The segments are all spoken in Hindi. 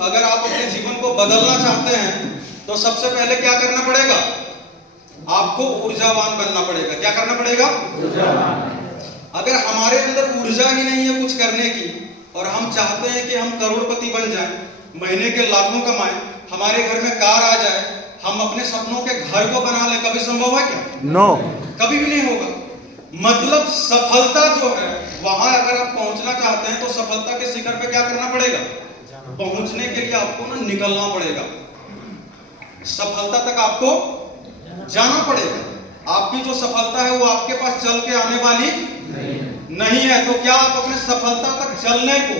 अगर आप अपने जीवन को बदलना चाहते हैं तो सबसे पहले क्या करना पड़ेगा? आपको ऊर्जावान बनना पड़ेगा। क्या करना पड़ेगा? अगर हमारे अंदर ऊर्जा ही नहीं है कुछ करने की और हम चाहते हैं कि हम करोड़पति बन जाएं, महीने के लाखों कमाएं, हमारे घर में कार आ जाए, हम अपने सपनों के घर को बना लें, कभी संभव है क्या? नो, कभी भी नहीं होगा। मतलब सफलता जो है वहां अगर आप पहुंचना चाहते हैं तो सफलता के शिखर पे क्या करना पड़ेगा? पहुंचने के लिए आपको ना निकलना पड़ेगा, सफलता तक आपको जाना पड़ेगा। आपकी जो सफलता है वो आपके पास चल के आने वाली नहीं है। तो क्या आप अपने सफलता तक चलने को,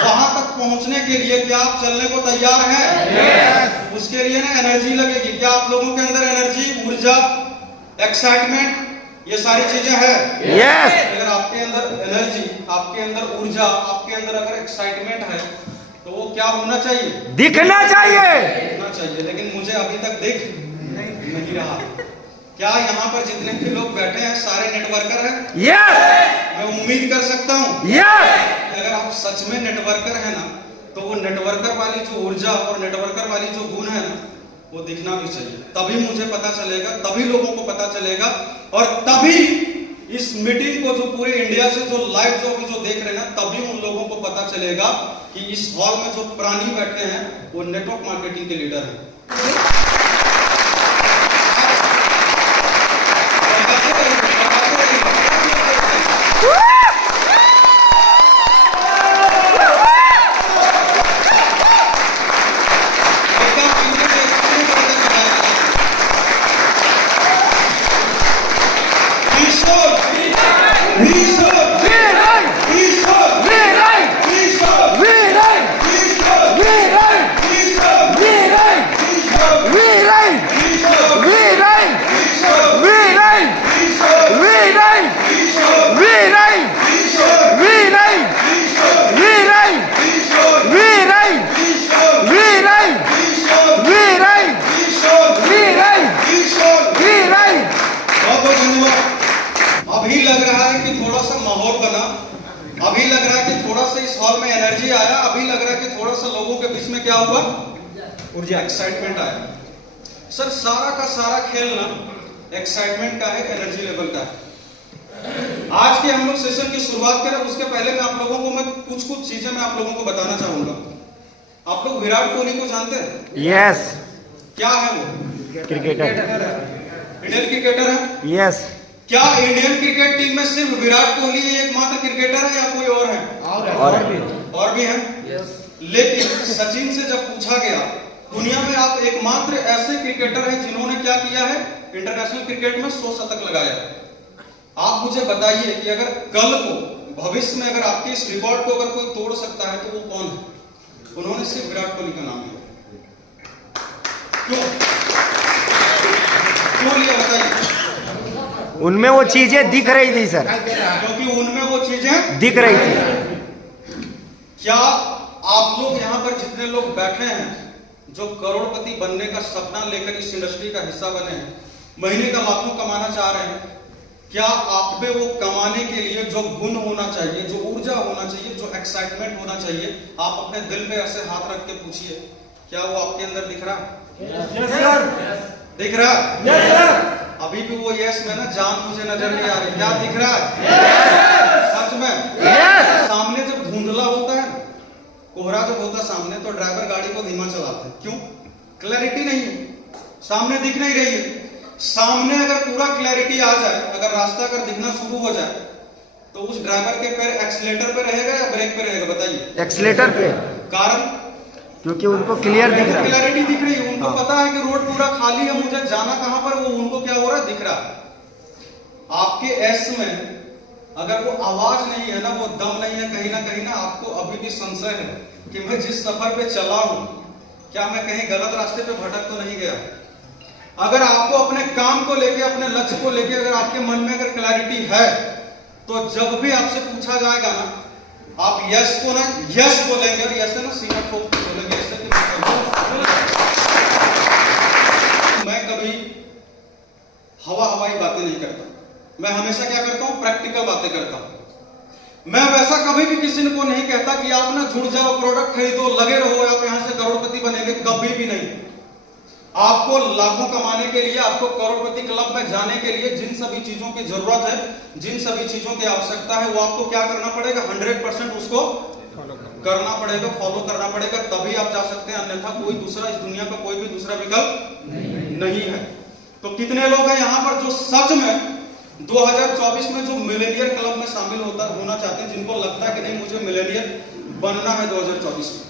वहां तक पहुंचने के लिए क्या आप चलने को तैयार हैं? yes. उसके लिए ना एनर्जी लगेगी। क्या आप लोगों के अंदर एनर्जी, ऊर्जा, एक्साइटमेंट, ये सारी चीजें हैं? yes. अगर आपके अंदर एनर्जी, आपके अंदर ऊर्जा, आपके अंदर अगर एक्साइटमेंट है तो वो क्या होना चाहिए? दिखना चाहिए, दिखना चाहिए। लेकिन मुझे अभी तक दिख नहीं रहा। क्या यहाँ पर जितने भी लोग बैठे हैं सारे नेटवर्कर हैं? yes. मैं उम्मीद कर सकता हूँ yes. अगर आप सच में नेटवर्कर हैं ना तो वो नेटवर्कर वाली जो ऊर्जा और नेटवर्कर वाली जो गुण है ना वो दिखना भी चाहिए। तभी मुझे पता चलेगा, तभी लोगों को पता चलेगा और तभी इस मीटिंग को जो पूरे इंडिया से जो लाइव जो अभी जो देख रहे हैं ना, तभी उन लोगों को पता चलेगा कि इस हॉल में जो प्राणी बैठे हैं वो नेटवर्क मार्केटिंग के लीडर हैं। अभी लग रहा है कि थोड़ा सा माहौल बना, अभी लग रहा है कि थोड़ा सा इस हॉल में एनर्जी आया, अभी लग रहा है कि थोड़ा सा लोगों के बीच में क्या हुआ? ऊर्जा, एक्साइटमेंट आया। सर सारा का सारा खेल ना एक्साइटमेंट का है, एनर्जी लेवल का है। आज के हम लोग सेशन की शुरुआत करें उसके पहले मैं आप लोगों को कुछ चीजें मैं आप लोगों को बताना चाहूंगा। आप लोग विराट कोहली को जानते हैं? यस। क्या है वो? क्रिकेटर, इंडियन क्रिकेटर है। यस। क्या इंडियन क्रिकेट टीम में सिर्फ विराट कोहली एकमात्र क्रिकेटर है या कोई और है? और भी है। लेकिन सचिन से जब पूछा गया दुनिया में आप एकमात्र ऐसे क्रिकेटर हैं जिन्होंने क्या किया है? इंटरनेशनल क्रिकेट में 100 शतक लगाया। आप मुझे बताइए कि अगर कल को भविष्य में अगर आपके इस रिकॉर्ड को अगर कोई तोड़ सकता है तो वो कौन है? उन्होंने सिर्फ विराट कोहली का नाम लिया। क्यों लिया बताइए? उनमें वो चीजें दिख रही थी सर, क्योंकि उनमें वो चीजें दिख रही थी। क्या आप लोग यहाँ पर जितने लोग बैठे हैं जो करोड़पति बनने का सपना लेकर इस इंडस्ट्री का हिस्सा बने हैं, महीने का लाखों कमाना चाह रहे हैं, क्या आप में वो कमाने के लिए जो गुण होना चाहिए, जो ऊर्जा होना चाहिए, जो एक्साइटमेंट होना चाहिए, आप अपने दिल पे ऐसे हाथ रख के पूछिए, क्या वो आपके अंदर दिख रहा? Yes sir. दिख रहा? Yes sir. अभी भी वो यस में ना जान मुझे नजर नहीं आ रही। क्या दिख रहा है? सच में? सामने जब धुंधला होता है, कोहरा जब होता है सामने, तो ड्राइवर गाड़ी को धीमा चलाते हैं। क्यों? क्लैरिटी नहीं है, सामने दिख नहीं रही है। सामने अगर पूरा क्लैरिटी आ जाए, अगर रास्ता अगर दिखना शुरू हो जाए, तो उस ड्राइवर के पैर एक्सीलेटर पे रहेगा या ब्रेक पे रहेगा? बताइए। एक्सीलेटर पे। कारण? क्योंकि उनको क्लियर दिख रहा है, क्लैरिटी दिख रही है। उनको पता है कि रोड पूरा खाली है, मुझे जाना कहां पर, वो उनको क्या हो रहा है? दिख रहा है। आपके एस में अगर वो आवाज नहीं है ना, वो दम नहीं है, कहीं ना आपको अभी भी संशय है कि मैं जिस सफर पे चला हूं, क्या मैं कहीं गलत रास्ते पे भटक तो नहीं गया? अगर आपको अपने काम को लेके, अपने लक्ष्य को लेके अगर आपके मन में अगर क्लैरिटी है, तो जब भी आपसे पूछा जाएगा ना, आप यस को ना यस बोलेंगे और यस ना सीना ठोक के बोलेंगे। मैं कभी हवाई बातें नहीं करता, मैं हमेशा क्या करता हूं? प्रैक्टिकल बातें करता हूं। मैं वैसा कभी भी किसी को नहीं कहता कि आप ना जुड़ जाओ, प्रोडक्ट खरीदो, लगे रहो, आप यहां से कभी भी नहीं। आपको लाखों कमाने के लिए, आपको करोड़पति क्लब में जाने के लिए जिन सभी चीजों की जरूरत है, जिन सभी चीजों की आवश्यकता है, वो आपको क्या करना पड़ेगा? 100% उसको करना पड़ेगा, फॉलो करना पड़ेगा, तभी आप जा सकते हैं। अन्यथा कोई दूसरा, इस दुनिया का कोई भी दूसरा विकल्प नहीं है। तो कितने लोग हैं यहाँ पर जो सच में 2024 में जो मिलेनियर क्लब में शामिल होना चाहते हैं, जिनको लगता है कि नहीं मुझे मिलेनियर बनना है 2024 में?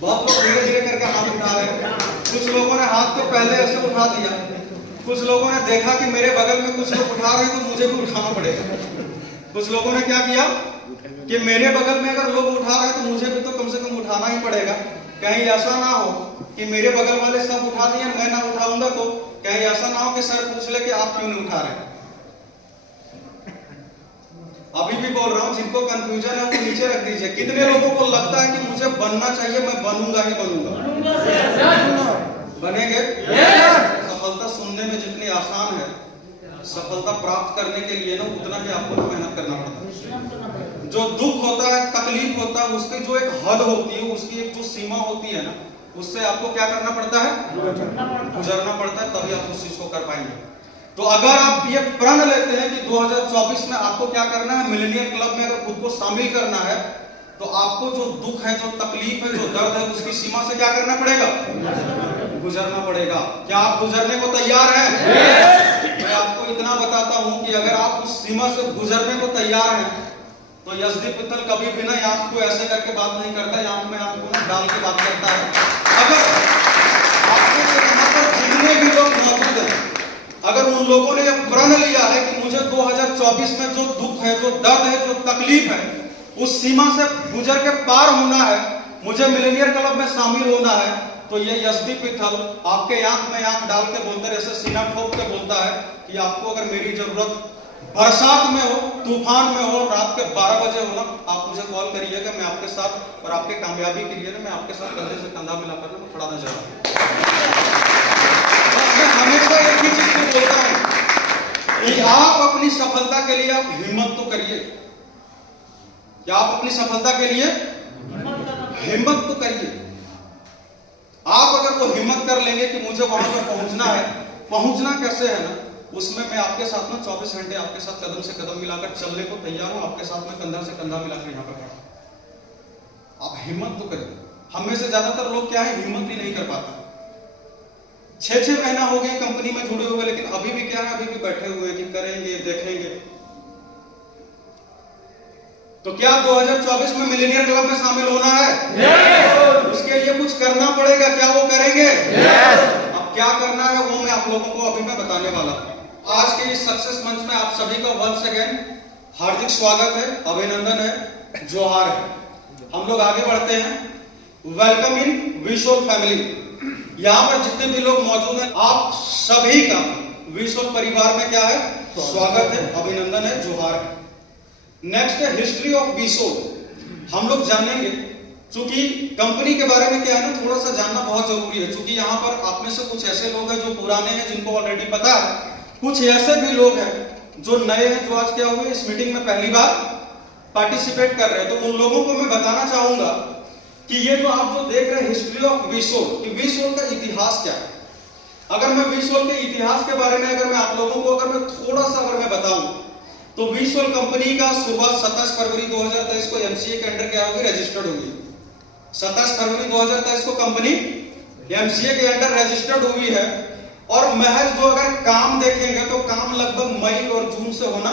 बहुत लोग धीरे धीरे करके हाथ उठा रहे हैं। कुछ लोगों ने हाथ तो पहले ऐसे उठा दिया, कुछ लोगों ने देखा कि मेरे बगल में कुछ लोग उठा रहे हैं तो मुझे भी उठाना पड़ेगा। कुछ लोगों ने क्या किया कि मेरे बगल में अगर लोग उठा रहे हैं तो मुझे भी तो कम से कम उठाना ही पड़ेगा। कहीं ऐसा ना हो कि मेरे बगल वाले सब उठा दिए, मैं ना उठाऊंगा तो कहीं ऐसा ना हो कि सर पूछ ले कि आप क्यों नहीं उठा रहे। अभी भी बोल रहा हूं, जिनको कंफ्यूजन है वो नीचे रख दीजिए। कितने लोगों को लगता है कि मुझे बनना चाहिए, मैं बनूंगा ही बनूंगा? बनेंगे? सफलता सुनने में जितनी आसान है, सफलता प्राप्त करने के लिए ना उतना ही आपको मेहनत करना पड़ता है। जो दुख होता है, तकलीफ होता है, उसकी जो एक हद होती है, उसकी एक जो सीमा होती है ना, उससे आपको क्या करना पड़ता है? गुजरना पड़ता है, तभी आप उस चीज को कर पाएंगे। तो अगर आप ये प्रण लेते हैं कि 2024 में आपको क्या करना है, मिलेनियर क्लब में अगर खुद को शामिल करना है, तो आपको जो दुख है, जो तकलीफ है, जो दर्द है, उसकी सीमा से क्या करना पड़ेगा? गुजरना पड़ेगा। क्या आप गुजरने को तैयार हैं? मैं आपको इतना बताता हूं कि अगर आप उस सीमा से गुजरने को तैयार हैं तो यजदी पित्तल कभी भी ना आंख को ऐसे करके बात नहीं करता, आंख में आंख को ना डाल के बात करता है। अगर आपके यहाँ पर जितने भी लोग मौजूद हैं, अगर उन लोगों ने यह प्रण लिया है कि मुझे 2024 में जो दुख है, जो दर्द है, जो तकलीफ है, उस सीमा से गुजर के पार होना है, मुझे मिलेनियर क्लब में शामिल होना है, तो ये यजदी पित्तल आपके आंख में आंख डाल के बोलते, ऐसे सीना ठोक के बोलता है कि आपको अगर मेरी जरूरत बरसात में हो, तूफान में हो, रात के 12 बजे हो ना, आप मुझे कॉल करिएगा, मैं आपके साथ, और आपके कामयाबी के लिए ना मैं आपके साथ कंधे से कंधा मिलाकर मैं खड़ा नजर आऊंगा। मैं हमेशा एक ही चीज को बोलता हूं कि आप अपनी सफलता के लिए आप हिम्मत तो करिए। क्या आप अपनी सफलता के लिए हिम्मत तो करिए। आप अगर वो हिम्मत कर लेंगे कि मुझे वहां पर पहुंचना है, पहुंचना कैसे है ना, उसमें मैं आपके साथ ना 24 घंटे आपके साथ कदम से कदम मिलाकर चलने को तैयार हूं, आपके साथ में कंधा से कंधा मिलाकर यहां पर खड़ा। आप हिम्मत तो करिए। हम में से ज्यादातर लोग क्या है, हिम्मत ही नहीं कर पाते। 6-6 महीना हो गए कंपनी में जुड़े हुए, लेकिन अभी भी क्या है, अभी भी बैठे हुए कि करेंगे, देखेंगे। तो क्या 2024 में मिलेनियर क्लब में शामिल होना है? yes! उसके लिए कुछ करना पड़ेगा, क्या वो करेंगे? yes! अब क्या करना है वो मैं आप लोगों को अभी मैं बताने वाला हूं। आज के इस सक्सेस मंच में आप सभी का वंस अगेन हार्दिक स्वागत है, अभिनंदन है, जोहार है। हम लोग आगे बढ़ते हैं। वेलकम इन विशोल फैमिली। यहाँ पर जितने भी लोग मौजूद हैं, आप सभी का विशोल परिवार में क्या है, स्वागत है, अभिनंदन है, जोहार है। नेक्स्ट है हिस्ट्री ऑफ विशोल। हम लोग जानेंगे, चूंकि कंपनी के बारे में क्या है ना, थोड़ा सा जानना बहुत जरूरी है। चूंकि यहाँ पर आप में से कुछ ऐसे लोग हैं जो पुराने हैं, जिनको ऑलरेडी पता है, कुछ ऐसे भी लोग हैं जो नए हैं, जो आज क्या हुए इस मीटिंग में पहली बार पार्टिसिपेट कर रहे हैं। तो उन लोगों को मैं बताना चाहूंगा कि ये जो आप जो देख रहे हैं हिस्ट्री ऑफ विशोल, कि विशोल का इतिहास क्या है। अगर मैं विशोल के इतिहास के बारे में अगर मैं आप लोगों को अगर मैं थोड़ा सा अगर मैं बताऊं, तो विशोल कंपनी का शुरुआत 27 फरवरी 2023 को एमसीए के अंडर क्या होगी, रजिस्टर्ड होगी। 27 फरवरी 2023 को कंपनी एमसीए के अंडर रजिस्टर्ड हुई है। और महज जो अगर काम देखेंगे तो काम लगभग मई और जून से होना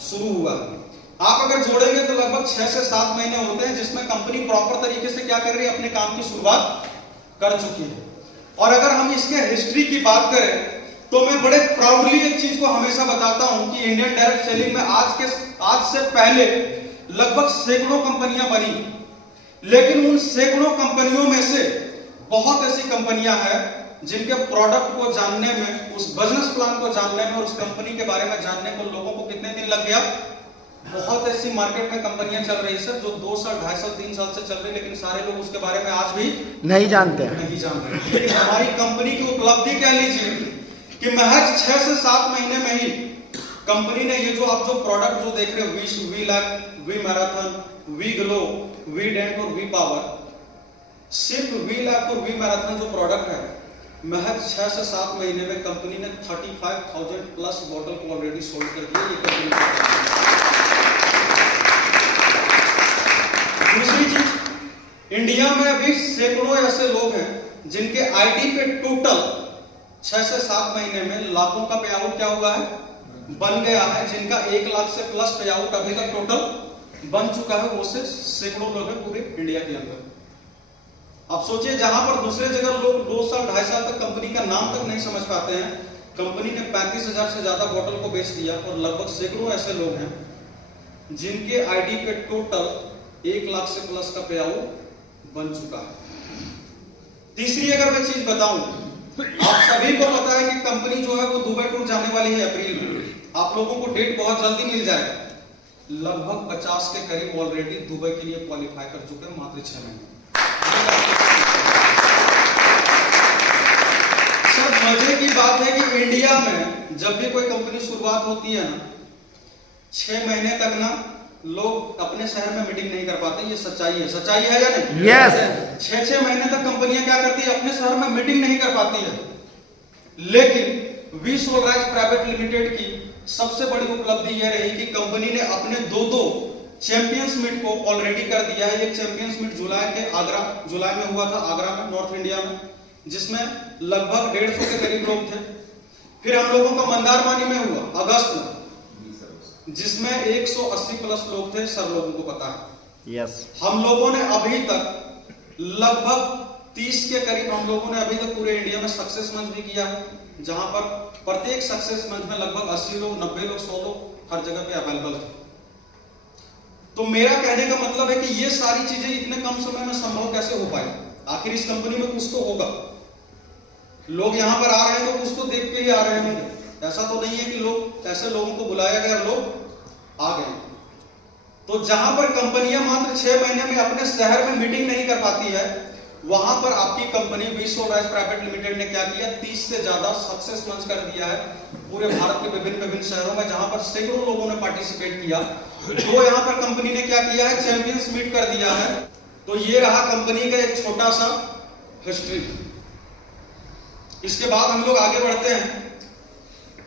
शुरू हुआ। आप अगर जोड़ेंगे तो लगभग 6 से 7 महीने होते हैं, जिसमें कंपनी प्रॉपर तरीके से क्या कर रही है, अपने काम की शुरुआत कर चुकी है। और अगर हम इसके हिस्ट्री की बात करें तो मैं बड़े प्राउडली एक चीज को हमेशा बताता हूं कि इंडियन डायरेक्ट सेलिंग में आज से पहले लगभग सैकड़ों कंपनियां बनी, लेकिन उन सैकड़ों कंपनियों में से बहुत ऐसी कंपनियां हैं जिनके प्रोडक्ट को जानने में, उस बिजनेस प्लान को जानने में और उस कंपनी के बारे में जानने को लोगों को कितने दिन लग गया। बहुत ऐसी मार्केट में कंपनियां चल रही है जो 2 साल, 2.5 साल, 3 साल से चल रही, लेकिन सारे लोग उसके बारे में आज भी नहीं जानते। लेकिन हमारी कंपनी की उपलब्धि कह लीजिए कि महज 6 से 7 महीने में ही कंपनी ने ये जो आप जो प्रोडक्ट जो देख रहे हो, V Lack, V Marathon, V Glow, V Dent और वी पावर, सिर्फ वी लैब और वी मैराथन जो प्रोडक्ट है, महज 6 से 7 महीने में कंपनी ने 35,000 प्लस बॉटल को ऑलरेडी सोल्ड कर दिया। ये कंपनी दूसरी चीज, इंडिया में अभी सैकड़ों ऐसे लोग हैं जिनके आईडी पे टोटल 6 से 7 महीने में लाखों का पे आउट क्या हुआ है, बन गया है। जिनका 1 लाख से प्लस पे आउट अभी तक टोटल बन चुका है, वो से सैकड़ों लोग हैं पूरे इंडिया के अंदर। अब सोचिए, जहां पर दूसरे जगह लोग 2 साल 2.5 साल तक कंपनी का नाम तक नहीं समझ पाते हैं, कंपनी ने 35,000 से ज्यादा बॉटल को बेच दिया और लगभग सैकड़ों ऐसे लोग हैं जिनके आईडी पे टोटल 1 लाख से प्लस का पे आउट बन चुका है। तीसरी अगर मैं चीज बताऊं, आप सभी को पता है कि कंपनी जो है वो दुबई टूर जाने वाली है अप्रैल में। आप लोगों को डेट बहुत जल्दी मिल जाएगा। लगभग 50 के करीब ऑलरेडी दुबई के लिए क्वालिफाई कर चुके हैं मात्र 6 महीने। सर मजे की बात है कि इंडिया में जब भी कोई कंपनी शुरुआत होती है ना, 6 महीने तक ना लोग अपने शहर में मीटिंग नहीं कर पाते। ये सच्चाई है, सच्चाई है या नहीं? यस। 6 महीने तक कंपनियां क्या करती है, अपने शहर में मीटिंग नहीं कर पाती है। लेकिन वी सोलराइज प्राइवेट लिमिटेड की सबसे बड़ी उपलब्धि यह रही कि कंपनी ने अपने 2 चैंपियंस मीट को ऑलरेडी कर दिया है। एक चैंपियंस मीट जुलाई में हुआ था आगरा में, नॉर्थ इंडिया में, जिसमें लगभग 150 के करीब लोग थे। फिर हम लोगों का मंदारमानी में हुआ अगस्त में, जिसमें 180 प्लस लोग थे। सब लोगों को पता है। यस। हम लोगों ने अभी तक लगभग 30 के करीब हम लोगों ने अभी तक पूरे इंडिया में सक्सेस मंच भी किया है, जहां पर प्रत्येक सक्सेस मंच में लगभग 80 लोग, 90 लोग, 100 लोग हर जगह पे अवेलेबल थे। तो मेरा कहने का मतलब है कि ये सारी चीजें इतने कम समय में संभव कैसे हो पाई? आखिर इस कंपनी में कुछ तो होगा। लोग यहां पर आ रहे हैं तो कुछ तो देख के ही आ रहे होंगे। ऐसा तो नहीं है कि लोग ऐसे लोगों को बुलाया गया, लोग आ गए। तो जहां पर कंपनियां मात्र 6 महीने में अपने शहर में मीटिंग नहीं कर पाती है, वहां पर आपकी company V Solarise private limited ने क्या किया, 30 से ज्यादा सक्सेस मंच कर दिया है पूरे भारत के विभिन्न शहरों में, जहां पर सैकड़ों लोगों ने पार्टिसिपेट किया। तो यहां पर कंपनी ने क्या किया है, चैंपियंस मीट कर दिया है। तो ये रहा कंपनी का एक छोटा सा हिस्ट्री। इसके बाद हम लोग आगे बढ़ते हैं।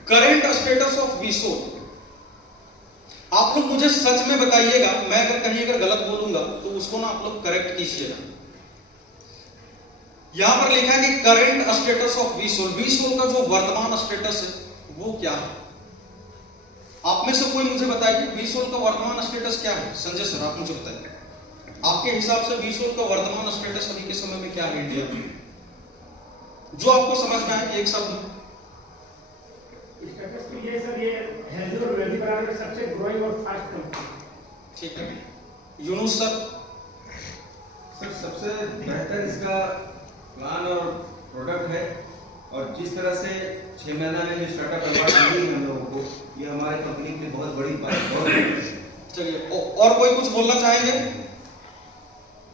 करंट स्टेटस ऑफ वीसो। आप लोग मुझे सच में बताइएगा, मैं अगर कहीं गलत बोलूंगा तो उसको ना आप लोग करेक्ट कीजिएगा। यहां पर लिखा है कि करंट स्टेटस ऑफ वीसोल। वीसोल का जो वर्तमान स्टेटस है वो क्या है? आप में से कोई मुझे बताइए वीसोल का वर्तमान स्टेटस क्या है? संजय सर आप मुझे बताइए, आपके हिसाब से वीसोल का वर्तमान स्टेटस अभी के समय में क्या है इंडिया में, जो आपको समझ में आए एक शब्द? स्टेटस तो ये सर, ये हेल्थ और वेल्थ बराबर में सबसे ग्रोइंग और फास्ट कंपनी। ठीक है, यूनुस सर। सर सबसे बेहतर इसका प्लान और प्रोडक्ट है, और जिस तरह से 6 महीना में जो स्टार्टअप अवार्ड मिली हम लोगों को, ये हमारी कंपनी की बहुत बड़ी बात है। चलिए, और कोई कुछ बोलना चाहेंगे?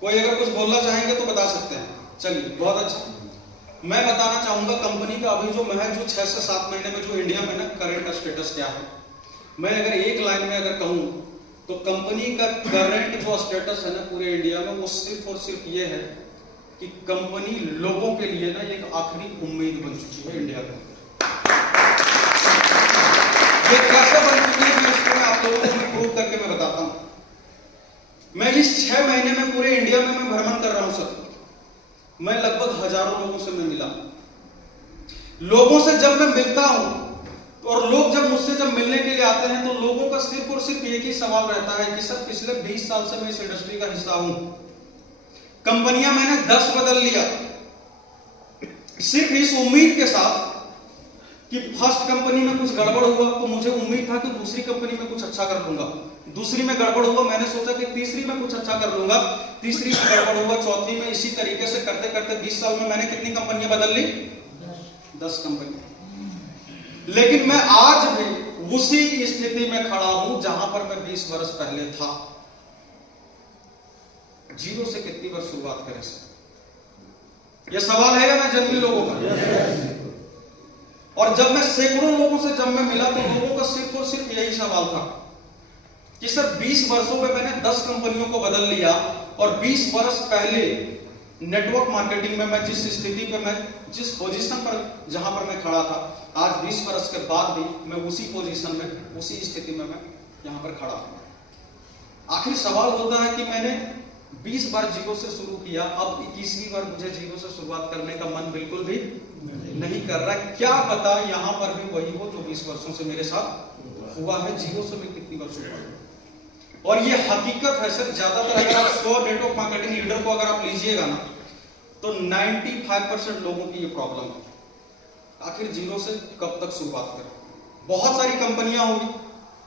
कोई अगर कुछ बोलना चाहेंगे तो बता सकते हैं। चलिए, बहुत अच्छा। मैं बताना चाहूंगा कंपनी का अभी जो महज जो 6 से 7 महीने में जो इंडिया में ना करंट स्टेटस क्या है। मैं अगर एक लाइन में अगर कहूं तो कंपनी का करंट जो स्टेटस है ना पूरे इंडिया में, वो सिर्फ और सिर्फ ये है कि कंपनी लोगों के लिए ना एक आखिरी उम्मीद बन चुकी है इंडिया के अंदर। ये कैसे बन चुकी है इसको मैं आप लोगों को प्रूव करके मैं बताता हूं। मैं इस 6 महीने में पूरे इंडिया में मैं भ्रमण कर रहा हूं सर। मैं लगभग हजारों लोगों से मैं मिला। लोगों से जब मैं मिलता हूं और लोग जब मुझसे जब मिलने के लिए आते हैं तो लोगों का सिर्फ और सिर्फ एक ही सवाल रहता है कि सर पिछले 20 साल से मैं इस इंडस्ट्री का हिस्सा हूं, कंपनियां मैंने 10 बदल लिया, सिर्फ इस उम्मीद के साथ कि फर्स्ट कंपनी में कुछ गड़बड़ हुआ तो मुझे उम्मीद था कि दूसरी कंपनी में कुछ अच्छा कर लूंगा, दूसरी में गड़बड़ हुआ मैंने सोचा कि तीसरी में कुछ अच्छा कर लूंगा, तीसरी में गड़बड़ हुआ चौथी में, इसी तरीके से करते करते 20 साल में मैंने कितनी कंपनियां बदल ली? 10 कंपनी। लेकिन मैं आज भी उसी स्थिति में खड़ा हूं जहां पर मैं 20 वर्ष पहले था। जीरो से कितनी बार शुरुआत करें सर? यह सवाल है या ना जन्मी लोगों का? और जब मैं सैकड़ों लोगों से जब मैं मिला तो लोगों का सिर्फ और सिर्फ यही सवाल था कि सर 20 वर्षों में मैंने 10 कंपनियों को बदल लिया और 20 वर्ष पहले नेटवर्क मार्केटिंग में मैं जिस स्थिति पे मैं जिस पोजीशन पर जहां पर मैं खड़ा था, आज 20 वर्ष के बाद भी मैं उसी पोजीशन में, उसी स्थिति में मैं यहां पर खड़ा हूं। आखिर सवाल होता है कि मैंने 20 बार जीरो से शुरू किया, अब 21वीं बार मुझे जीरो से शुरुआत करने का मन बिल्कुल भी नहीं कर रहा है। क्या पता यहां पर भी वही हो जो 20 वर्षों से मेरे साथ हुआ है, जीरो से मैं कितनी बार शुरुआत। और ये हकीकत है सर, ज्यादातर अगर आप 100 नेटवर्क मार्केटिंग लीडर को अगर आप लीजिएगा ना, तो 95% लोगों की ये प्रॉब्लम है, आखिर जीरो से कब तक शुरुआत करें। बहुत सारी कंपनियां हुई,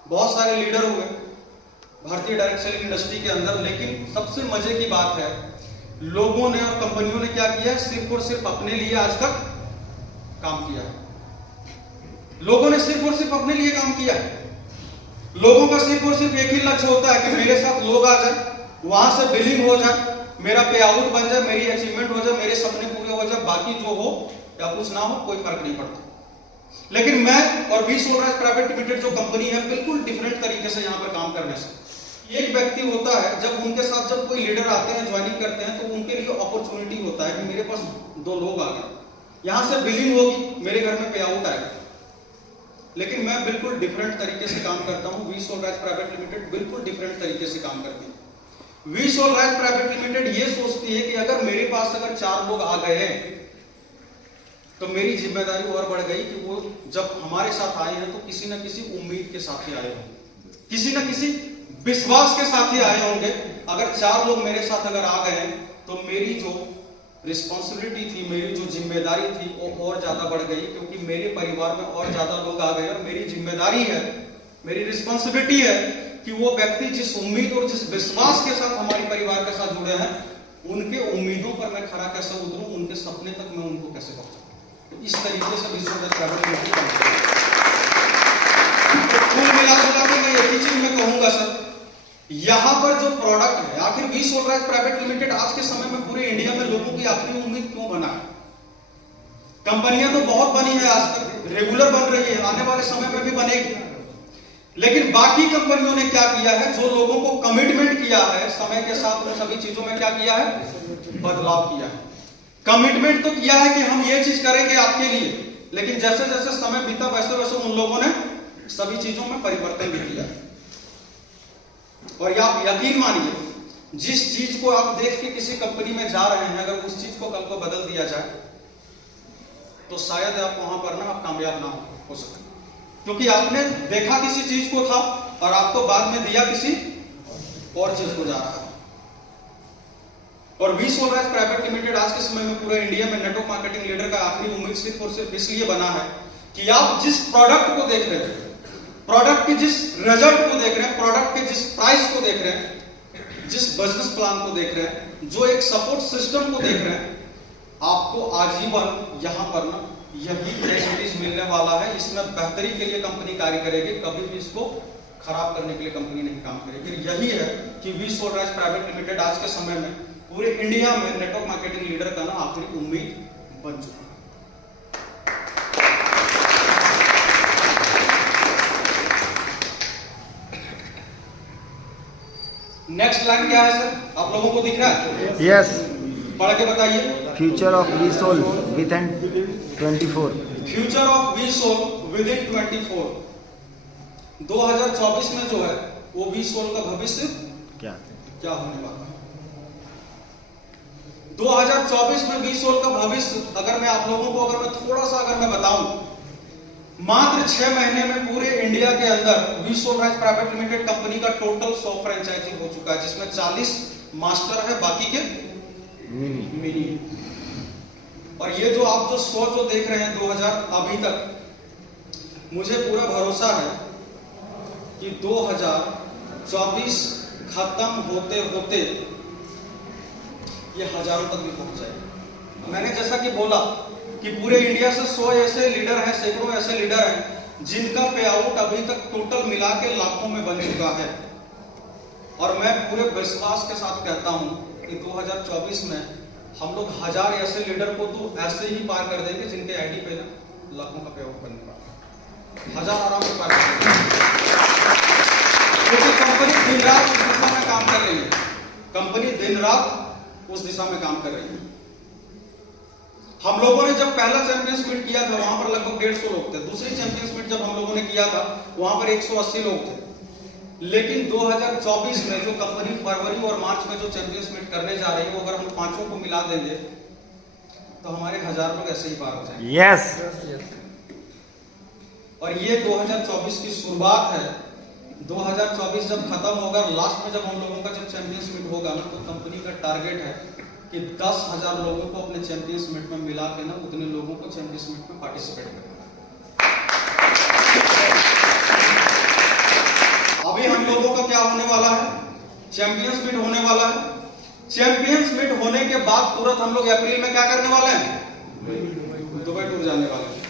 बहुत सारे लीडर हुए भारतीय डायरेक्ट सेलिंग इंडस्ट्री के अंदर, लेकिन सबसे मजे की बात है लोगों ने और कंपनियों ने क्या किया, सिर्फ और सिर्फ अपने लिए आज तक काम किया। लोगों ने सिर्फ और सिर्फ अपने लिए काम किया। लोगों का सिर्फ और सिर्फ एक ही लक्ष्य होता है कि मेरे साथ लोग आ जाए, वहां से बिलिंग हो जाए, मेरा पे आउट बन जाए, मेरी अचीवमेंट हो जाए, मेरे सपने पूरे हो जाए, बाकी जो हो या कुछ ना हो कोई फर्क नहीं पड़ता। लेकिन मैं और वी सोलराइज प्राइवेट लिमिटेड जो कंपनी है, बिल्कुल डिफरेंट तरीके से यहां पर काम करने से। एक व्यक्ति होता है, जब उनके साथ जब कोई लीडर आते हैं, ज्वाइनिंग करते हैं, तो उनके लिए अपॉर्चुनिटी होता है कि मेरे पास 2 लोग आ गए, यहां से बिलिंग होगी, मेरे घर में पे आउट आएगा। लेकिन मैं बिल्कुल डिफरेंट तरीके से काम करता हूं। वी सोलराइज प्राइवेट लिमिटेड बिल्कुल डिफरेंट तरीके से काम करती है। वी सोलराइज प्राइवेट लिमिटेड ये सोचती है कि अगर मेरे पास अगर 4 लोग आ गए हैं, तो मेरी जिम्मेदारी और बढ़ गई कि वो जब हमारे साथ आए हैं तो किसी न किसी उम्मीद के साथ ही आए होंगे, किसी न किसी विश्वास के साथ ही आए होंगे। अगर 4 लोग मेरे साथ अगर आ गए हैं, तो मेरी जो रिस्पॉन्सिबिलिटी थी, मेरी जो जिम्मेदारी थी, वो और ज्यादा बढ़ गई, क्योंकि मेरे परिवार में और ज्यादा लोग आ गए और मेरी जिम्मेदारी है, मेरी रिस्पॉन्सिबिलिटी है कि वो व्यक्ति जिस उम्मीद और जिस विश्वास के साथ हमारे परिवार के साथ जुड़े हैं, उनके उम्मीदों पर मैं खरा कैसे उतरूं, उनके सपने तक मैं उनको कैसे पहुंचाऊं। तो इस तरीके से बिजनेस प्राइवेट लिमिटेड, तो कुल मिलाकर मैं एक ही चीज मैं कहूंगा सर, यहां पर जो प्रोडक्ट है, आखिर वी सोलराइज प्राइवेट लिमिटेड आज के समय में पूरे इंडिया में लोगों की आखिरी उम्मीद क्यों बना है। कंपनियां तो बहुत बनी है, आज तक रेगुलर बन रही है, आने वाले समय में भी बनेगी, लेकिन बाकी कंपनियों ने क्या किया है, जो लोगों को कमिटमेंट किया है, समय के साथ उन सभी चीजों में क्या किया है, बदलाव किया है। कमिटमेंट तो किया है कि हम ये चीज करेंगे आपके लिए, लेकिन जैसे जैसे समय बीता वैसे वैसे उन लोगों ने सभी चीजों में परिवर्तन भी किया। और आप यकीन मानिए, जिस चीज को आप देख के किसी कंपनी में जा रहे हैं, अगर उस चीज को कल को बदल दिया जाए, तो शायद आप वहां पर ना आप कामयाब ना हो सके, क्योंकि आपने देखा किसी चीज को था और आपको बाद में दिया किसी और चीज को जा रहा है। और वी सोलराइज प्राइवेट लिमिटेड आज के समय में पूरे इंडिया में नेटवर्क मार्केटिंग लीडर का आखिरी उम्मीद सिर्फ और सिर्फ इसलिए बना है कि आप जिस प्रोडक्ट को देख रहे हैं, प्रोडक्ट के जिस रिजल्ट को देख रहे हैं, प्रोडक्ट के जिस प्राइस को देख रहे हैं, जिस बिजनेस प्लान को देख रहे हैं, जो एक सपोर्ट सिस्टम को देख रहे हैं, आपको आजीवन यहां पर ना यही फैसिलिटीज मिलने वाला है। इसमें बेहतरी के लिए कंपनी कार्य करेगी, कभी भी इसको खराब करने के लिए कंपनी नहीं काम करेगी। यही है कि वी सोलराइज प्राइवेट लिमिटेड आज के समय में पूरे इंडिया में नेटवर्क मार्केटिंग लीडर का ना आखिरी उम्मीद बन चुका है। नेक्स्ट लाइन क्या है सर, आप लोगों को दिख रहा है? यस। पढ़ के बताइए। Future of V Sol within 24। Future of V Sol within 24। 2024 में जो है वो वी सोल का भविष्य क्या होने वाला है। 2024 में वी सोल का भविष्य अगर मैं आप लोगों को अगर मैं थोड़ा सा अगर मैं बताऊं, मात्र 6 महीने में पूरे इंडिया के अंदर V Solarise private limited company का टोटल 100 फ्रेंचाइजी हो चुका है, जिसमें 40 मास्टर है, बाकी के मिनी। और ये जो आप जो 100 जो देख रहे हैं 2000 अभी तक, मुझे पूरा भरोसा है कि 2024 खत्म होते होते ये हजारों तक भी पहुंच जाएगा। मैंने जैसा कि बोला कि पूरे इंडिया से 100 ऐसे लीडर हैं, सैकड़ों ऐसे लीडर हैं जिनका पे आउट अभी तक टोटल मिला के लाखों में बन चुका है। और मैं पूरे विश्वास के साथ कहता हूं कि 2024 में हम लोग 1000 ऐसे लीडर को तो ऐसे ही पार कर देंगे जिनके आईडी पे लाखों का पे आउट बनने वाला है। 1000 आराम से पार कर देंगे, क्योंकि कंपनी दिन रात इस दिशा में काम कर रही है। कंपनी दिन रात उस दिशा में काम कर रही है। हम लोगों ने जब पहला चैंपियंस मीट किया था वहां पर लगभग 150 लोग थे। दूसरी चैंपियंस मीट जब हम लोगों ने किया था वहां पर 180 लोग थे। लेकिन 2024 में जो कंपनी फरवरी और मार्च में जो चैंपियंस मीट करने जा रही है, वो अगर हम पांचों को मिला देंगे तो हमारे 1000 लोग ऐसे ही पार हो जाएंगे। यस। और ये 2024 की शुरुआत है। 2024 जब खत्म होगा, लास्ट में जब हम लोगों का जब चैंपियंस मीट होगा ना, तो कंपनी का टारगेट है कि 10,000 लोगों को अपने चैंपियंस मीट में मिला के ना उतने लोगों को चैंपियंस मीट में पार्टिसिपेट करना। अभी हम लोगों का क्या होने वाला है? चैंपियंस मीट होने वाला है। चैंपियंस मीट होने के बाद तुरंत हम लोग अप्रैल में क्या करने वाले हैं? दुबई टूर जाने वाले हैं।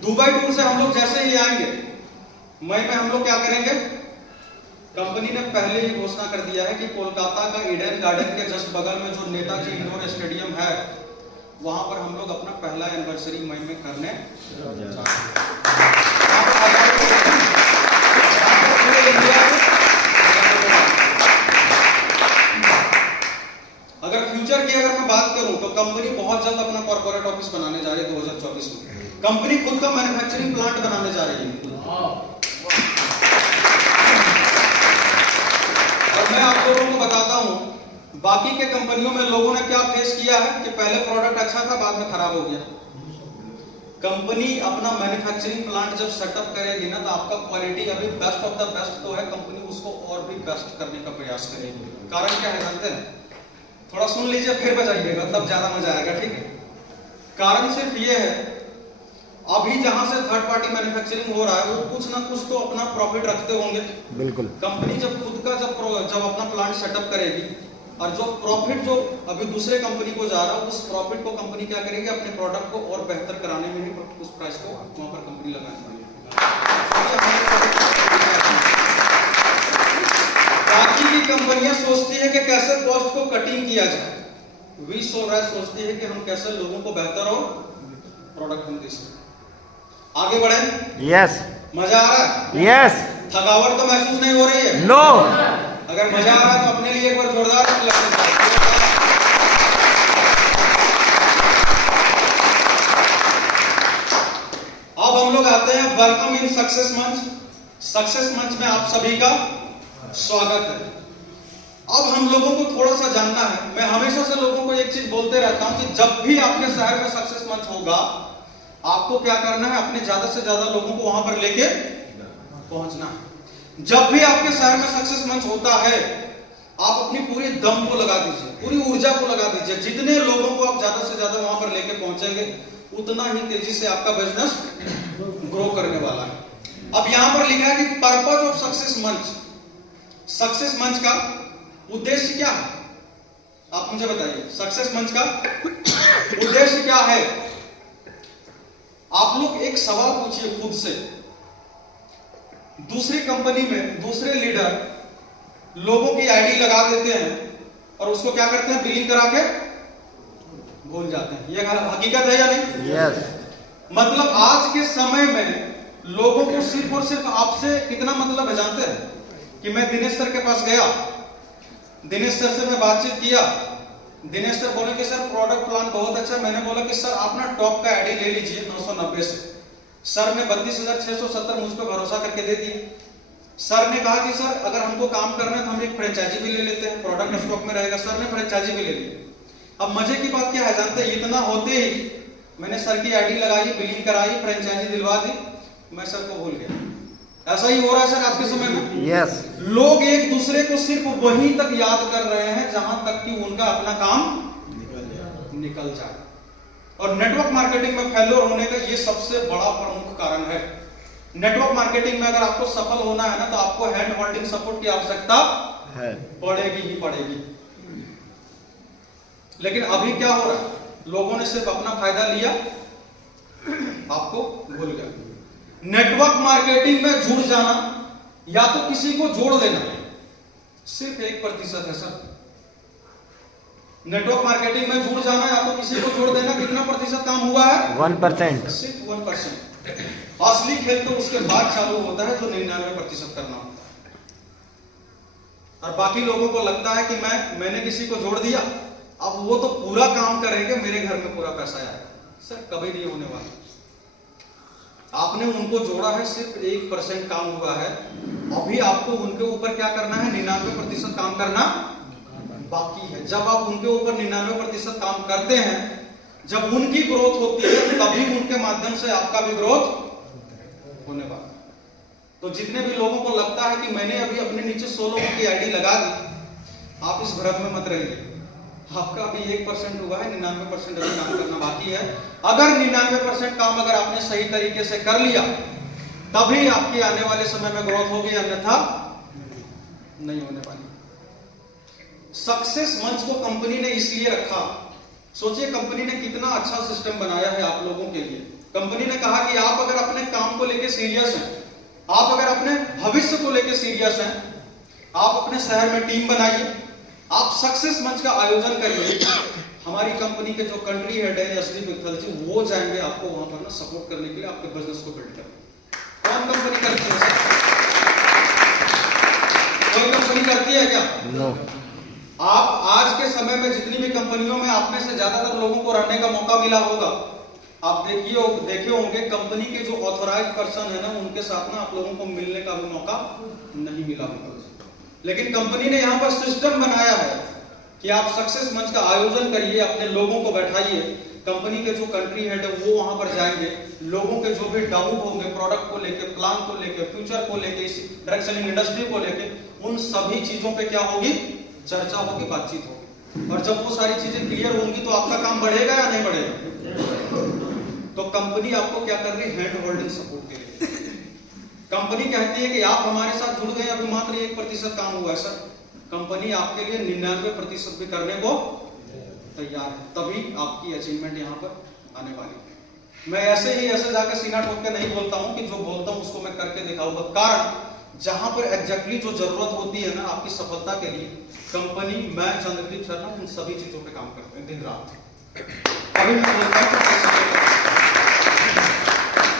दुबई टूर से हम लोग जैसे ही आएंगे, मई में हम लोग क्या करेंगे? कंपनी ने पहले ही घोषणा कर दिया है कि कोलकाता का ईडन गार्डन के जस्ट बगल में जो नेताजी इंडोर स्टेडियम है, वहां पर हम लोग अपना पहला एनिवर्सरी मई में करने जा रहे हैं। अगर फ्यूचर की अगर मैं बात करूं तो कंपनी बहुत जल्द अपना कॉर्पोरेट ऑफिस बनाने जा रही है। 2024 में कंपनी खुद का मैन्युफैक्चरिंग प्लांट बनाने जा रही है। और मैं आप लोगों को बताता हूं, बाकी के कंपनियों में लोगों ने क्या फेस किया है कि पहले प्रोडक्ट अच्छा था, बाद में खराब हो गया। कंपनी अपना मैन्युफैक्चरिंग प्लांट जब सेटअप करेगी ना, तो आपका क्वालिटी अभी बेस्ट ऑफ द बेस्ट तो है, कंपनी उसको और भी बेस्ट करने का प्रयास करेगी। कारण क्या है जानते हैं? थोड़ा सुन लीजिए फिर बजाइएगा, तब ज्यादा मजा आएगा, ठीक है? कारण सिर्फ ये है, अभी जहां से थर्ड पार्टी मैन्युफैक्चरिंग हो रहा है वो कुछ ना कुछ तो अपना प्रॉफिट रखते होंगे। बिल्कुल। कंपनी जब खुद का जब अपना प्लांट सेटअप करेगी और जो प्रॉफिट जो अभी दूसरे कंपनी को जा रहा है, उस प्रॉफिट को कंपनी क्या करेगी? अपने प्रोडक्ट को और बेहतर कराने में ही उस प्राइस को वहां पर कंपनी लगानी पड़ेगी। बाकी की कंपनियां सोचती है कि कैसे कॉस्ट को कटिंग किया जाए। वी सोलराइज सोचती है कि हम कैसे लोगों को बेहतर और प्रोडक्ट हम दे सकते। आगे बढ़े? यस। मजा आ रहा है? यस। थकावट तो महसूस नहीं हो रही है? नो। अगर मजा आ रहा है तो अपने लिए एक बार जोरदार क्लैप कीजिए। अब हम लोग आते हैं वेलकम इन सक्सेस मंच। सक्सेस मंच में आप सभी का स्वागत है। अब हम लोगों को थोड़ा सा जानना है। मैं हमेशा से लोगों को एक चीज बोलते रहता हूं कि जब भी आपके शहर में सक्सेस मंच होगा, आपको क्या करना है? अपने ज्यादा से ज्यादा लोगों को वहां पर लेके पहुंचना है। जब भी आपके शहर में सक्सेस मंच होता है, आप अपनी पूरी दम को लगा दीजिए, पूरी ऊर्जा को लगा दीजिए। जितने लोगों को आप ज्यादा से ज्यादा वहां पर लेके पहुंचेंगे, उतना ही तेजी से आपका बिजनेस ग्रो करने वाला है। अब यहां पर लिखा है कि पर्पज ऑफ सक्सेस मंच। सक्सेस मंच का उद्देश्य क्या है? आप मुझे बताइए, सक्सेस मंच का उद्देश्य क्या है? आप लोग एक सवाल पूछिए खुद से। दूसरी कंपनी में दूसरे लीडर लोगों की आईडी लगा देते हैं और उसको क्या करते हैं? बिलिंग करा के भूल जाते हैं। यह हकीकत है या नहीं? यस। मतलब आज के समय में लोगों को सिर्फ और सिर्फ आपसे कितना मतलब है जानते हैं? कि मैं दिनेश सर के पास गया, दिनेश सर से मैं बातचीत किया, दिनेश सर बोले कि सर प्रोडक्ट प्लान बहुत अच्छा। मैंने बोला कि सर आप ना टॉप का आईडी ले लीजिए 990 से। सर ने 32,670 मुझ पर भरोसा करके दे दिए। सर ने कहा कि सर अगर हमको काम करना है तो हम एक फ्रेंचाइजी भी ले लेते हैं, प्रोडक्ट स्टॉक में रहेगा। सर ने फ्रेंचाइजी भी ले ली। अब मजे की बात क्या है जानते हैं? इतना होते ही मैंने सर की आईडी लगाई, बिलिंग कराई, फ्रेंचाइजी दिलवा दी, मैं सर को भूल गया। ऐसा ही हो रहा है सर आज के समय में। यस। लोग एक दूसरे को सिर्फ वहीं तक याद कर रहे हैं जहां तक कि उनका अपना काम निकल जाए। और नेटवर्क मार्केटिंग में फेल्योर होने का ये सबसे बड़ा प्रमुख कारण है। नेटवर्क मार्केटिंग में अगर आपको सफल होना है ना, तो आपको हैंड होल्डिंग सपोर्ट की आवश्यकता है, पड़ेगी ही पड़ेगी। लेकिन अभी क्या हो रहा है? लोगों ने सिर्फ अपना फायदा लिया, आपको भूल गया। नेटवर्क मार्केटिंग में जुड़ जाना या तो किसी को जोड़ देना सिर्फ 1% है सर। नेटवर्क मार्केटिंग में जुड़ जाना या तो किसी को जोड़ देना कितना प्रतिशत काम हुआ है? 1%। सिर्फ 1%। असली खेल तो उसके बाद चालू होता है जो 99% करना होता और बाकी लोगों को लगता है कि मैंने किसी को जोड़ दिया, अब वो तो पूरा काम करेंगे, मेरे घर में पूरा पैसा आएगा। सर कभी नहीं होने वाला। आपने उनको जोड़ा है, सिर्फ 1% काम हुआ है, अभी आपको उनके ऊपर क्या करना है, 99% काम करना बाकी है। जब आप उनके ऊपर 99% काम करते हैं, जब उनकी ग्रोथ होती है, तभी उनके माध्यम से आपका भी ग्रोथ होने वाला। तो जितने भी लोगों को लगता है कि मैंने अभी अपने नीचे 100 लोगों की आईडी लगा दी, आप इस भ्रम में मत रहिए। आपका अभी 1% हुआ है, 99% अभी काम करना बाकी है। अगर 99% काम अगर आपने सही तरीके से कर लिया, तभी आपकी आने वाले समय में ग्रोथ होगी, अन्यथा नहीं होने वाली। सक्सेस मंच को कंपनी ने इसलिए रखा, सोचिए कंपनी ने कितना अच्छा सिस्टम बनाया है आप लोगों के लिए। कंपनी ने कहा कि आप अगर अपने काम को लेकर सीरियस हैं, आप अगर अपने भविष्य को लेकर सीरियस हैं, आप अपने शहर में टीम बनाइए, आप सक्सेस मंच का आयोजन करिए। हमारी कंपनी के जो कंट्री हेड है एसडी मित्तल जी, वो जाएंगे आपको वहां पर ना सपोर्ट करने के लिए, आपके बिजनेस को बिल्ड करने। कौन कंपनी करती है सर? कोई कंपनी करती है क्या? नो। आप आज के समय में जितनी भी कंपनियों में आप में से ज्यादातर लोगों को रहने का मौका मिला होगा, आप देखे होंगे कंपनी के जो ऑथोराइज पर्सन है ना, उनके साथ ना आप लोगों को मिलने का भी मौका नहीं मिला होगा। लेकिन कंपनी ने यहाँ पर सिस्टम बनाया है कि आप सक्सेस मंच का आयोजन करिए, अपने लोगों को बैठाइए, कंपनी के जो कंट्री हेड है वो वहां पर जाएंगे, लोगों के जो भी डाउट होंगे प्रोडक्ट को लेके, प्लान को लेके, फ्यूचर को लेके, इस डायरेक्ट सेलिंग इंडस्ट्री को लेके, उन सभी चीजों पे क्या होगी, चर्चा होगी, बातचीत होगी। और जब वो सारी चीजें क्लियर होंगी तो आपका काम बढ़ेगा या नहीं बढ़ेगा? तो कंपनी आपको क्या कर रही है, हैंड होल्डिंग सपोर्ट के लिए। कंपनी कहती है कि आप हमारे साथ जुड़ गए, अभी मात्र 1% काम हुआ है सर, कंपनी आपके लिए 99% भी करने को तैयार है, तभी आपकी अचीवमेंट यहाँ पर आने वाली है। मैं ऐसे जाकर सीना ठोक के नहीं बोलता हूँ कि जो बोलता हूँ उसको मैं करके दिखाऊंगा। कारण जहां पर एग्जैक्टली जो जरूरत होती है ना आपकी सफलता के लिए, कंपनी, मैं, चंद्रदीप शर्मा, उन सभी चीजों पे काम करते हैं दिन रात। अभी मैं बोलता हूँ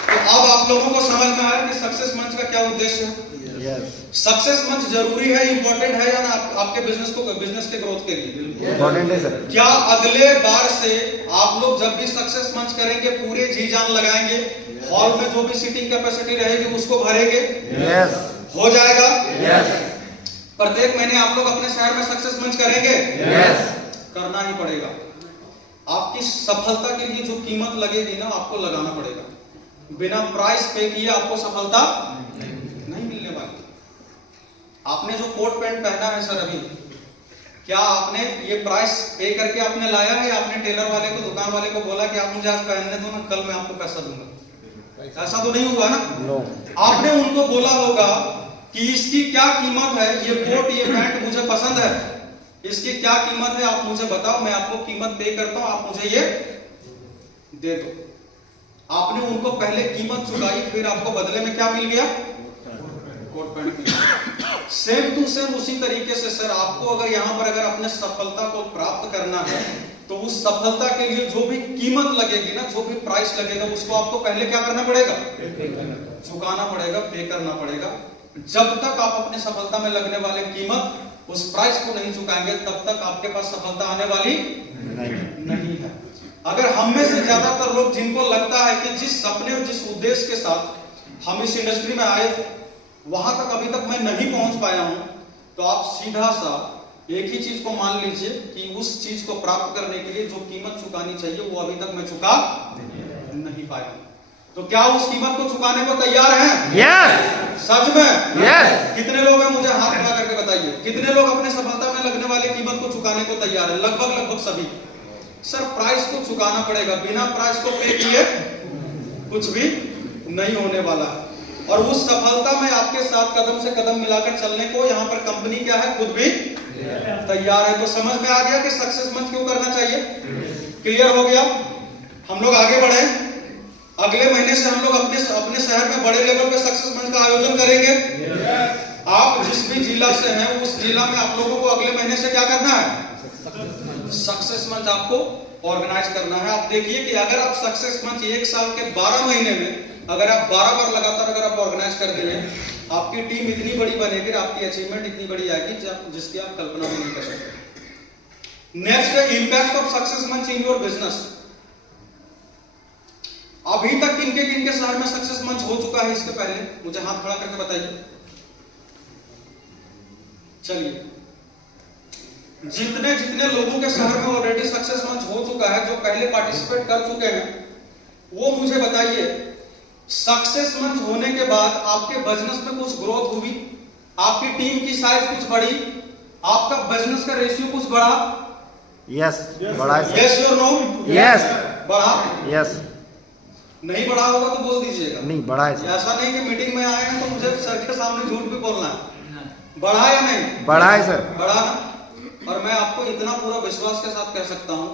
तो अब आप लोगों को समझ में आया कि सक्सेस मंच का क्या उद्देश्य है। सक्सेस मंच जरूरी है, इंपॉर्टेंट है या ना आपके बिजनेस के ग्रोथ के लिए? इंपॉर्टेंट है सर। क्या अगले बार से आप लोग जब भी सक्सेस मंच करेंगे पूरे जी जान लगाएंगे, हॉल में जो भी सीटिंग कैपेसिटी रहेगी उसको भरेंगे? यस। हो जाएगा? यस। प्रत्येक महीने आप लोग अपने शहर में सक्सेस मंच करेंगे? यस। करना ही पड़ेगा। आपकी सफलता के लिए जो कीमत लगेगी ना, आपको लगाना पड़ेगा। बिना प्राइस पे किए आपको सफलता नहीं मिलने वाली। आपने जो कोट पैंट पहना है सर अभी, क्या आपने ये प्राइस पे करके आपने लाया है, या आपने टेलर वाले को, दुकान वाले को बोला कि आप मुझे आज पहनने दो ना, कल मैं आपको पैसा दूंगा? ऐसा तो नहीं हुआ ना। नो। आपने उनको बोला होगा कि इसकी क्या कीमत है, ये कोट, ये पैंट मुझे पसंद है, इसकी क्या कीमत है आप मुझे बताओ, मैं आपको कीमत पे करता हूं, आप मुझे ये दे दो। आपने उनको पहले कीमत चुकाई, फिर आपको बदले में क्या मिल गया? कोट पैंट मिल गया। सेम टू सेम उसी तरीके से सर, आपको अगर यहां पर अगर अपने सफलता को प्राप्त करना है, तो उस सफलता के लिए जो भी कीमत लगेगी ना, जो भी प्राइस लगेगा, उसको आपको पहले क्या करना पड़ेगा? चुकाना पड़ेगा, पे करना पड़ेगा। जब तक आप अपनी सफलता में लगने वाले कीमत, उस प्राइस को नहीं चुकाएंगे, तब तक आपके पास सफलता आने वाली नहीं है। अगर हम में से ज्यादातर लोग, जिनको लगता है कि जिस सपने और जिस उद्देश्य के साथ हम इस इंडस्ट्री में आए थे, वहां तक अभी तक मैं नहीं पहुंच पाया हूं, तो आप सीधा सा एक ही चीज को मान लीजिए कि उस चीज को प्राप्त करने के लिए जो कीमत चुकानी चाहिए वो अभी तक मैं चुका नहीं पाया। तो क्या उस कीमत को चुकाने को तैयार हैं? यस। सच में? यस। कितने लोग हैं, मुझे हाथ उठा करके बताइए, कितने लोग अपने सफलता में लगने वाले कीमत को चुकाने को तैयार है? लगभग सभी। सर प्राइस को चुकाना पड़ेगा, बिना प्राइस को पे किए कुछ भी नहीं होने वाला है। और उस सफलता में आपके साथ कदम से कदम मिलाकर चलने को यहाँ पर कंपनी क्या है, खुद भी तैयार है। तो समझ में आ गया कि सक्सेस मंच क्यों करना चाहिए? क्लियर हो गया? हम लोग आगे बढ़े। अगले महीने से हम लोग अपने शहर में बड़े लेवल पे सक्सेस मंच का आयोजन करेंगे। आप जिस भी जिला से हैं, उस जिला में आप लोगों को अगले महीने से क्या करना है? सक्सेस मंच आपको ऑर्गेनाइज करना है। आप देखिए कि अगर आप सक्सेस मंच 1 साल के 12 महीने में अगर आप 12 बार लगातार अगर आप ऑर्गेनाइज कर दिए, आपकी टीम इतनी बड़ी बनेगी, आपकी अचीवमेंट इतनी बड़ी आएगी जिसकी आप कल्पना भी नहीं कर सकते। नेक्स्ट है इंपैक्ट ऑफ सक्सेस मंच इन योर बिजनेस। अभी तक किनके किनके शहर में सक्सेस मंच हो चुका है, इसके पहले मुझे हाथ खड़ा करके बताइए। चलिए, जितने जितने लोगों के शहर में ऑलरेडी सक्सेस मंच हो चुका है, जो पहले पार्टिसिपेट कर चुके हैं, वो मुझे बताइए, सक्सेस मंच होने के बाद आपके बिजनेस में कुछ ग्रोथ हुई, आपकी टीम की साइज कुछ बढ़ी, आपका बिजनेस का रेशियो कुछ बढ़ा? यस, बढ़ा है। यस और नो? यस, बढ़ा? यस। नहीं बढ़ा होगा तो बोल दीजिएगा। नहीं, बढ़ा है। ऐसा नहीं कि मीटिंग में आए हैं तो मुझे सर के सामने झूठ भी बोलना है। बढ़ा या नहीं? बढ़ा है सर। बढ़ा ना? और मैं आपको इतना पूरा विश्वास के साथ कह सकता हूं,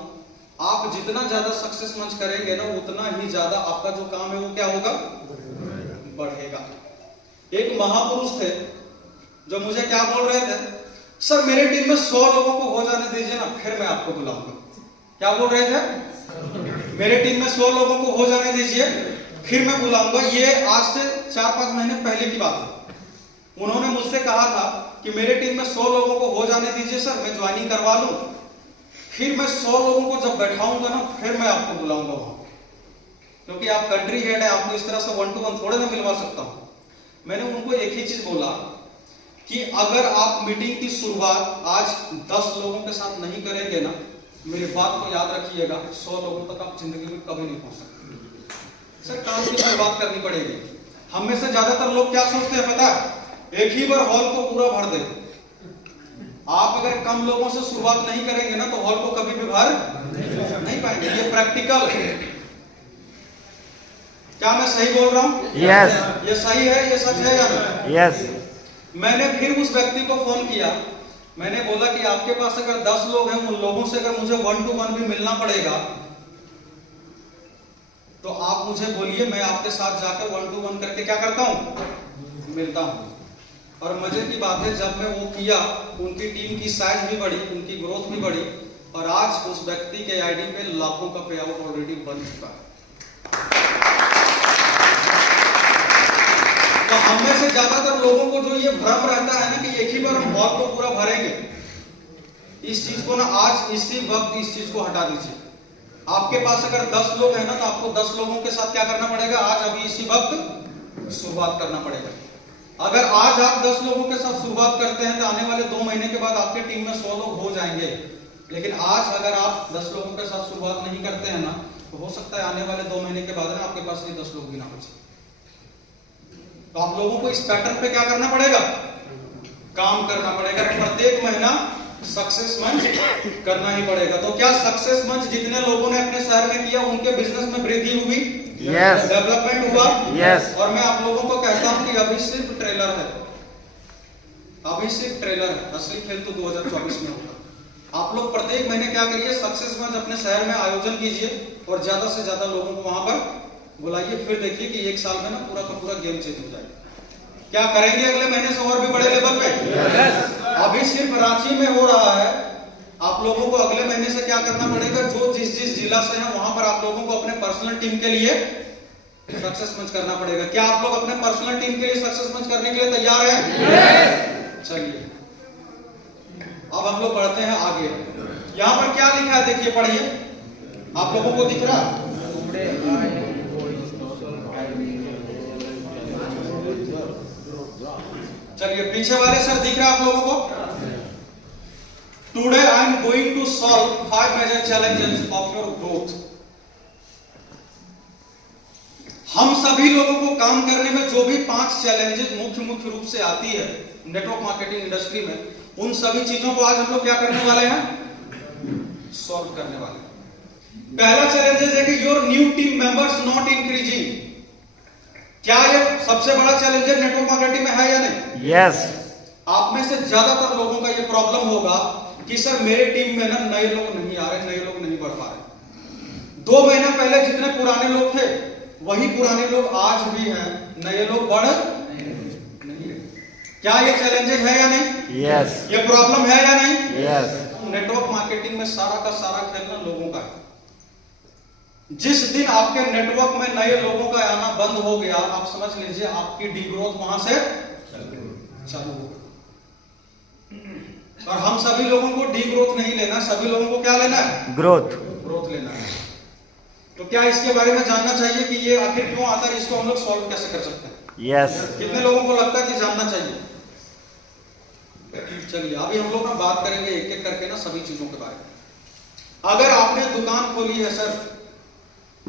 आप जितना ज्यादा सक्सेस मंच करेंगे ना, उतना ही ज्यादा आपका जो काम है वो क्या होगा? बढ़ेगा। एक महापुरुष थे जो मुझे क्या बोल रहे थे, सर मेरे टीम में 100 लोगों को हो जाने दीजिए ना, फिर मैं आपको बुलाऊंगा। क्या बोल रहे थे? मेरे टीम में 100 लोगों को हो जाने दीजिए, फिर मैं बुलाऊंगा। ये आज से 4-5 महीने पहले की बात है। उन्होंने मुझसे कहा था कि मेरे टीम में 100 लोगों को हो जाने दीजिए सर, मैं ज्वाइनिंग करवा लूं, फिर मैं 100 लोगों को जब बैठाऊंगा ना, फिर मैं आपको बुलाऊंगा वहां, क्योंकि आप कंट्री हेड है, आपको इस तरह से 1 to 1 थोड़े ना मिलवा सकता हूं। मैंने उनको एक ही चीज बोला कि अगर आप मीटिंग की शुरुआत आज 10 लोगों के साथ नहीं करेंगे ना, मेरी बात को याद रखिएगा, 100 लोगों तक आप जिंदगी में कभी नहीं पहुंच सकते। सर काम की शुरुआत करनी पड़ेगी। हम में से ज्यादातर लोग क्या सोचते हैं पता है? एक ही बार हॉल को पूरा भर दे। आप अगर कम लोगों से शुरुआत नहीं करेंगे ना, तो हॉल को कभी भी भर नहीं पाएंगे। ये प्रैक्टिकल है। क्या मैं सही बोल रहा हूं? यस। ये सही है, ये सच है या नहीं? यस। मैंने फिर उस व्यक्ति को फोन किया, मैंने बोला कि आपके पास अगर 10 लोग हैं, उन लोगों से अगर मुझे 1 to 1 भी मिलना पड़ेगा, तो आप मुझे बोलिए, मैं आपके साथ जाकर 1 to 1 करके क्या करता हूं? मिलता हूं। और मजे की बात है, जब मैं वो किया, उनकी टीम की साइज भी बढ़ी, उनकी ग्रोथ भी बढ़ी, और आज उस व्यक्ति के आईडी पे लाखों का पे आउट ऑलरेडी बन चुका है। तो हम में से ज्यादातर लोगों को जो ये भ्रम रहता है ना कि एक ही बार हम हॉल को पूरा भरेंगे, इस चीज को ना आज इसी वक्त इस चीज को हटा दीजिए। आपके पास अगर 10 लोग हैं ना, तो आपको 10 लोगों के साथ क्या करना पड़ेगा? आज अभी इसी वक्त शुरुआत करना पड़ेगा। अगर आज आप 10 लोगों के साथ शुरुआत करते हैं, तो आने वाले 2 महीने के बाद आपकी टीम में 100 लोग हो जाएंगे। लेकिन आज अगर आप 10 लोगों के साथ शुरुआत नहीं करते हैं ना, तो हो सकता है आने वाले 2 महीने के बाद ना आपके पास ये 10 लोग भी ना बचे। तो आप लोगों को इस पैटर्न पे क्या करना पड़ेगा? काम करना पड़ेगा। प्रत्येक महीना सक्सेस मंच करना ही पड़ेगा। तो क्या सक्सेस मंच जितने लोगों ने अपने शहर में किया, उनके बिजनेस में वृद्धि हुई? यस। डेवलपमेंट हुआ? यस। और मैं आप लोगों को कहता हूं कि अभी सिर्फ ट्रेलर है, अभी सिर्फ ट्रेलर है, असली खेल तो 2024 में होगा। आप लोग प्रत्येक महीने क्या करिए? सक्सेस मंच अपने शहर में आयोजन कीजिए और ज्यादा से ज्यादा लोगों को वहां पर बुलाइए। फिर देखिए कि 1 साल में ना पूरा का पूरा गेम चेंज हो जाएगा। क्या करेंगे अगले महीने से और भी बड़े लेवल पे? अभी सिर्फ रांची में हो रहा है, आप लोगों को अगले महीने से क्या करना पड़ेगा? जो जिस जिस जिला से है वहां पर आप लोगों को अपने पर्सनल टीम के लिए सक्सेस मंच करना पड़ेगा। क्या आप लोग अपने पर्सनल टीम के लिए सक्सेस मंच करने के लिए तैयार हैं? चलिए अब हम लोग बढ़ते हैं आगे। यहां पर क्या लिखा है देखिए, पढ़िए। आप लोगों को दिख रहा? चलिए पीछे वाले सर दिख रहा है आप लोगों को? Today I am going to solve 5 major challenges of your growth. हम सभी लोगों को काम करने में जो भी 5 चैलेंजेस मुख्य रूप से आती है नेटवर्क मार्केटिंग इंडस्ट्री में, उन सभी चीजों को आज हम लोग क्या करने वाले हैं? सॉल्व करने वाले हैं। पहला चैलेंज है कि your new team members not increasing. क्या ये सबसे बड़ा चैलेंज नेटवर्क मार्केटिंग में है या नहीं? यस। आप में से ज्यादातर लोगों का ये प्रॉब्लम होगा कि सर मेरे टीम में ना नए लोग नहीं आ रहे, नए लोग नहीं बढ़ पा रहे। 2 महीना पहले जितने पुराने लोग थे वही पुराने लोग आज भी हैं, नए लोग बढ़ नहीं रहे। क्या ये चैलेंजेस है या नहीं? यस। ये प्रॉब्लम है या नहीं? यस। नेटवर्क मार्केटिंग में सारा का सारा खेलना लोगों का है। जिस दिन आपके नेटवर्क में नए लोगों का आना बंद हो गया, आप समझ लीजिए आपकी डिग्रोथ वहां से चालू होगा। और हम सभी लोगों को डी ग्रोथ नहीं लेना, सभी लोगों को क्या लेना है? ग्रोथ। ग्रोथ लेना है। तो क्या इसके बारे में जानना चाहिए कि ये आखिर क्यों आता है, इसको हम लोग सॉल्व कैसे कर सकते हैं? यस। कितने लोगों को लगता है कि जानना चाहिए? चलिए अभी हम लोग ना बात करेंगे एक एक करके ना सभी चीजों के बारे में। अगर आपने दुकान खोली है सर,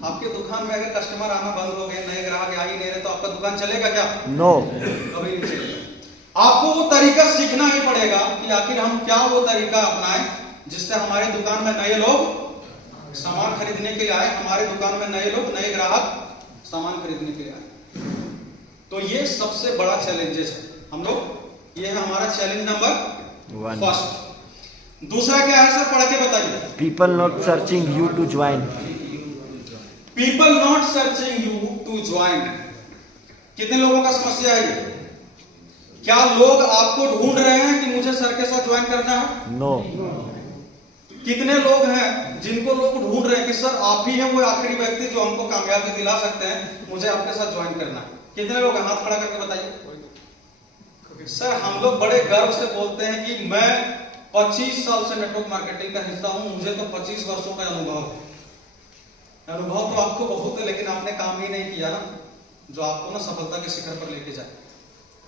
आपके दुकान में अगर कस्टमर आना बंद हो गए, नए ग्राहक आ ही नहीं रहे, तो आपका दुकान चलेगा क्या? नो। कभी नहीं चलेगा। आपको वो तरीका सीखना ही पड़ेगा कि आखिर हम क्या वो तरीका अपनाएं जिससे हमारी दुकान में नए लोग सामान खरीदने के लिए आए, हमारे दुकान में नए लोग, नए ग्राहक सामान खरीदने के लिए आए। तो ये सबसे बड़ा चैलेंजेस है हम लोग, ये है हमारा चैलेंज नंबर फर्स्ट। दूसरा क्या है सर, पढ़ के बताइए। People not searching you to join. People not searching you to join. कितने लोगों का समस्या है ये? क्या लोग आपको ढूंढ रहे हैं कि मुझे सर के साथ ज्वाइन करना है? नो। कितने लोग हैं जिनको लोग ढूंढ रहे हैं कि सर आप ही हैं वो आखिरी व्यक्ति जो हमको कामयाबी दिला सकते हैं, मुझे आपके साथ ज्वाइन करना है? कितने लोग हैं? हाथ खड़ा करके बताइए। सर हम लोग बड़े गर्व से बोलते हैं कि मैं 25 साल से नेटवर्क मार्केटिंग का हिस्सा हूं, मुझे तो 25 वर्षों का अनुभव है। अनुभव तो आपको बहुत है, लेकिन आपने काम ही नहीं किया ना जो आपको ना सफलता के शिखर पर लेके जाए।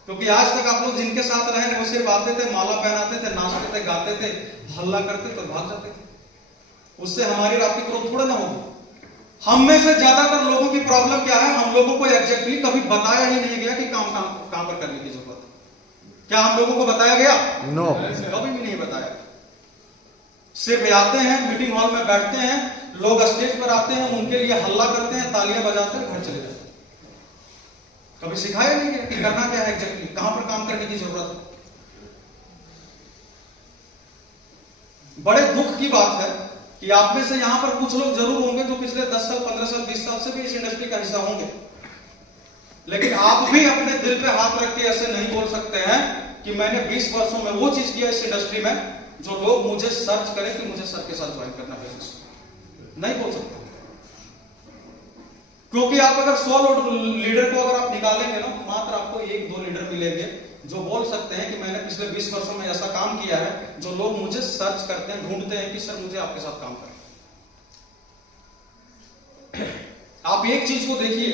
क्योंकि आज तक आप लोग जिनके साथ रहे वो सिर्फ आते थे, माला पहनाते थे, नाचते थे, गाते थे, हल्ला करते थे, भाग जाते थे। उससे हमारी और आपकी ग्रोथ थोड़ा ना होगी। हम में से ज्यादातर लोगों की प्रॉब्लम क्या है, हम लोगों को एग्जैक्टली कभी बताया ही नहीं गया कि काम पर करने की जरूरत है। क्या हम लोगों को बताया गया? नो। कभी भी नहीं बताया। सिर्फ आते हैं, मीटिंग हॉल में बैठते हैं, लोग स्टेज पर आते हैं, उनके लिए हल्ला करते हैं, तालियां बजाते हैं, घर चले जाते हैं। कभी सिखाया नहीं गया कि करना क्या है एग्जैक्टली, कहां पर काम करने की जरूरत है। बड़े दुख की बात है कि आप में से यहां पर कुछ लोग जरूर होंगे जो पिछले 10 साल, 15 साल, 20 साल से भी इस इंडस्ट्री का हिस्सा होंगे, लेकिन आप भी अपने दिल पे हाथ रख के ऐसे नहीं बोल सकते हैं कि मैंने 20 वर्षों में वो चीज किया इस इंडस्ट्री में जो लोग मुझे सर्च करें कि मुझे सर के साथ ज्वाइन करना बिजनेस। नहीं बोल सकते, क्योंकि आप अगर 100 लीडर को अगर आप निकालेंगे ना, मात्र आपको 1-2 लीडर मिलेंगे जो बोल सकते हैं कि मैंने पिछले 20 वर्षों में ऐसा काम किया है जो लोग मुझे सर्च करते हैं, ढूंढते हैं कि सर मुझे आपके साथ काम करना। आप एक चीज को देखिए,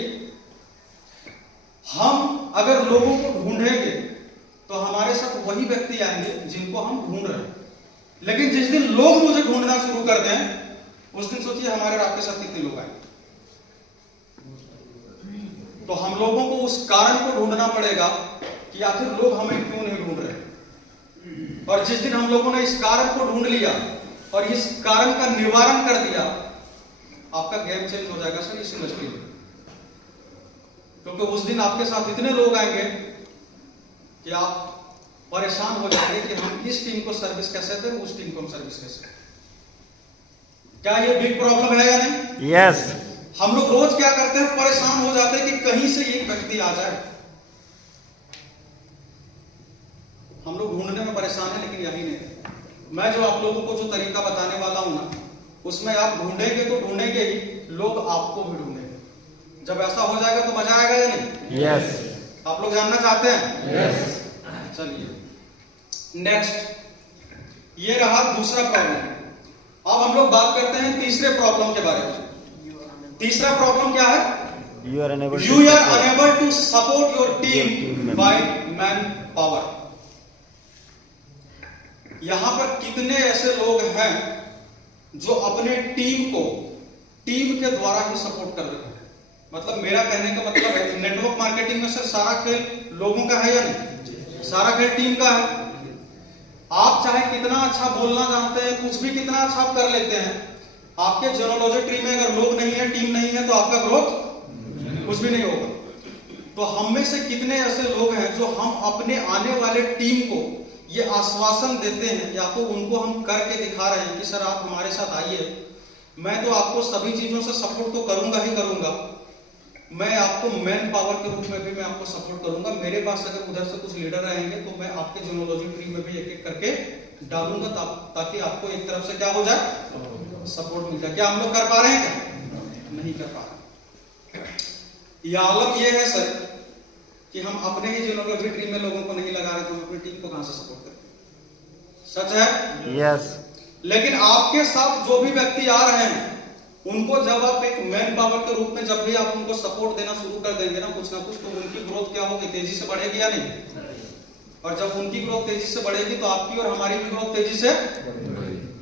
हम अगर लोगों को ढूंढेंगे तो हमारे साथ वही व्यक्ति आएंगे जिनको हम ढूंढ रहे हैं, लेकिन जिस दिन लोग मुझे ढूंढना शुरू कर दें उस दिन सोचिए हमारे और आपके साथ कितने लोग आएंगे। तो हम लोगों को उस कारण को ढूंढना पड़ेगा कि आखिर लोग हमें क्यों नहीं ढूंढ रहे। और जिस दिन हम लोगों ने इस कारण को ढूंढ लिया और इस कारण का निवारण कर दिया, आपका गेम चेंज हो जाएगा सर इस इंडस्ट्री में। क्योंकि उस दिन आपके साथ इतने लोग आएंगे कि आप परेशान हो जाएंगे कि हम इस टीम को सर्विस कैसे दें, उस टीम को हम सर्विस कैसे दें। क्या ये बिग प्रॉब्लम है या नहीं? यस। हम लोग रोज क्या करते हैं, परेशान हो जाते हैं कि कहीं से एक व्यक्ति आ जाए। हम लोग ढूंढने में परेशान है, लेकिन यही नहीं। मैं जो आप लोगों को जो तरीका बताने वाला हूं ना, उसमें आप ढूंढेंगे तो ढूंढेंगे ही, लोग आपको भी ढूंढेंगे। जब ऐसा हो जाएगा तो मजा आएगा या नहीं? यस। आप लोग जानना चाहते हैं? यस। चलिए नेक्स्ट, ये रहा दूसरा प्रॉब्लम। अब हम लोग बात करते हैं तीसरे प्रॉब्लम के बारे में। तीसरा प्रॉब्लम क्या है? You are unable to support your team by manpower। यहां पर कितने ऐसे लोग हैं जो अपने टीम को टीम के द्वारा ही सपोर्ट कर रहे हैं? मतलब मेरा कहने का मतलब है नेटवर्क मार्केटिंग में सर सारा खेल लोगों का है या नहीं? सारा खेल टीम का है। आप चाहे कितना अच्छा बोलना जानते हैं, कुछ भी कितना अच्छा आप कर लेते हैं, आपके जेनोलॉजी ट्री में अगर लोग नहीं है, टीम नहीं है, तो आपका ग्रोथ कुछ भी नहीं होगा। तो हम में से कितने ऐसे लोग हैं जो हम अपने आने वाले टीम को ये आश्वासन देते हैं, या तो उनको हम करके दिखा रहे हैं कि सर आप हमारे साथ आइए, मैं तो आपको सभी चीजों से सपोर्ट तो करूंगा ही करूंगा, मैं आपको मैन पावर के रूप में भी मैं आपको सपोर्ट करूंगा। मेरे पास अगर उधर से कुछ लीडर रहेंगे तो मैं आपके जेनोलॉजी ट्री में भी एक एक करके डालूंगा, ताकि आपको एक तरफ से क्या हो जाए, सपोर्ट मिल जाए। क्या हम लोग कर पा रहे हैं? नहीं कर पा रहे। ये आलम ये है सर कि हम अपने ही जियोलॉजी टीम में लोगों को नहीं लगा रहे तो हम अपनी टीम को कहां से सपोर्ट करें? सच है? यस। लेकिन आपके साथ जो भी व्यक्ति आ रहे हैं उनको जब आप एक मैन पावर के रूप में जब भी आप उनको सपोर्ट देना शुरू कर देंगे ना कुछ, तो उनकी ग्रोथ क्या होगी? तेजी से बढ़ेगी या नहीं? और जब उनकी ग्रोथ तेजी से बढ़ेगी तो आपकी और हमारी भी ग्रोथ तेजी से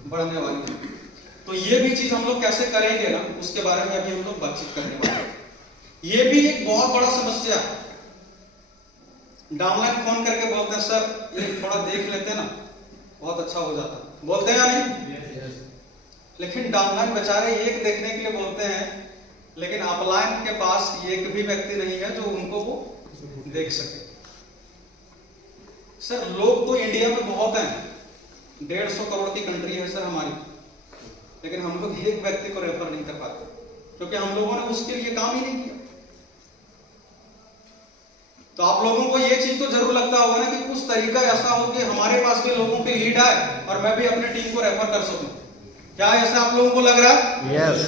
बढ़ने वाली है। तो ये भी चीज हम लोग कैसे करेंगे ना, उसके बारे में अभी हम लोग बातचीत करने वाले हैं। ये भी एक बहुत बड़ा समस्या है। डाउनलाइन फोन करके बोलते हैं सर ये थोड़ा देख लेते ना, बहुत अच्छा हो जाता। बोलते हैं या नहीं? लेकिन डाउनलाइन बेचारे एक देखने के लिए बोलते हैं, लेकिन अपलाइन के पास एक भी व्यक्ति नहीं है जो उनको वो देख सके। सर लोग तो इंडिया में बहुत हैं, 150 करोड़ की कंट्री है सर हमारी, लेकिन हम लोग एक व्यक्ति को रेफर नहीं कर पाते क्योंकि हम लोगों ने उसके लिए काम ही नहीं किया। तो आप लोगों को ये चीज तो जरूर लगता होगा ना कि कुछ तरीका ऐसा हो कि हमारे पास भी लोगों की लीड आए और मैं भी अपनी टीम को रेफर कर सकूं। क्या ऐसा आप लोगों को लग रहा है? यस।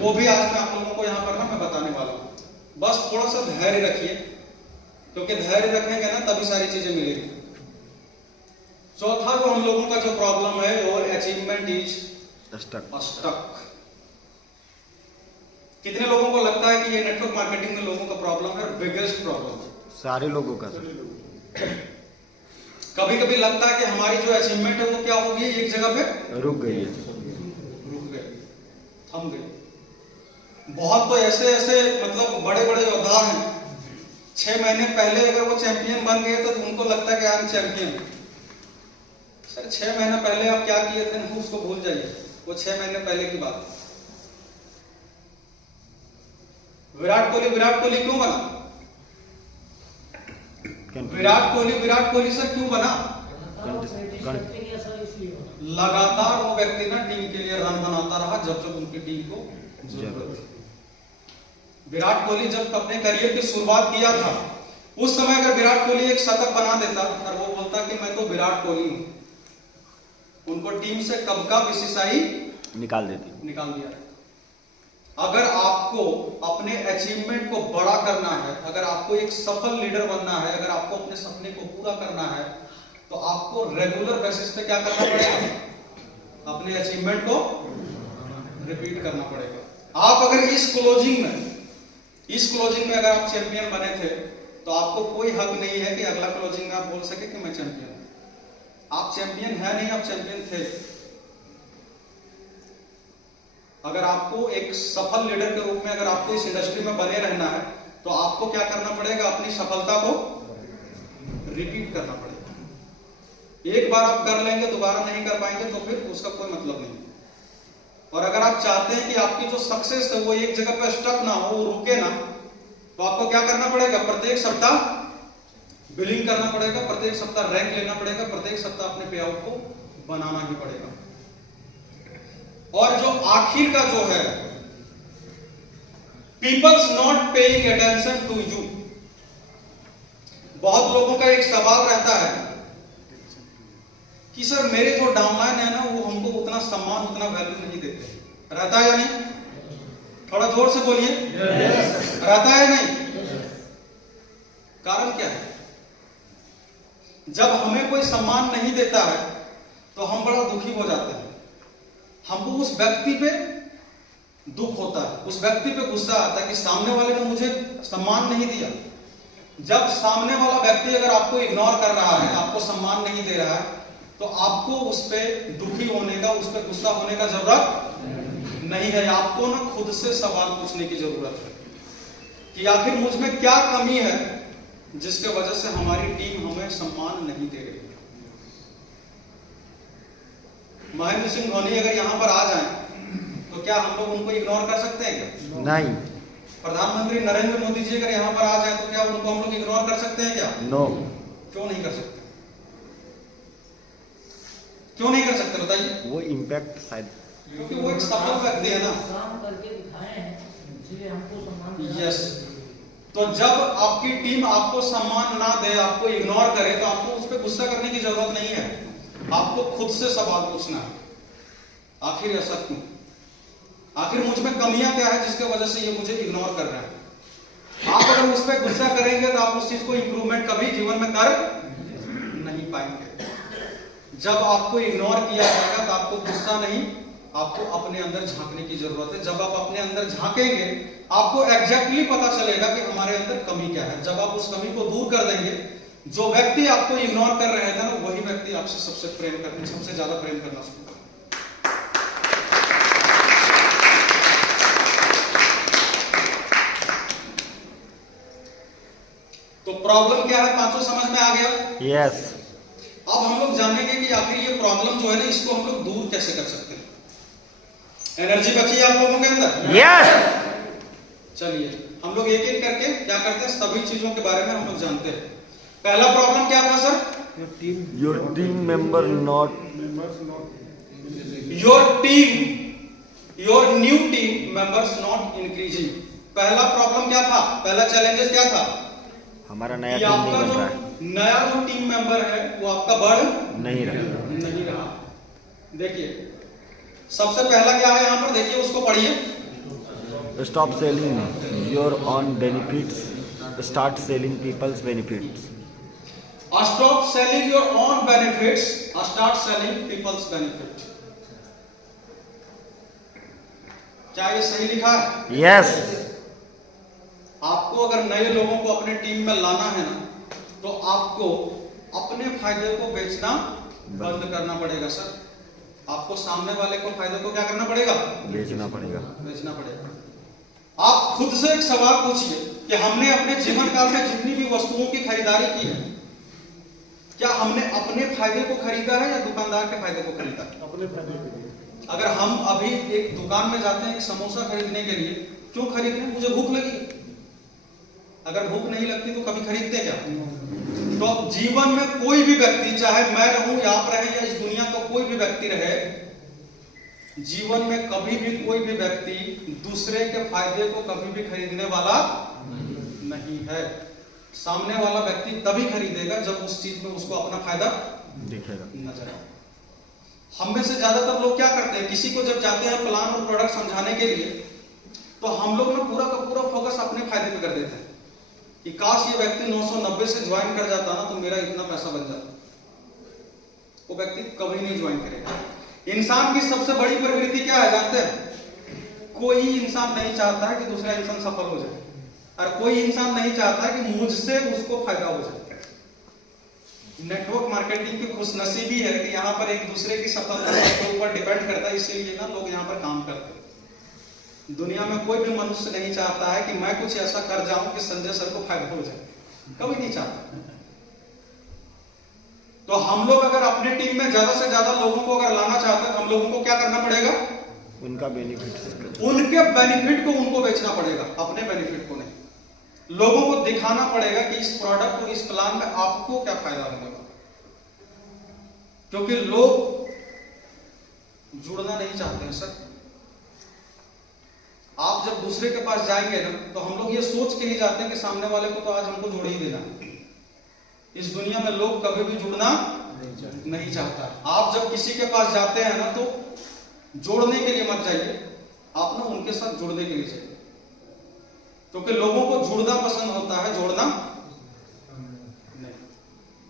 वो भी आज मैं आप लोगों को यहाँ पर ना मैं बताने वाला हूँ। बस थोड़ा सा धैर्य रखिए, क्योंकि धैर्य रखेंगे ना तभी सारी चीजें मिलेगी। चौथा जो हम लोगों का जो प्रॉब्लम है वो अचीवमेंट इज स्टक। कितने लोगों को लगता है कि ये नेटवर्क मार्केटिंग में लोगों का प्रॉब्लम है? बिगेस्ट प्रॉब्लम है सारे लोगों का। कभी कभी लगता है कि हमारी जो अचीवमेंट है वो क्या होगी, एक जगह पे रुक गई है, रुक गए, थम गए। बहुत तो ऐसे ऐसे मतलब बड़े बड़े योद्धा हैं, 6 महीने पहले अगर वो चैंपियन बन गए तो उनको लगता है कि आई एम चैंपियन। सर 6 महीने पहले आप क्या किए थे उसको भूल जाइए, वो 6 महीने पहले की बात। विराट कोहली क्यों बना? विराट कोहली सर क्यों बना? लगातार वो व्यक्ति ना टीम के लिए रन बनाता रहा जब जब उनकी टीम को जरूरत थी। विराट कोहली जब अपने करियर की शुरुआत किया था उस समय अगर विराट कोहली एक शतक बना देता और वो बोलता कि मैं तो विराट कोहली हूं, उनको टीम से कब का बीसीसीआई निकाल दिया। अगर आपको अपने अचीवमेंट को बड़ा करना है, अगर आपको एक सफल लीडर बनना है, अगर आपको अपने सपने को पूरा करना है, तो आपको रेगुलर बेसिस पे क्या करना पड़ेगा? अपने अचीवमेंट को रिपीट करना पड़ेगा। आप अगर इस क्लोजिंग में अगर आप चैंपियन बने थे तो आपको कोई हक नहीं है कि अगला क्लोजिंग में आप बोल सके कि मैं चैंपियन हूं। आप चैंपियन है नहीं, आप चैंपियन थे। अगर आपको एक सफल लीडर के रूप में अगर आपको इस इंडस्ट्री में बने रहना है तो आपको क्या करना पड़ेगा? अपनी सफलता को रिपीट करना पड़ेगा। एक बार आप कर लेंगे, दोबारा नहीं कर पाएंगे तो फिर उसका कोई मतलब नहीं। और अगर आप चाहते हैं कि आपकी जो सक्सेस है वो एक जगह पर स्टक ना हो, रुके ना, तो आपको क्या करना पड़ेगा? प्रत्येक सप्ताह बिलिंग करना पड़ेगा, प्रत्येक सप्ताह रैंक लेना पड़ेगा, प्रत्येक सप्ताह अपने पे आउट को बनाना ही पड़ेगा। और जो आखिर का जो है, peoples not paying attention to you. बहुत लोगों का एक सवाल रहता है कि सर मेरे जो डाउनलाइन है ना वो हमको उतना सम्मान, उतना वैल्यू नहीं देते। रहता है या नहीं? थोड़ा जोर से बोलिए। रहता है या नहीं? कारण क्या है? जब हमें कोई सम्मान नहीं देता है तो हम बड़ा दुखी हो जाते हैं। हमको उस व्यक्ति पे दुख होता है, उस व्यक्ति पे गुस्सा आता है कि सामने वाले ने मुझे सम्मान नहीं दिया। जब सामने वाला व्यक्ति अगर आपको इग्नोर कर रहा है, आपको सम्मान नहीं दे रहा है, तो आपको उस पे दुखी होने का, उस पे गुस्सा होने का जरूरत नहीं है। आपको ना खुद से सवाल पूछने की जरूरत है कि आखिर मुझ में क्या कमी है जिसके वजह से हमारी टीम हमें सम्मान नहीं दे रही। महेंद्र सिंह धोनी अगर यहां पर आ जाएं तो क्या हम लोग उनको इग्नोर कर सकते हैं क्या? नहीं। प्रधानमंत्री नरेंद्र मोदी जी अगर यहां पर आ जाएं तो क्या उनको हम लोग इग्नोर कर सकते हैं क्या? नो। क्यों नहीं कर सकते? क्यों नहीं कर सकते बताइए? वो इम्पैक्ट शायद, क्योंकि वो एक सफल व्यक्ति है ना, काम करके दिखाए हैं, इसलिए हमको सम्मान। यस। तो जब आपकी टीम आपको सम्मान ना दे, आपको इग्नोर करे, तो आपको उस पर गुस्सा करने की जरूरत नहीं है। आपको खुद से सवाल पूछना है, आखिर ऐसा क्यों? आखिर मुझ में कमियां क्या है जिसके वजह से ये मुझे इग्नोर कर रहे हैं? आप अगर उस पर गुस्सा करेंगे तो आप उस चीज को इंप्रूवमेंट कभी जीवन में कर नहीं पाएंगे। जब आपको इग्नोर किया जाएगा तो आपको गुस्सा नहीं, आपको अपने अंदर झांकने की जरूरत है। जब आप अपने अंदर झांकेंगे आपको एग्जैक्टली पता चलेगा कि हमारे अंदर कमी क्या है। जब आप उस कमी को दूर कर देंगे, जो व्यक्ति आपको इग्नोर कर रहे थे ना, वही व्यक्ति आपसे सबसे ज्यादा प्रेम करना शुरू करेगा। तो प्रॉब्लम क्या है, पांचों समझ में आ गया? यस। अब हम लोग जानेंगे कि आखिर ये प्रॉब्लम जो है ना, इसको हम लोग दूर कैसे कर सकते हैं। एनर्जी बची है आप लोगों के अंदर? यस। चलिए हम लोग एक एक करके क्या करते हैं, सभी चीजों के बारे में हम लोग जानते हैं। पहला प्रॉब्लम क्या था sir? Your team member not your new team members not increasing. पहला प्रॉब्लम क्या था, पहला चैलेंजेस क्या था? हमारा नया कि टीम आपका नहीं बन रहा है, नया जो टीम मेंबर है वो आपका बढ़ नहीं रहा। नहीं रहा। देखिए सबसे पहला क्या है यहाँ पर, देखिए उसको पढ़िए। Stop selling your own benefits, start selling peoples benefits. Stop selling your own benefits, start selling peoples benefit. क्या ये सही लिखा है? यस। आपको अगर नए लोगों को अपने टीम में लाना है ना, तो आपको अपने फायदे को बेचना बंद करना पड़ेगा सर। आपको सामने वाले को फायदे को क्या करना पड़ेगा? बेचना पड़ेगा। बेचना पड़ेगा। आप खुद से एक सवाल पूछिए कि हमने अपने जीवन काल में जितनी भी वस्तुओं की खरीदारी की है, क्या हमने अपने फायदे को खरीदा है या दुकानदार के फायदे को खरीदा है? अपने फायदे के लिए। अगर हम अभी एक दुकान में जाते हैं एक समोसा खरीदने के लिए, क्यों खरीद रहे हैं? मुझे भूख लगी। अगर भूख नहीं लगती तो कभी खरीदते क्या? तो अब जीवन में कोई भी व्यक्ति, चाहे मैं रहूं या आप रहे या इस दुनिया का कोई भी व्यक्ति रहे, जीवन में कभी भी कोई भी व्यक्ति दूसरे के फायदे को कभी भी खरीदने वाला नहीं है। सामने वाला व्यक्ति तभी खरीदेगा जब उस चीज में उसको अपना फायदा दिखेगा, नजर आए। हम में से ज्यादातर लोग क्या करते हैं, किसी को जब जाते हैं प्लान और प्रोडक्ट समझाने के लिए, तो हम लोग ना पूरा का पूरा फोकस अपने फायदे पे कर देते हैं कि काश ये व्यक्ति 990 से ज्वाइन कर जाता ना तो मेरा इतना पैसा बन जाता। वो व्यक्ति कभी नहीं ज्वाइन करेगा। इंसान की सबसे बड़ी प्रवृत्ति क्या है जानते हैं? कोई इंसान नहीं चाहता है कि दूसरा इंसान सफल हो जाए, और कोई इंसान नहीं चाहता है कि मुझसे उसको फायदा हो जाए। नेटवर्क मार्केटिंग की खुशनसीबी है कि यहाँ पर एक दूसरे की सफलता के ऊपर डिपेंड करता है, इसीलिए ना लोग यहाँ पर काम करते हैं। दुनिया में कोई भी मनुष्य नहीं चाहता है कि मैं कुछ ऐसा कर जाऊं कि संजय सर को फायदा हो जाए, कभी नहीं चाहता। तो हम लोग अगर अपने टीम में ज्यादा से ज्यादा लोगों को अगर लाना चाहते हैं, हम लोगों को क्या करना पड़ेगा? उनका बेनिफिट, उनके बेनिफिट को उनको बेचना पड़ेगा, अपने बेनिफिट को नहीं। लोगों को दिखाना पड़ेगा कि इस प्रोडक्ट और इस प्लान में आपको क्या फायदा होगा। क्योंकि लोग जुड़ना नहीं चाहते हैं सर। आप जब दूसरे के पास जाएंगे ना, तो हम लोग ये सोच के ही जाते हैं कि सामने वाले को तो आज हमको जोड़ ही देना। इस दुनिया में लोग कभी भी जुड़ना नहीं चाहता। आप जब किसी के पास जाते हैं ना, तो जोड़ने के लिए मत जाइए, आप ना उनके साथ जुड़ने के लिए जाइए। क्योंकि लोगों को जुड़ना पसंद होता है, जोड़ना नहीं।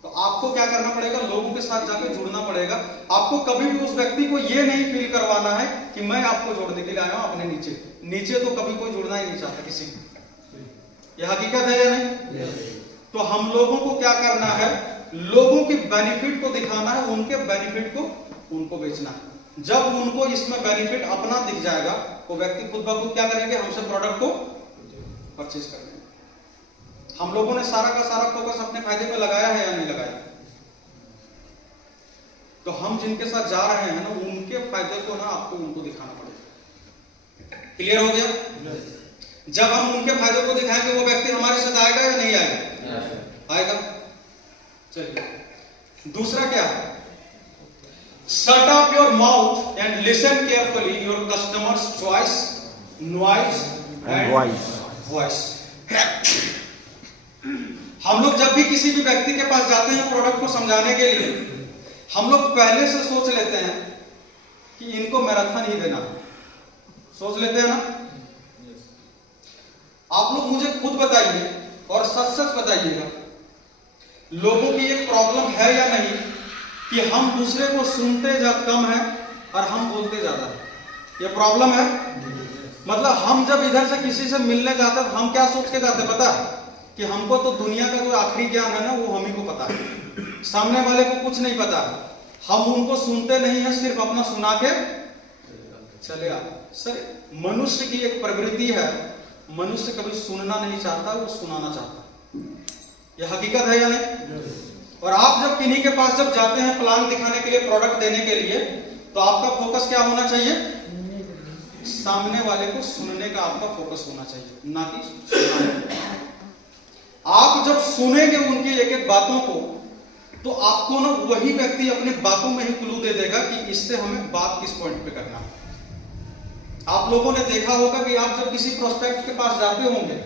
तो आपको क्या करना पड़ेगा? लोगों के साथ जाकर जुड़ना पड़ेगा। आपको कभी भी उस व्यक्ति को यह नहीं फील करवाना है कि मैं आपको जोड़ने के लिए आया हूं अपने नीचे तो कभी कोई जुड़ना ही नहीं चाहता किसी को। यह हकीकत है या नहीं? तो हम लोगों को क्या करना है? लोगों के बेनिफिट को दिखाना है, उनके बेनिफिट को उनको बेचना है। जब उनको इसमें बेनिफिट अपना दिख जाएगा, वो व्यक्ति खुद ब खुद क्या करेंगे? हमसे प्रोडक्ट को परचेज कर लेंगे। हम लोगों ने सारा का सारा फोकस अपने फायदे पे लगाया है या नहीं लगाया? तो हम जिनके साथ जा रहे हैं ना, उनके फायदे को ना आपको उनको दिखाना पड़ेगा। क्लियर हो गया? जब हम उनके फायदे को दिखाएंगे, वो व्यक्ति हमारे साथ आएगा या नहीं आएगा? आएगा। चलिए दूसरा क्या है? Shut up your mouth and listen carefully your customers choice, noise and voice. हम लोग जब भी किसी भी व्यक्ति के पास जाते हैं प्रोडक्ट को समझाने के लिए, हम लोग पहले से सोच लेते हैं कि इनको मैराथन ही देना। सोच लेते हैं ना? आप लोग मुझे खुद बताइए और सच सच बताइएगा, लोगों की एक प्रॉब्लम है या नहीं कि हम दूसरे को सुनते कम है और हम बोलते ज्यादा है? ये प्रॉब्लम है। मतलब हम जब इधर से किसी से मिलने जाते हैं, हम क्या सोच के जाते पता है कि हमको तो दुनिया का जो आखिरी ज्ञान है ना, वो हम ही को पता है, सामने वाले को कुछ नहीं पता है। हम उनको सुनते नहीं है, सिर्फ अपना सुना के चले आते। सर, मनुष्य की एक प्रवृत्ति है, मनुष्य कभी सुनना नहीं चाहता, वो सुनाना चाहता। यह हकीकत है या नहीं? और आप जब किन्हीं के पास जब जाते हैं प्लान दिखाने के लिए, प्रोडक्ट देने के लिए, तो आपका फोकस क्या होना चाहिए? सामने वाले को सुनने का आपका फोकस होना चाहिए, ना कि सुनाने। आप जब सुनेंगे उनकी एक एक बातों को, तो आपको ना वही व्यक्ति अपनी बातों में ही क्लू दे देगा कि इससे हमें बात किस पॉइंट पे करना है। आप लोगों ने देखा होगा कि आप जब किसी प्रोस्पेक्ट के पास जाते होंगे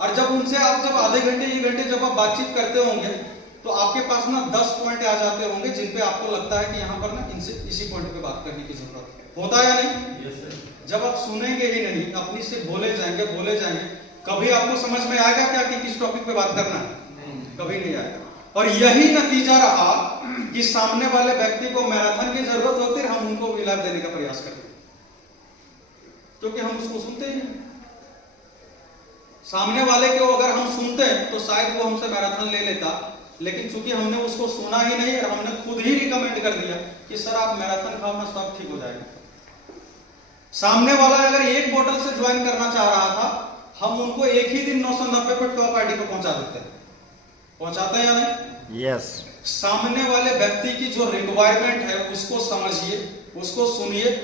और जब उनसे आप जब आधे घंटे 1 घंटे जब आप बातचीत करते होंगे, तो आपके पास ना 10 पॉइंट आ जाते होंगे जिन पे आपको लगता है कि यहाँ पर ना इनसे इसी पॉइंट पे बात करने की जरूरत है। होता है या नहीं? जब आप सुनेंगे ही नहीं, अपनी से बोले जाएंगे, कभी आपको समझ में आएगा क्या कि किस टॉपिक पे बात करना है? कभी नहीं आएगा। और यही नतीजा रहा कि सामने वाले व्यक्ति को मैराथन की जरूरत होती है, हम उनको विलाप देने का प्रयास करते हैं, क्योंकि हम उसको सुनते ही नहीं। सामने वाले को अगर हम सुनते हैं तो शायद वो हमसे मैराथन ले लेता, लेकिन चूंकि हमने उसको सुना ही नहीं और हमने खुद ही रिकमेंड कर दिया कि सर आप मैराथन खाओ ना, सब ठीक हो जाएगा। सामने वाला अगर 1 बोतल से ज्वाइन करना चाह रहा था, हम उनको एक ही दिन 990 पे टॉप आईडी पे पहुंचा देते हैं। पहुंचाते हैं या नहीं? यस। सामने वाले व्यक्ति की जो रिक्वायरमेंट है उसको समझिए, उसको सुनिए,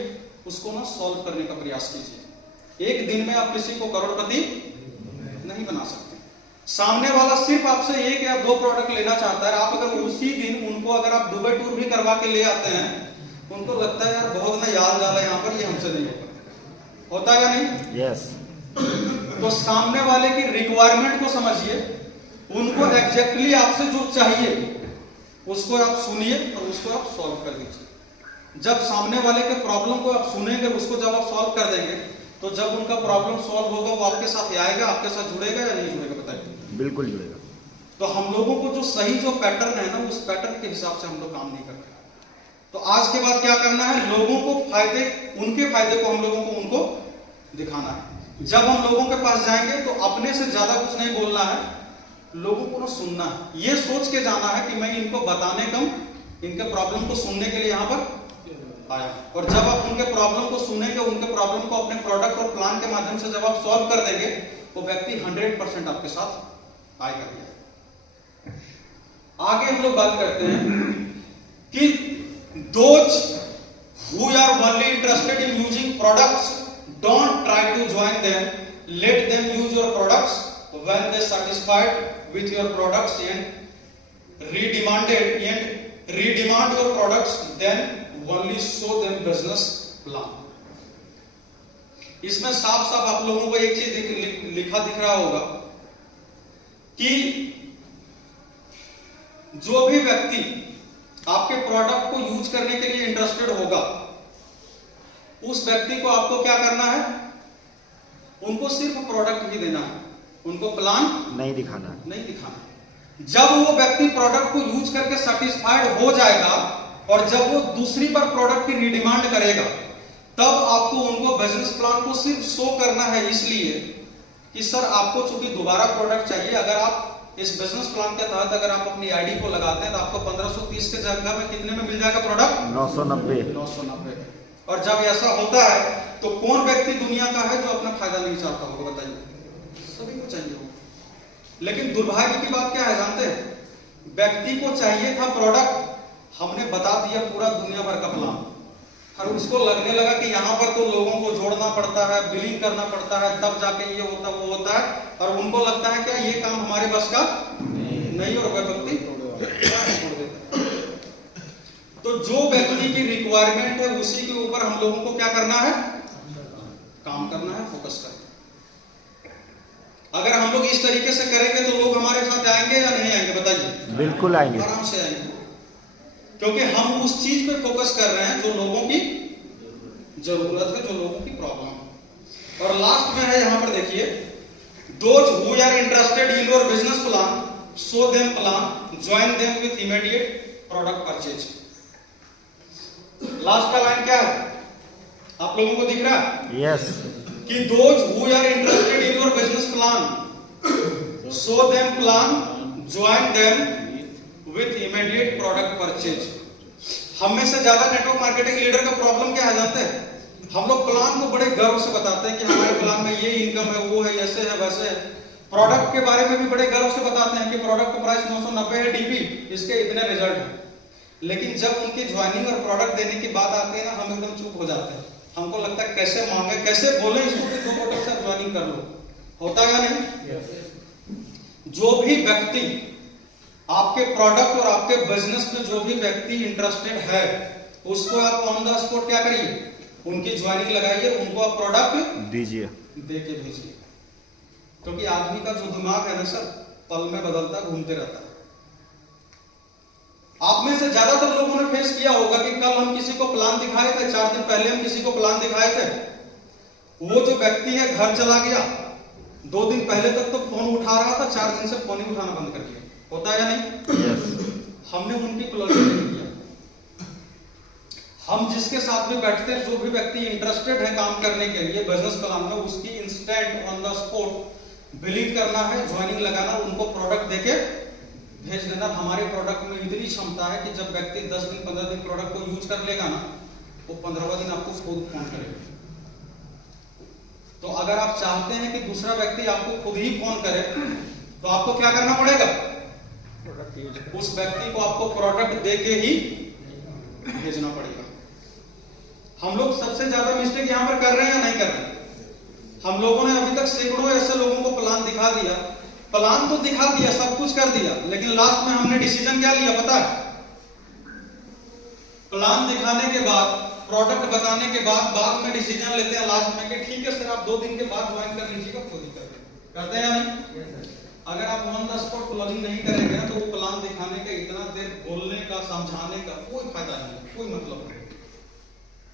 उसको ना सॉल्व करने का प्रयास कीजिए। एक दिन में आप किसी को करोड़पति नहीं बना सकते। सामने वाला सिर्फ आपसे 1 या 2 प्रोडक्ट लेना चाहता है, आप अगर उसी दिन उनको अगर आप दुबई टूर भी करवा के ले आते हैं, उनको लगता है यार बहुत ना याद डाला यहाँ पर, ये हमसे नहीं होता है या नहीं? यस। तो सामने वाले की रिक्वायरमेंट को समझिए, उनको एग्जैक्टली आपसे जो चाहिए उसको आप सुनिए और उसको आप सॉल्व कर दीजिए। जब सामने वाले के प्रॉब्लम को आप सुनेंगे, उसको जब आप सॉल्व कर देंगे, तो जब उनका प्रॉब्लम सॉल्व होगा वो आपके साथ आएगा, आपके साथ जुड़ेगा या नहीं जुड़ेगा? बताइए। बिल्कुल जुड़ेगा। तो हम लोगों को जो सही जो पैटर्न है ना, उस पैटर्न के हिसाब से हम लोग काम नहीं करते। तो आज के बाद क्या करना है, लोगों को फायदे, उनके फायदे को हम लोगों को उनको दिखाना है। जब हम लोगों के पास जाएंगे तो अपने से ज्यादा कुछ नहीं बोलना है, लोगों को ना सुनना है। ये सोच के जाना है कि मैं इनको बताने कम, इनके प्रॉब्लम को सुनने के लिए यहाँ पर आया। और जब आप उनके प्रॉब्लम को सुनेंगे, उनके प्रॉब्लम को अपने प्रोडक्ट और प्लान के माध्यम से जब आप सॉल्व कर देंगे, वो व्यक्ति 100% आपके साथ आएगा। आगे हम लोग बात करते हैं कि those who are only interested in using products, don't try to join them. Let them use your products. When they satisfied with your products and redemand your products, then only show them business plan. इसमें साफ साफ आप लोगों को एक चीज लिखा दिख रहा होगा कि जो भी व्यक्ति आपके प्रोडक्ट को यूज करने के लिए इंटरेस्टेड होगा, उस व्यक्ति को आपको क्या करना है? उनको सिर्फ प्रोडक्ट ही देना है, उनको प्लान नहीं दिखाना। जब वो व्यक्ति प्रोडक्ट को यूज करके सेटिस्फाइड हो जाएगा और जब वो दूसरी बार प्रोडक्ट की रीडिमांड करेगा, तब आपको उनको बिजनेस प्लान को सिर्फ शो करना है, इसलिए कि सर आपको चूंकि दोबारा प्रोडक्ट चाहिए। अगर आप इस बिजनेस प्लान के तहत अगर आप अपनी आईडी को लगाते हैं तो आपको 1530 के जगह में कितने में मिल जाएगा प्रोडक्ट? 990। और जब ऐसा होता है तो कौन व्यक्ति दुनिया का है जो अपना फायदा नहीं चाहता होगा? बताइए। सभी को चाहिए होगा। लेकिन दुर्भाग्य की बात क्या है जानते हैं? व्यक्ति को चाहिए था प्रोडक्ट, हमने बता दिया पूरा दुनिया भर का प्लान, और उसको लगने लगा कि यहाँ पर तो लोगों को जोड़ना पड़ता है, बिलिंग करना पड़ता है, तब जाके ये होता वो होता है, और उनको लगता है क्या ये काम हमारे बस का नहीं, और वह व्यक्ति छोड़ देता है। तो जो व्यक्ति की रिक्वायरमेंट है उसी के ऊपर हम लोगों को क्या करना है? काम करना है, फोकस करना है। अगर हम लोग इस तरीके से करेंगे तो लोग हमारे साथ आएंगे या नहीं आएंगे? बताइए। बिल्कुल आएंगे, आराम से आएंगे, क्योंकि हम उस चीज पे फोकस कर रहे हैं जो लोगों की जरूरत है, जो लोगों की प्रॉब्लम है। और लास्ट में है यहाँ पर देखिए, Those who are interested in your business plan, show them plan, join them with immediate product purchase. Last का लाइन क्या है, आप लोगों को दिख रहा है? Yes. कि those who are interested in your business plan, show them plan, join them with immediate product purchase. हम में से ज्यादा नेटवर्क मार्केटिंग लीडर का प्रॉब्लम क्या है जानते हैं? हम लोग प्लान को बड़े गर्व से बताते हैं कि हमारे प्लान में ये इनकम है, वो है, ऐसे है, वैसे है। प्रोडक्ट के बारे में भी बड़े गर्व से बताते हैं कि प्रोडक्ट का प्राइस 990 है डीपी, इसके इतने रिजल्ट हैं। लेकिन जब उनकी ज्वाइनिंग और प्रोडक्ट देने की बात आती है ना, हम एकदम चुप हो जाते हैं। हमको लगता है कैसे मांगे, कैसे बोले इसको कि 2 बोतल से ज्वाइनिंग कर लो। होता है या नहीं? जो भी व्यक्ति आपके प्रोडक्ट और आपके बिजनेस में जो भी व्यक्ति इंटरेस्टेड है, उसको आप ऑन द स्पॉट क्या करिए, उनकी ज्वाइनिंग लगाइए, उनको आप प्रोडक्ट दीजिए, दे के भेजिए। क्योंकि आदमी का जो दिमाग है ना सर, पल में बदलता, घूमते रहता है। आप में से ज्यादातर लोगों ने फेस किया होगा कि कल हम किसी को प्लान दिखाए थे, 4 दिन पहले हम किसी को प्लान दिखाए थे, वो जो व्यक्ति है घर चला गया, 2 दिन पहले तक तो फोन उठा रहा था, 4 दिन से फोन ही उठाना बंद कर दिया। होता है या नहीं? yes. हमने उनकी क्लोजिंग नहीं किया। हम जिसके साथ भी बैठते हैं, जो भी व्यक्ति इंटरेस्टेड है काम करने के लिए बिजनेस प्लान में, उसकी instant on the spot believe करना है, ज्वाइनिंग लगाना, उनको प्रोडक्ट देके भेज देना। हमारे प्रोडक्ट में इतनी क्षमता है कि जब व्यक्ति 10 दिन 15 दिन प्रोडक्ट को यूज कर लेगा ना, वो 15वां दिन आपको खुद फोन करेगा। तो अगर आप चाहते हैं कि दूसरा व्यक्ति आपको खुद ही फोन करे, तो आपको क्या करना पड़ेगा? उस व्यक्ति को आपको प्रोडक्ट देके ही भेजना पड़ेगा। हम लोग सबसे ज्यादा मिस्टेक यहां पर कर रहे हैं या नहीं कर रहे हैं? हम लोगों ने अभी तक सैकड़ों ऐसे लोगों को प्लान दिखा दिया, प्लान तो दिखा दिया, सब कुछ कर दिया, लेकिन लास्ट में हमने डिसीजन क्या लिया पता है? प्लान दिखाने के बाद, प्रोडक्ट बताने के बाद में डिसीजन लेते हैं लास्ट में कि ठीक है सर, आप 2 दिन के बाद ज्वाइन कर लीजिएगा, कोई दिक्कत नहीं। करते हैं या नहीं? अगर आप ऑन द स्पॉट क्लोजिंग नहीं करेंगे तो वो प्लान दिखाने का, इतना देर बोलने का, समझाने का कोई फायदा नहीं, कोई मतलब नहीं।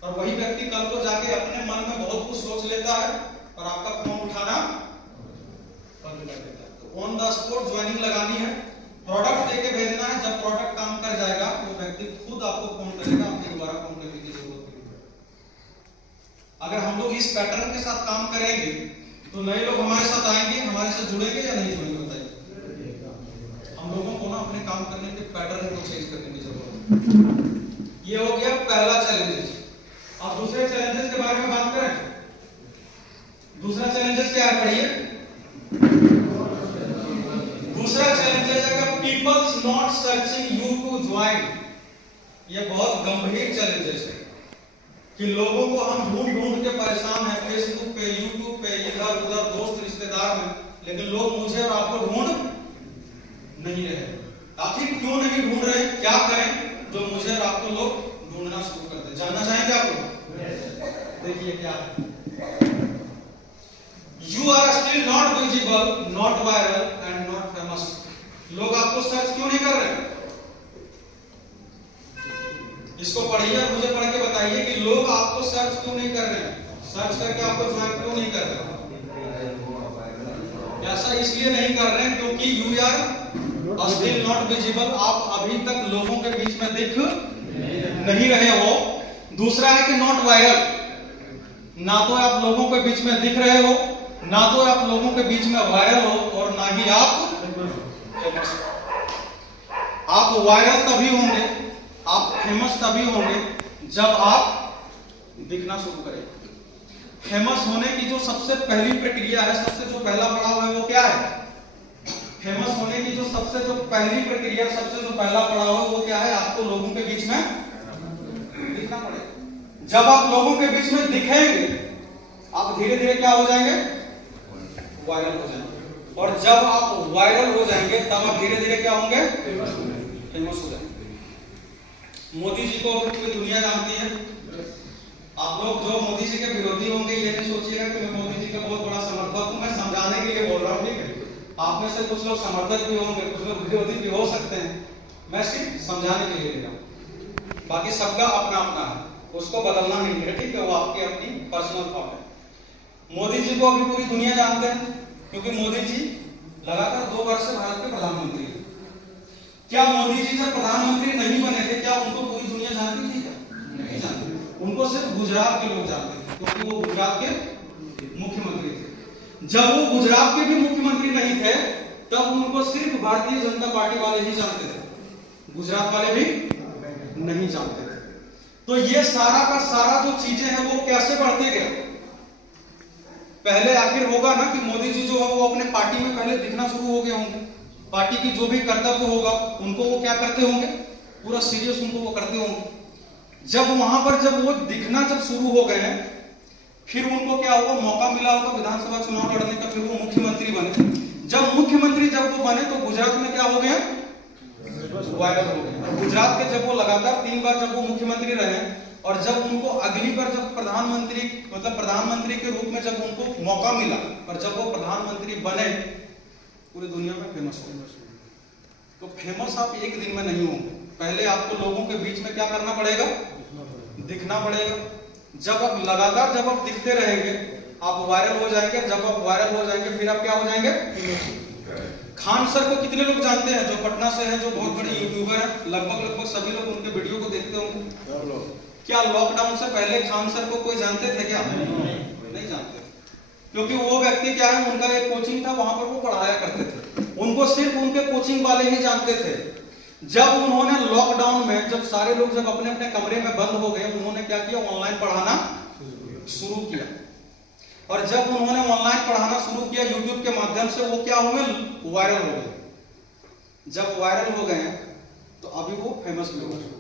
और वही व्यक्ति कल को जाके अपने मन में बहुत कुछ सोच लेता है और आपका फोन उठाना बंद कर देता है। तो ऑन द स्पॉट ज्वाइनिंग लगानी है, प्रोडक्ट देके भेजना है। जब प्रोडक्ट काम कर जाएगा, वो व्यक्ति खुद आपको फोन करेगा, आपको दोबारा फोन करने की जरूरत नहीं। अगर हम लोग इस पैटर्न के साथ काम करेंगे तो नए लोग हमारे साथ आएंगे, हमारे साथ जुड़ेंगे या नहीं जुड़ेंगे? बताइए। हम लोगों को ना अपने काम करने के पैटर्न को चेंज करने की जरूरत है। ये हो गया पहला चैलेंजेस। अब दूसरे चैलेंजेस के बारे में बात करें। दूसरा चैलेंजेस क्या है, पढ़िए। दूसरा चैलेंजेस है कि peoples not searching you to join. ये बहुत गंभीर चैलेंजेस है कि लोगों को हम ढूंढ के परेशान हैं, फेसबुक पे, यूट्यूब पे, इधर उधर दोस्त रिश्तेदार में, लेकिन लोग मुझे और आपको ढूंढ नहीं रहे। आखिर क्यों नहीं ढूंढ रहे, क्या करें जो मुझे और आपको लोग ढूंढना शुरू कर दे? जानना चाहेंगे आप लोग? देखिए क्या है। You are still not visible, not viral and not famous. लोग आपको सर्च क्यों नहीं कर रहे? इसको पढ़िए, मुझे पढ़ के बताइए कि लोग आपको सर्च क्यों नहीं कर रहे हैं, सर्च करके आपको ज्वाइन क्यों नहीं कर रहे हैं? ऐसा इसलिए नहीं कर रहे हैं क्योंकि you are still not visible. आप अभी तक लोगों के बीच में दिख नहीं रहे हो। दूसरा है कि नॉट वायरल, ना तो आप लोगों के बीच में दिख रहे हो, ना तो आप लोगों के बीच में वायरल हो, और ना ही आप फेमस। आप वायरल तभी होंगे, आप फेमस तभी होंगे जब आप दिखना शुरू करें। फेमस होने की जो सबसे पहली प्रक्रिया है, सबसे जो पहला पड़ाव है, वो क्या है? फेमस होने की जो सबसे जो पहली प्रक्रिया, सबसे जो पहला पड़ाव है, वो क्या है? आपको लोगों के बीच में दिखना पड़ेगा। जब आप लोगों के बीच में दिखेंगे, आप धीरे धीरे क्या हो जाएंगे? वायरल हो जाएंगे। और जब आप वायरल हो जाएंगे, तब आप धीरे धीरे क्या होंगे? फेमस हो जाएंगे। मोदी जी को पूरी दुनिया जानती है। आप लोग जो मोदी जी के विरोधी होंगे, ये नहीं सोचिएगा कि मैं मोदी जी का बहुत बड़ा समर्थक हूं। मैं समझाने के लिए बोल रहा हूं, ठीक है? आप में से कुछ लोग समर्थक भी होंगे, कुछ लोग विरोधी भी हो सकते हैं। मैं सिर्फ समझाने के लिए रहा हूं। बाकी सबका अपना अपना है, उसको बदलना नहीं है, ठीक है? वो आपकी अपनी पर्सनल थॉट है। मोदी जी को अभी पूरी दुनिया जानते हैं। क्योंकि मोदी जी लगातार 2 वर्ष से भारत के प्रधानमंत्री हैं। क्या मोदी जी जब प्रधानमंत्री नहीं बने थे, क्या उनको पूरी दुनिया जानती थी? क्या नहीं जानती। उनको सिर्फ गुजरात के लोग जानते थे, क्योंकि वो गुजरात के मुख्यमंत्री थे। जब वो गुजरात के भी मुख्यमंत्री नहीं थे, तब उनको सिर्फ भारतीय जनता पार्टी वाले ही जानते थे, गुजरात वाले भी नहीं जानते थे। तो ये सारा का सारा जो चीजें हैं वो कैसे बढ़ते गए? पहले आखिर होगा ना कि मोदी जी जो है वो अपने पार्टी में पहले दिखना शुरू हो गए होंगे, पार्टी की जो भी कर्तव्य होगा उनको वो क्या करते होंगे, पूरा सीरियस उनको वो करते होंगे। जब वहां पर जब वो दिखना जब शुरू हो गए हैं, फिर उनको क्या होगा, मौका मिला होगा विधानसभा चुनाव लड़ने का, फिर वो मुख्यमंत्री बने। जब मुख्यमंत्री जब वो बने तो गुजरात में क्या हो गया, वायरल हो गए। और गुजरात के जब वो लगातार 3 बार जब वो मुख्यमंत्री रहे, और जब उनको अगली बार जब प्रधानमंत्री मतलब प्रधानमंत्री के रूप में जब उनको मौका मिला और जब वो प्रधानमंत्री बने, पूरी दुनिया में फेमस हो गए। तो फेमस आप एक दिन में नहीं होंगे, पहले आपको लोगों के बीच में क्या करना पड़ेगा, दिखना पड़ेगा। जब आप लगातार जब आप दिखते रहेंगे आप वायरल हो जाएंगे। जब आप वायरल हो जाएंगे फिर आप क्या हो जाएंगे। खान सर को कितने लोग जानते हैं, जो पटना से हैं, जो बहुत बड़े यूट्यूबर हैं, लगभग सभी लोग उनके वीडियो को देखते होंगे। क्या लॉकडाउन से पहले खान सर को कोई जानते थे क्या? नहीं जानते, क्योंकि वो व्यक्ति क्या है, उनका एक कोचिंग था, वहां पर वो पढ़ाया करते थे, उनको सिर्फ उनके कोचिंग वाले ही जानते थे। जब उन्होंने लॉकडाउन में जब सारे लोग जब अपने अपने कमरे में बंद हो गए, उन्होंने क्या किया, ऑनलाइन पढ़ाना शुरू किया। और जब उन्होंने ऑनलाइन पढ़ाना शुरू किया यूट्यूब के माध्यम से, वो क्या हुए, वायरल हो गए। जब वायरल हो गए तो अभी वो फेमस भी हो गए।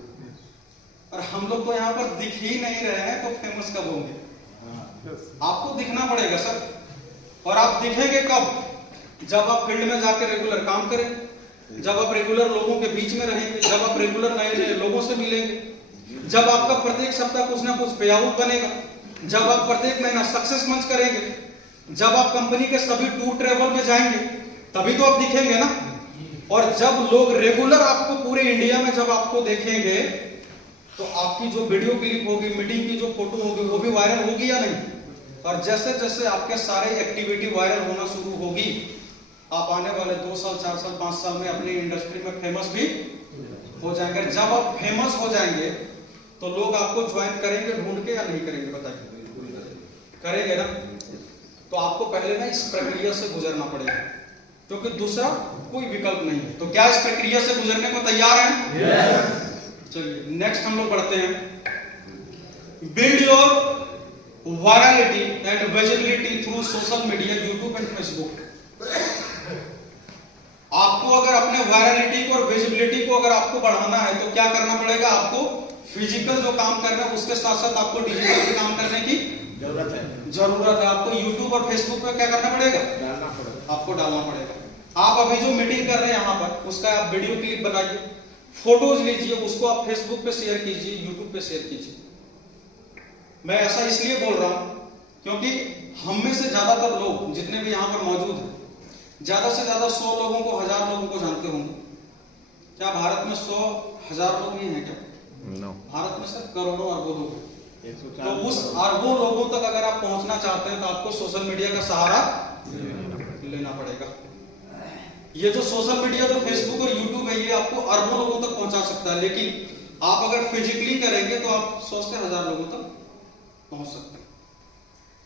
और हम लोग तो यहाँ पर दिख ही नहीं रहे हैं, तो फेमस कब होंगे? आपको दिखना पड़ेगा सर। और आप दिखेंगे कब? जब आप फील्ड में जाकर रेगुलर काम करें, जब आप रेगुलर लोगों के बीच में रहेंगे, जब आप रेगुलर नए नए लोगों से मिलेंगे, जब आपका प्रत्येक सप्ताह कुछ ना कुछ पे आउट बनेगा, जब आप प्रत्येक महीना सक्सेस मंच करेंगे, जब आप कंपनी के सभी टूर ट्रेवल में जाएंगे, तभी तो आप दिखेंगे ना। और जब लोग रेगुलर आपको पूरे इंडिया में जब आपको देखेंगे, तो आपकी जो वीडियो क्लिप होगी, मीटिंग की जो फोटो होगी, वो भी वायरल होगी या नहीं? और जैसे जैसे आपके सारे एक्टिविटी वायरल होना शुरू होगी, आप आने वाले 2 साल 4 साल 5 साल में अपनी इंडस्ट्री में फेमस भी हो जाएंगे। जब आप फेमस हो जाएंगे तो लोग आपको ज्वाइन करेंगे ढूंढ के या नहीं करेंगे? बताइए, करेंगे ना। तो आपको पहले ना इस प्रक्रिया से गुजरना पड़ेगा, क्योंकि दूसरा कोई विकल्प नहीं है। तो क्या इस प्रक्रिया से गुजरने को तैयार हैं? चलिए नेक्स्ट हम लोग बढ़ते हैं। Build your virality and visibility through social media, YouTube and Facebook. आपको अगर अपने वायरलिटी को और विजिबिलिटी को अगर आपको बढ़ाना है तो क्या करना पड़ेगा? आपको फिजिकल जो काम कर रहे हैं उसके साथ साथ आपको डिजिटल भी काम करने की जरूरत है। आपको यूट्यूब और फेसबुक पे क्या करना पड़ेगा? आपको डालना पड़ेगा। आप अभी जो मीटिंग कर रहे हैं यहाँ पर, उसका आप वीडियो क्लिप बनाइए, फोटोज लीजिए, उसको आप फेसबुक पे शेयर कीजिए, यूट्यूब पे शेयर कीजिए। मैं ऐसा इसलिए बोल रहा हूं क्योंकि हम में से ज्यादातर लोग जितने भी यहाँ पर मौजूद हैं, ज्यादा से ज्यादा 100 लोगों को 1000 लोगों को जानते होंगे। क्या भारत में 100,000 लोग ही हैं क्या? No. भारत में सिर्फ करोड़ों अरबों लोग हैं। तो उस अरबों लोगों तक अगर आप पहुंचना चाहते हैं तो आपको सोशल मीडिया का सहारा लेना पड़ेगा। ये जो सोशल मीडिया, जो फेसबुक और यूट्यूब है, ये आपको अरबों लोगों तक पहुंचा सकता है, लेकिन आप अगर फिजिकली करेंगे तो आप 100 से 1000 लोगों तक पहुंच सकते हैं।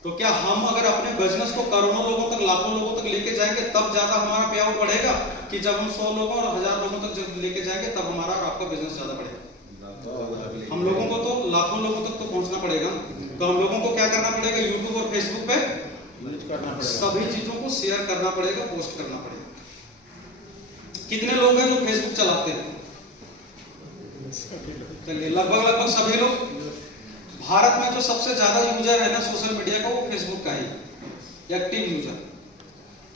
तो क्या हम अगर अपने बिजनेस को करोड़ों लोगों तक, लाखों लोगों तक लेके जाएंगे तब ज्यादा हमारा पे आउट बढ़ेगा, कि जब हम 100 लोगों और 1000 लोगों तक जब लेके जाएंगे तब हमारा और आपका बिजनेस ज्यादा बढ़ेगा? हम लोगों को तो लाखों लोगों तक तो पहुंचना पड़ेगा। तो हम लोगों को क्या करना पड़ेगा? यूट्यूब और फेसबुक पे सभी चीजों को शेयर करना पड़ेगा, पोस्ट करना पड़ेगा। कितने लोग हैं जो फेसबुक चलाते हैं? चलिए लगभग सभी लोग। भारत में जो सबसे ज्यादा यूजर है ना सोशल मीडिया का, वो फेसबुक का ही एक्टिव यूजर।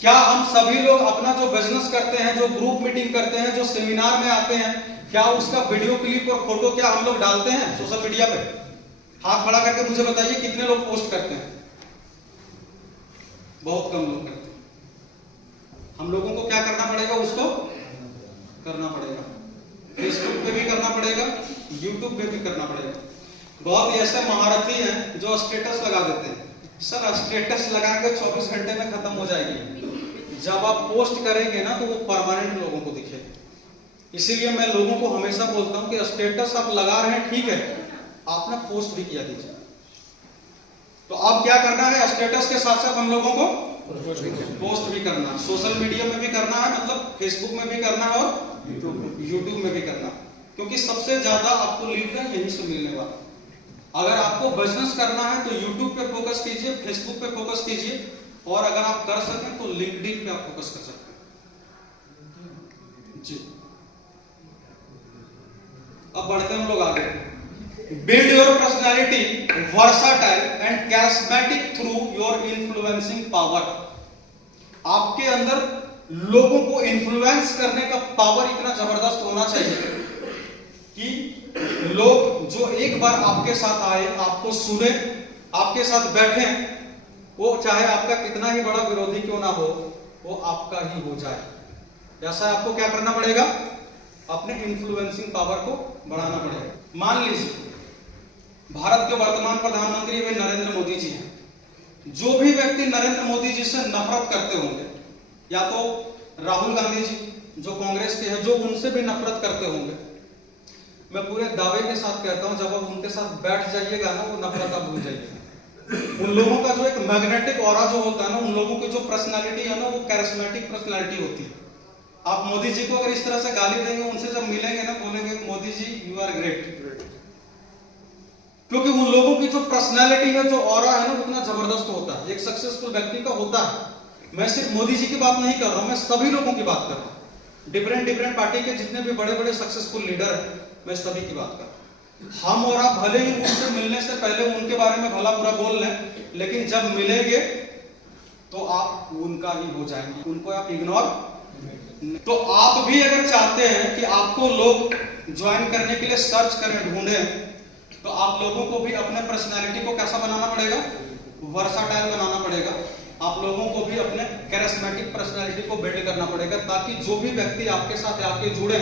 क्या हम सभी लोग अपना जो बिजनेस करते हैं, जो ग्रुप मीटिंग करते हैं, जो सेमिनार में आते हैं, क्या उसका वीडियो क्लिप और फोटो क्या हम लोग डालते हैं सोशल मीडिया पे? हाथ खड़ा करके मुझे बताइए कितने लोग पोस्ट करते हैं? बहुत कम लोग करते हैं। हम लोगों को क्या करना पड़ेगा? उसको करना पड़ेगा। फेसबुक पे भी करना पड़ेगा, यूट्यूब पे भी करना पड़ेगा। बहुत ऐसे महारथी हैं जो स्टेटस लगा देते हैं। सर स्टेटस लगाएंगे 24 घंटे में खत्म हो जाएगी। जब आप पोस्ट करेंगे ना तो वो परमानेंट लोगों को दिखेगा। इसीलिए मैं लोगों को हमेशा बोलता हूं कि स्टेटस आप लगा रहे हैं, ठीक है, आप ना पोस्ट भी किया दीजिए। तो अब क्या करना है, स्टेटस के साथ साथ हम लोगों को पोस्ट भी करना है, सोशल मीडिया में भी करना है, मतलब फेसबुक में भी करना है और यूट्यूब में भी करना है, क्योंकि सबसे ज्यादा आपको लीड है यहीं से मिलने वाला। अगर आपको बिजनेस करना है तो यूट्यूब पे फोकस कीजिए, फेसबुक पे फोकस कीजिए, और अगर आप कर सकें तो लिंक्डइन पे आप फोकस कर सकते हैं जी। अब बढ़ते हैं हम लोग आगे। Build your personality versatile and charismatic through your influencing power. आपके अंदर लोगों को इन्फ्लुएंस करने का पावर इतना जबरदस्त होना चाहिए कि लोग जो एक बार आपके साथ आए, आपको सुने, आपके साथ बैठे, वो चाहे आपका कितना ही बड़ा विरोधी क्यों ना हो, वो आपका ही हो जाए। ऐसा आपको क्या करना पड़ेगा, अपने इन्फ्लुएंसिंग पावर को बढ़ाना पड़ेगा। मान लीजिए भारत के वर्तमान प्रधानमंत्री वे नरेंद्र मोदी जी हैं। जो भी व्यक्ति नरेंद्र मोदी जी से नफरत करते होंगे, या तो राहुल गांधी जी जो कांग्रेस के हैं, जो उनसे भी नफरत करते होंगे, मैं पूरे दावे के साथ कहता हूं, जब आप उनके साथ बैठ जाइएगा ना, वो नफरत आप भूल जाइएगा। उन लोगों का जो एक मैग्नेटिक ऑरा जो होता है ना, उन लोगों की जो पर्सनालिटी है ना, वो कैरिस्मेटिक पर्सनालिटी होती है। आप मोदी जी को अगर इस तरह से गाली देंगे, उनसे जब मिलेंगे ना, बोलेंगे Modi ji you are great, क्योंकि उन लोगों की जो पर्सनालिटी है, जो ऑरा है ना, उतना जबरदस्त होता है, एक सक्सेसफुल व्यक्ति का होता है। मैं सिर्फ मोदी जी की बात नहीं कर रहा हूं, मैं सभी लोगों की बात कर रहा हूं। डिफरेंट पार्टी के जितने भी बड़े बड़े सक्सेसफुल लीडर हैं, मैं सभी की बात कर रहा हूं। हम और आप भले ही उनसे मिलने से पहले उनके बारे में भला बुरा बोल लें, लेकिन जब मिलेंगे तो आप उनका ही हो जाएंगे, उनको आप इग्नोर। तो आप भी अगर चाहते हैं कि आपको लोग ज्वाइन करने के लिए सर्च करें, ढूंढें, तो आप लोगों को भी अपने पर्सनालिटी को कैसा बनाना पड़ेगा, वर्साटाइल बनाना पड़ेगा। आप लोगों को भी अपने कैरिस्मेटिक पर्सनालिटी को बिल्ड करना पड़ेगा, ताकि जो भी व्यक्ति आपके साथ आके जुड़े,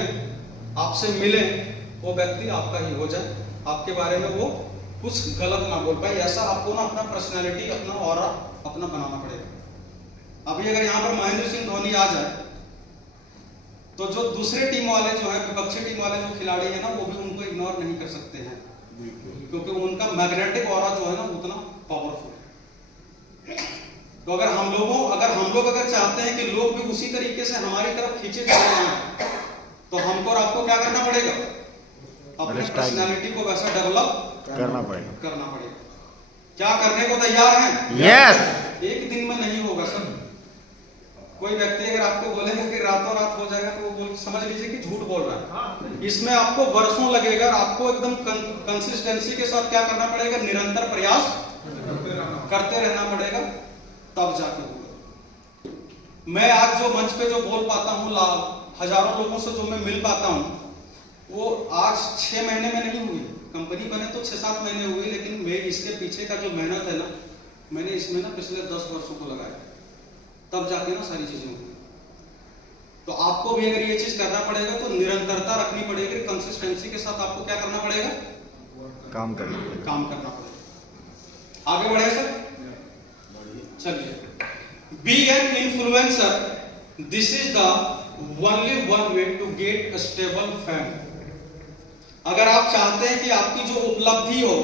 आपसे मिले, वो व्यक्ति आपका ही हो जाए, आपके बारे में वो कुछ गलत ना बोल पाए। ऐसा आपको ना अपना पर्सनालिटी, अपना ऑरा अपना बनाना पड़ेगा। अभी अगर यहाँ पर महेंद्र सिंह धोनी आ जाए, तो जो दूसरे टीम वाले जो है, विपक्षी टीम वाले जो खिलाड़ी है ना, वो भी उनको इग्नोर नहीं कर सकते हैं, क्योंकि उनका मैग्नेटिक ऑरा जो है ना, उतना पावरफुल है। तो अगर हम लोग अगर चाहते हैं कि लोग भी उसी तरीके से हमारी तरफ खींचे चले जाएं, तो हमको और आपको क्या करना पड़ेगा, अपने पर्सनालिटी को वैसा डेवलप करना पड़ेगा। क्या करने को तैयार हैं? यस। एक दिन में नहीं होगा सर। कोई व्यक्ति अगर आपको बोलेगा कि रातों रात हो जाएगा, तो वो समझ लीजिए कि झूठ बोल रहा है। इसमें आपको वर्षों लगेगा, आपको एकदम कंसिस्टेंसी के साथ क्या करना पड़ेगा, निरंतर प्रयास करते रहना पड़ेगा, तब जाके होगा। मैं आज जो मंच पे जो बोल पाता हूँ, हजारों लोगों से जो मैं मिल पाता हूँ, वो आज 6 महीने में नहीं हुई। कंपनी बने तो 6-7 महीने हुए, लेकिन मेरे इसके पीछे का जो मेहनत है ना, मैंने इसमें ना पिछले 10 वर्षों को लगाया, तब जाके ना सारी चीजें हुई। तो आपको भी अगर ये चीज करना पड़ेगा, तो निरंतरता रखनी पड़ेगी, कंसिस्टेंसी के साथ आपको क्या करना पड़ेगा, काम करना पड़ेगा। आगे बढ़े सर, चलिए। Be an influencer, this is the only one way to get stable fame. अगर आप चाहते हैं कि आपकी जो उपलब्धि हो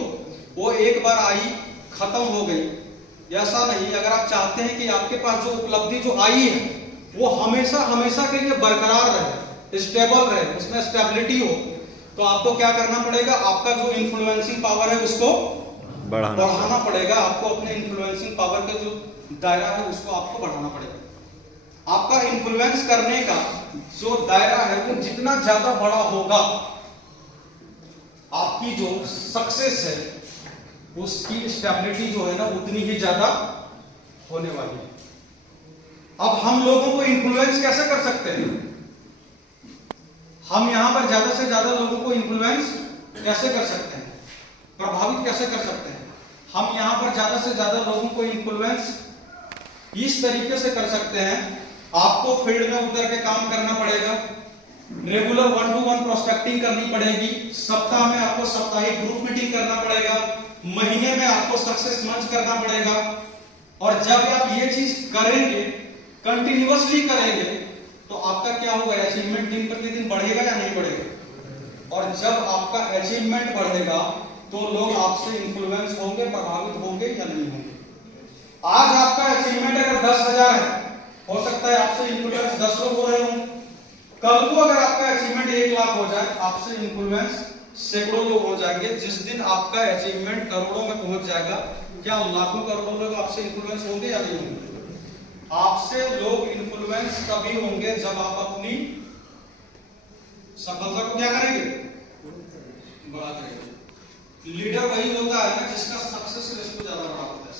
वो एक बार आई खत्म हो गई, ऐसा नहीं। अगर आप चाहते हैं कि आपके पास जो उपलब्धि जो आई है वो हमेशा हमेशा के लिए बरकरार रहे, स्टेबल रहे, उसमें स्टेबिलिटी हो, तो आपको क्या करना पड़ेगा, आपका जो इन्फ्लुएंसिंग पावर है उसको बढ़ाना पड़ेगा। आपको अपने इन्फ्लुएंसिंग पावर का जो दायरा है उसको आपको बढ़ाना पड़ेगा। आपका इन्फ्लुएंस करने का जो दायरा है वो जितना ज्यादा बड़ा होगा, आपकी जो सक्सेस है उसकी स्टेबिलिटी जो है ना उतनी ही ज्यादा होने वाली है। अब हम लोगों को इन्फ्लुएंस कैसे कर सकते हैं, हम यहां पर ज्यादा से ज्यादा लोगों को इन्फ्लुएंस कैसे कर सकते हैं, प्रभावित कैसे कर सकते हैं? हम यहां पर ज्यादा से ज्यादा लोगों को इन्फ्लुएंस इस तरीके से कर सकते हैं, आपको फील्ड में उतर के काम करना पड़ेगा, रेगुलर 1-to-1 प्रोस्पेक्टिंग करनी पड़ेगी, सप्ताह में आपको साप्ताहिक ग्रुप मीटिंग करना पड़ेगा, महीने में आपको सक्सेस मंच करना पड़ेगा। और जब आप ये चीज करेंगे कंटिन्यूअसली करेंगे तो आपका क्या होगा, अचीवमेंट दिन प्रतिदिन बढ़ेगा या नहीं बढ़ेगा। और जब आपका अचीवमेंट बढ़ेगा तो लोग आपसे इन्फ्लुएंस होंगे, प्रभावित होंगे या नहीं होंगे। आज आपका अचीवमेंट अगर 10,000 है, हो सकता है आपसे इन्फ्लुएंस 10 लोग हो रहे हों। कल को अगर आपका अचीवमेंट 1 लाख हो जाए, आपसे इन्फ्लुएंस सैकड़ों लोग हो जाएंगे। जिस दिन आपका अचीवमेंट करोड़ों में पहुंच जाएगा, क्या लाखों करोड़ों लोग आपसे इन्फ्लुएंस होंगे या नहीं होंगे। आपसे लोग इन्फ्लुएंस तभी होंगे जब आप अपनी सफलता को क्या करेंगे, बढ़ा करेंगे। लीडर वही होता है ना जिसका सक्सेस रेशियो ज्यादा बड़ा होता है।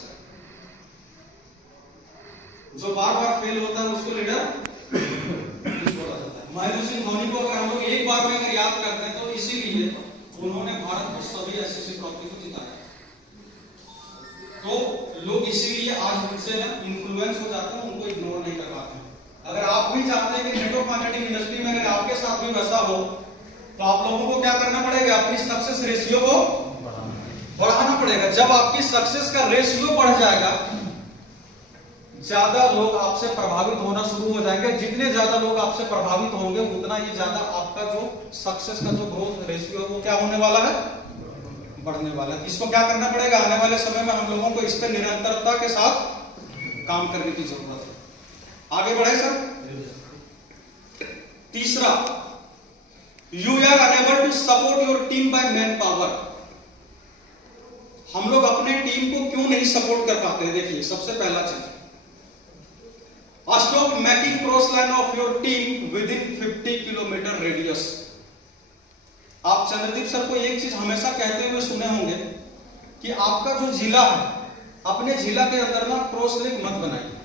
जो बार बार फेल होता है उसको लीडर बोला जाता है। महेंद्र सिंह धोनी को अगर हम लोग एक बार में अगर याद करते हैं तो इसीलिए उन्होंने भारत को सभी ऐसी ट्रॉफी को जिताया। तो लोग इसीलिए आज उनसे ना इन्फ्लुएंस हो जाते हैं, उनको इग्नोर नहीं कर पाते हैं। अगर आप भी चाहते हैं कि नेटवर्क मार्केटिंग इंडस्ट्री में अगर आपके साथ भी वैसा हो तो आप लोगों को क्या करना पड़ेगा, अपनी सक्सेस रेशियो को बढ़ाना पड़ेगा। जब आपकी सक्सेस का रेशियो बढ़ जाएगा, ज्यादा लोग आपसे प्रभावित होना शुरू हो जाएंगे। जितने ज्यादा लोग आपसे प्रभावित होंगे उतना ही ज्यादा आपका जो सक्सेस का जो ग्रोथ रेशियो है वो क्या होने वाला है, बढ़ने वाला है। इसको क्या करना पड़ेगा, आने वाले समय में हम लोगों को इस पर निरंतरता के साथ काम करने की जरूरत है। आगे बढ़े सर। तीसरा, you are unable to support your team by manpower. हम लोग अपने टीम को क्यों नहीं सपोर्ट कर पाते हैं। देखिए, सबसे पहला चीज, stop making cross line of your team with in 50 kilometre radius. आप चंद्रदीप सर को एक चीज हमेशा कहते हुए सुने होंगे कि आपका जो जिला है, अपने जिला के अंदर ना क्रॉस लेग मत बनाइए।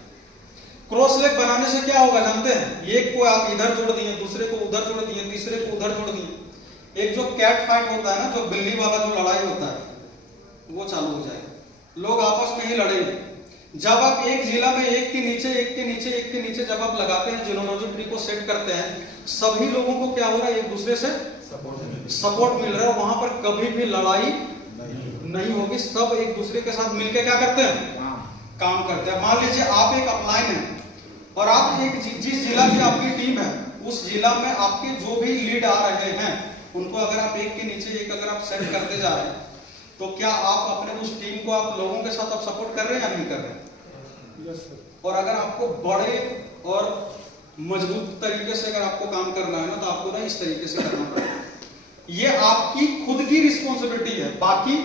क्रॉस लेग बनाने से क्या होगा जानते हैं, एक को आप इधर जोड़ दिए, दूसरे को उधर जोड़ दिए, तीसरे को उधर जोड़ दिए। एक जो कैट फाइट होता है ना, जो बिल्ली वाला जो लड़ाई होता है, वो चालू हो जाएगा। लोग आपस में ही लड़ेंगे। जब आप एक जिला में एक के नीचे एक के नीचे एक के नीचे जब आप लगाते हैं, जीनोलॉजी ट्री को सेट करते हैं, सभी लोगों को क्या हो रहा है, एक दूसरे से सपोर्ट मिल रहा है। वहां पर कभी भी लड़ाई नहीं होगी। सब एक दूसरे के साथ मिलकर क्या करते हैं, काम करते हैं। मान लीजिए आप एक अपलाइन है और आप एक जिस जिला की आपकी टीम है, उस जिला में आपके जो भी लीड आ रहे हैं उनको अगर आप एक के नीचे एक अगर आप सेट करते जा रहे हैं, तो क्या आप अपने उस टीम को आप लोगों के साथ आप सपोर्ट कर रहे हैं या नहीं कर रहे हैं। और अगर आपको बड़े और मजबूत तरीके से अगर आपको काम करना है ना, तो आपको ना इस तरीके से करना पड़ेगा। ये आपकी खुद की रिस्पॉन्सिबिलिटी है। बाकी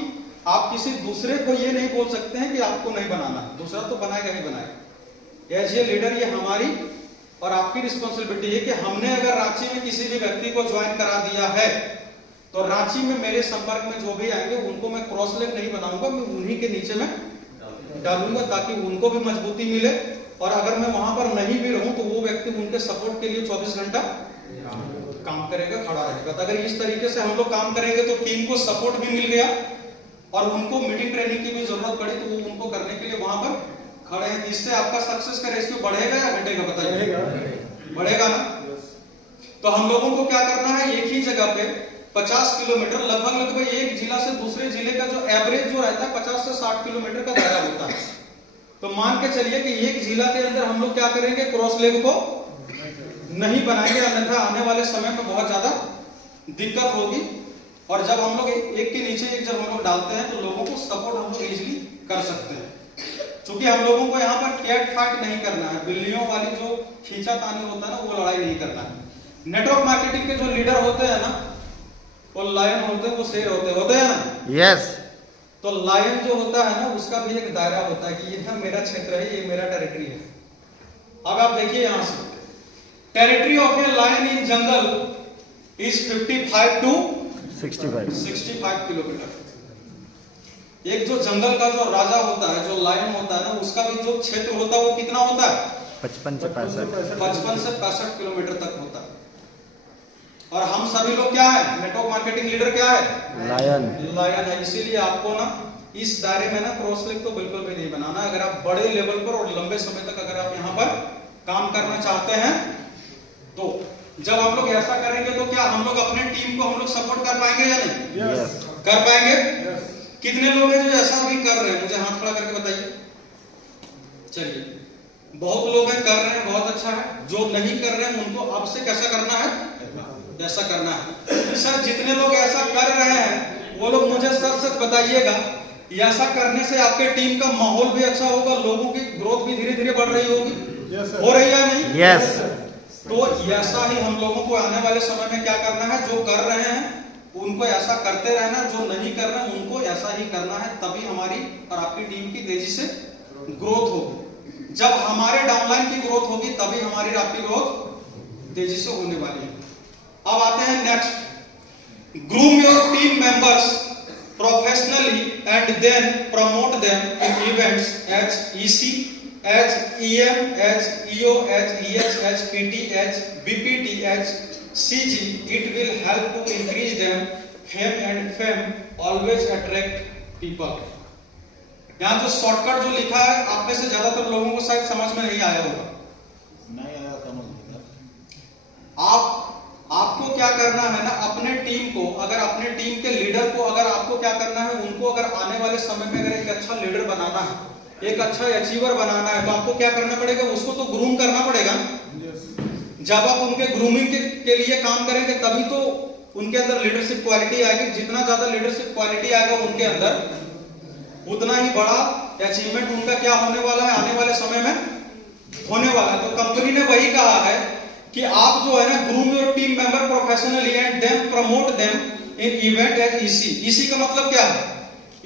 आप किसी दूसरे को ये नहीं बोल सकते हैं कि आपको नहीं बनाना है, दूसरा तो बनाएगा ही बनाएगा। एज ए लीडर ये हमारी और आपकी रिस्पॉन्सिबिलिटी है कि हमने अगर रांची में किसी भी व्यक्ति को ज्वाइन करा दिया है, तो रांची में मेरे संपर्क में जो भी आएंगे उनको मैं क्रॉस लेग नहीं बनाऊंगा, मैं उन्हीं के नीचे में डालूंगा ताकि उनको भी मजबूती मिले। और अगर मैं वहां पर नहीं भी रहूं तो वो व्यक्ति उनके सपोर्ट के लिए 24 घंटा काम करेगा, खड़ा रहेगा। तो अगर इस तरीके से हम लोग काम करेंगे तो टीम को सपोर्ट भी मिल गया और उनको मीटिंग ट्रेनिंग की भी जरूरत पड़ी तो वो उनको करने के लिए वहां पर खड़े हैं। इससे आपका सक्सेस का रेशियो बढ़ेगा या घटेगा, बताइए। बढ़ेगा ना। तो हम लोगों को क्या करना है, एक ही जगह पे 50 किलोमीटर लगभग एक जिला से दूसरे जिले का जो एवरेज जो रहता है 50 से 60 किलोमीटर का दायरा होता है। तो मान के चलिए कि एक जिला के अंदर हम लोग क्या करेंगे, क्रॉस लेग को नहीं बनाएंगे, अन्यथा आने वाले समय में बहुत ज्यादा दिक्कत होगी। और जब हम लोग एक के नीचे एक जब हम लोग डालते हैं तो लोगों को सपोर्ट हम लोग इजीली कर सकते हैं। क्योंकि हम लोगों को यहाँ पर कैट फाइट नहीं करना है, बिल्लियों वाली जो खींचातानी होता है ना, वो लड़ाई नहीं करना है। नेटवर्क मार्केटिंग के जो लीडर होते हैं ना, वो लायन होते हैं, वो शेर होते हैं ना। यस। तो लायन जो होता है ना, उसका भी एक दायरा होता है कि ये मेरा क्षेत्र है, ये मेरा टेरिटरी है। अब आप देखिए यहां से, territory of a lion in jungle is 55 to 65 kilometre. एक जो जंगल का जो राजा होता है, जो लायन होता है ना, उसका भी जो क्षेत्र होता है वो कितना होता है, 55 से 65 किलोमीटर तक होता है। और हम सभी लोग क्या है, नेटवर्क मार्केटिंग लीडर क्या है, लायन है। इसीलिए आपको ना इस दायरे में ना क्रॉस लेग तो बिल्कुल भी नहीं बनाना। अगर आप बड़े लेवल पर और लंबे समय तक अगर आप यहाँ पर काम करना चाहते हैं, तो जब हम लोग ऐसा करेंगे तो क्या हम लोग अपने टीम को हम लोग सपोर्ट कर पाएंगे या नहीं? Yes. कर पाएंगे। कितने लोग हैं जो ऐसा भी कर रहे हैं, मुझे हाथ खड़ा करके बताइए। चलिए, बहुत लोग हैं कर रहे हैं, बहुत अच्छा है। जो नहीं कर रहे हैं उनको अब से कैसा करना है, ऐसा करना है। सर जितने लोग ऐसा कर रहे हैं वो लोग मुझे सच सच बताइएगा, ऐसा करने से आपके टीम का माहौल भी अच्छा होगा, लोगों की ग्रोथ भी धीरे धीरे बढ़ रही होगी, हो रही है नहीं? यस। तो ऐसा ही हम लोगों को आने वाले समय में क्या करना है, जो कर रहे हैं उनको ऐसा करते रहना, जो नहीं कर रहे हैं उनको ऐसा ही करना है, तभी हमारी और आपकी टीम की तेजी से ग्रोथ होगी। जब हमारे डाउनलाइन की ग्रोथ होगी तभी हमारी और आपकी ग्रोथ तेजी से होने वाली है। अब आते हैं next, groom your team members professionally and then promote them in events as EC, as EM, as EO, as ES, as PT, as BPT, as CG. It will help to increase them fame, and fame always attract people. यहाँ जो शॉर्टकट जो लिखा है आप में से ज्यादातर लोगों को शायद समझ में नहीं आया होगा। नहीं आया आपको क्या करना है ना, अपने टीम को, अगर अपने टीम के लीडर को अगर आपको क्या करना है, उनको अगर आने वाले समय में अगर एक अच्छा लीडर बनाना है, एक अच्छा अचीवर बनाना है, तो आपको क्या करना पड़ेगा, उसको तो ग्रूम करना पड़ेगा। जब आप उनके ग्रूमिंग के लिए काम करेंगे तभी तो उनके अंदर लीडरशिप क्वालिटी आएगी। जितना ज्यादा लीडरशिप क्वालिटी आएगा उनके अंदर, उतना ही बड़ा अचीवमेंट उनका क्या होने वाला है, आने वाले समय में होने वाला है। तो कंपनी ने वही कहा है कि आप जो है ना, groom your team member professionally and then promote them in event as EC। EC का मतलब क्या है,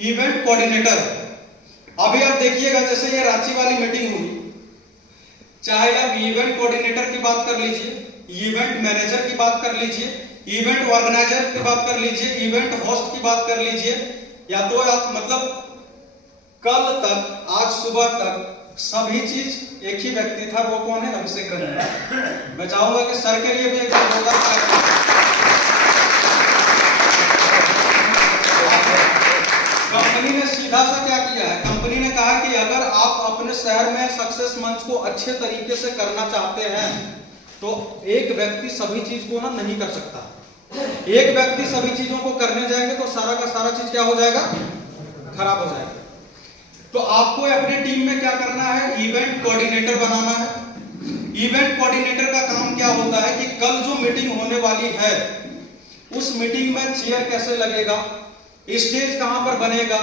इवेंट कोऑर्डिनेटर। अभी आप देखिएगा जैसे ये रांची वाली मीटिंग हुई, चाहे आप इवेंट कोऑर्डिनेटर की बात कर लीजिए, इवेंट मैनेजर की बात कर लीजिए, इवेंट ऑर्गेनाइजर की बात कर लीजिए, इवेंट होस्ट की बात कर लीजिए, या तो आप मतलब कल तक, आज सुबह तक सभी चीज एक ही व्यक्ति था, वो कौन है, अभिषेक रंजन। मैं चाहूंगा कि सर के लिए भी एक बार कंपनी ने सीधा सा क्या किया है, कंपनी ने कहा कि अगर आप अपने शहर में सक्सेस मंच को अच्छे तरीके से करना चाहते हैं तो एक व्यक्ति सभी चीज को ना नहीं कर सकता। एक व्यक्ति सभी चीजों को करने जाएंगे तो सारा का सारा चीज क्या हो जाएगा, खराब हो जाएगा। तो आपको अपने टीम में क्या करना है, इवेंट कोऑर्डिनेटर बनाना है। इवेंट कोऑर्डिनेटर का काम क्या होता है कि कल जो मीटिंग होने वाली है उस मीटिंग में चेयर कैसे लगेगा, स्टेज कहां पर बनेगा,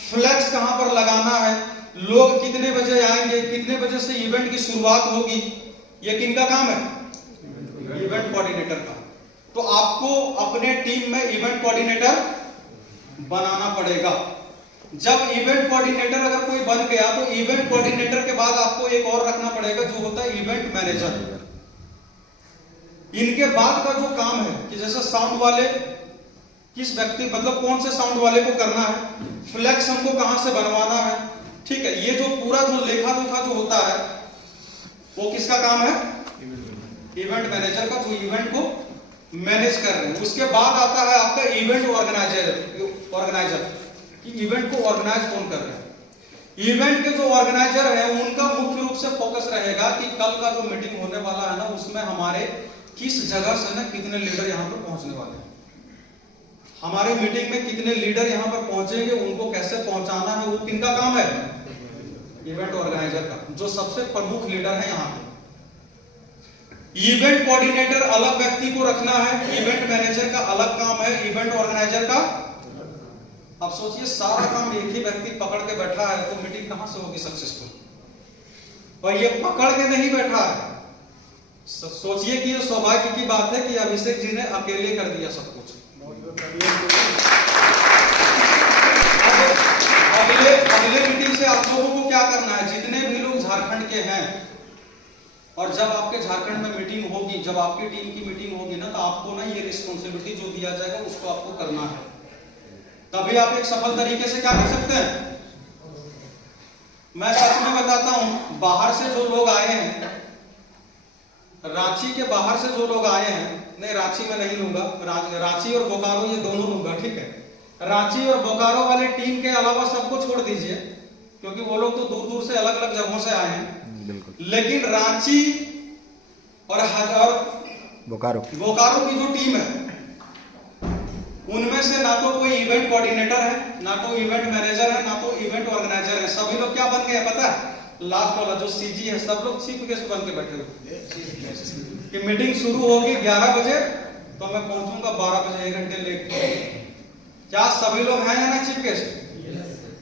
फ्लैक्स कहां पर लगाना है, लोग कितने बजे आएंगे, कितने बजे से इवेंट की शुरुआत होगी, ये किनका काम है, इवेंट कोऑर्डिनेटर का। तो आपको अपने टीम में इवेंट कोऑर्डिनेटर बनाना पड़ेगा। जब इवेंट कोऑर्डिनेटर अगर कोई बन गया तो इवेंट कोऑर्डिनेटर के बाद आपको एक और रखना पड़ेगा जो होता है इवेंट मैनेजर। इनके बाद का जो काम है कि जैसे साउंड वाले किस व्यक्ति, मतलब कौन से साउंड वाले को करना है, फ्लैक्स हमको कहां से बनवाना है, ठीक है, ये जो पूरा जो लेखा जोखा जो होता है वो किसका काम है, इवेंट मैनेजर का, जो इवेंट को मैनेज कर रहे हैं। उसके बाद आता है आपका इवेंट ऑर्गेनाइजर कि इवेंट को ऑर्गेनाइज कौन कर रहे हैं। इवेंट के जो ऑर्गेनाइजर है उनका मुख्य रूप से फोकस रहेगा कि कल का जो मीटिंग होने वाला है ना उसमें हमारे किस जगह से ना कितने लीडर यहाँ पर पहुंचने वाले हैं, हमारे मीटिंग में कितने लीडर यहाँ पर पहुंचेंगे, उनको कैसे पहुंचाना है, वो किनका काम है, इवेंट ऑर्गेनाइजर का, जो सबसे प्रमुख लीडर है यहाँ पे। इवेंट कोऑर्डिनेटर अलग व्यक्ति को रखना है, इवेंट मैनेजर का अलग काम है, इवेंट ऑर्गेनाइजर का। अब सोचिए सारा काम एक ही व्यक्ति पकड़ के बैठा है तो मीटिंग कहां से होगी सक्सेसफुल, और ये पकड़ के नहीं बैठा है। सोचिए कि ये सौभाग्य की बात है कि अभिषेक जी ने अकेले कर दिया सब कुछ। अगले मीटिंग से आप लोगों को क्या करना है, जितने भी लोग झारखंड के हैं, और जब आपके झारखंड में मीटिंग होगी, जब आपकी टीम की मीटिंग होगी ना, तो आपको ना ये रिस्पॉन्सिबिलिटी जो दिया जाएगा उसको आपको करना है, तभी आप एक सफल तरीके से क्या कर सकते हैं। मैं सच में बताता हूं, बाहर से जो लोग आए हैं, रांची के बाहर से जो लोग आए हैं, नहीं रांची में नहीं लूंगा, रांची और बोकारो ये दोनों लूंगा, ठीक है। रांची और बोकारो वाली टीम के अलावा सबको छोड़ दीजिए क्योंकि वो लोग तो दूर दूर से अलग अलग जगहों से आए हैं, लेकिन रांची और बोकारो की जो टीम है उनमें से ना तो कोई इवेंट कोऑर्डिनेटर है, ना तो इवेंट मैनेजर है, ना तो इवेंट ऑर्गेनाइजर है, सभी लोग क्या बन गए पता है, लास्ट वाला जो सीजी है, सब लोग चीफ गेस्ट बन के बैठे हुए कि मीटिंग शुरू होगी 11 बजे तो मैं पहुंचूंगा 12 बजे, 1 घंटे लेट। क्या सभी लोग हैं या ना चीफ गेस्ट?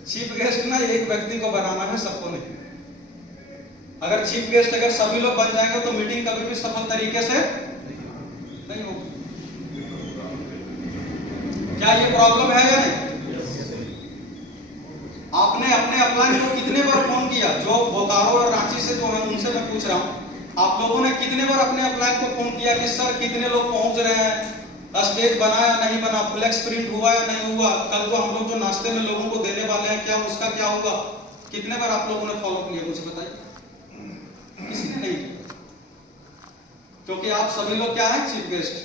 चीफ गेस्ट ना एक व्यक्ति को बनाना है, सबको नहीं। अगर चीफ गेस्ट अगर सभी लोग बन जाएंगे तो मीटिंग कभी भी सफल तरीके से नहीं होगी। क्या ये प्रॉब्लम है या नहीं? आपने अपने अपलाइन को कितने बार फोन किया? जो बोकारो और रांची से जो है उनसे मैं पूछ रहा हूं, आप लोगों ने कितने बार अपने अपलाइन को फोन किया कि सर कितने लोग पहुंच रहे हैं, स्टेज बना या नहीं बना, फ्लेक्स प्रिंट हुआ या नहीं हुआ, कल को हम लोग जो नाश्ते में लोगों को देने वाले हैं क्या उसका क्या होगा? कितने बार आप लोगों ने फॉलो किया? मुझे बताइए। किसी ने नहीं किया, क्योंकि आप सभी लोग क्या है चीफ गेस्ट।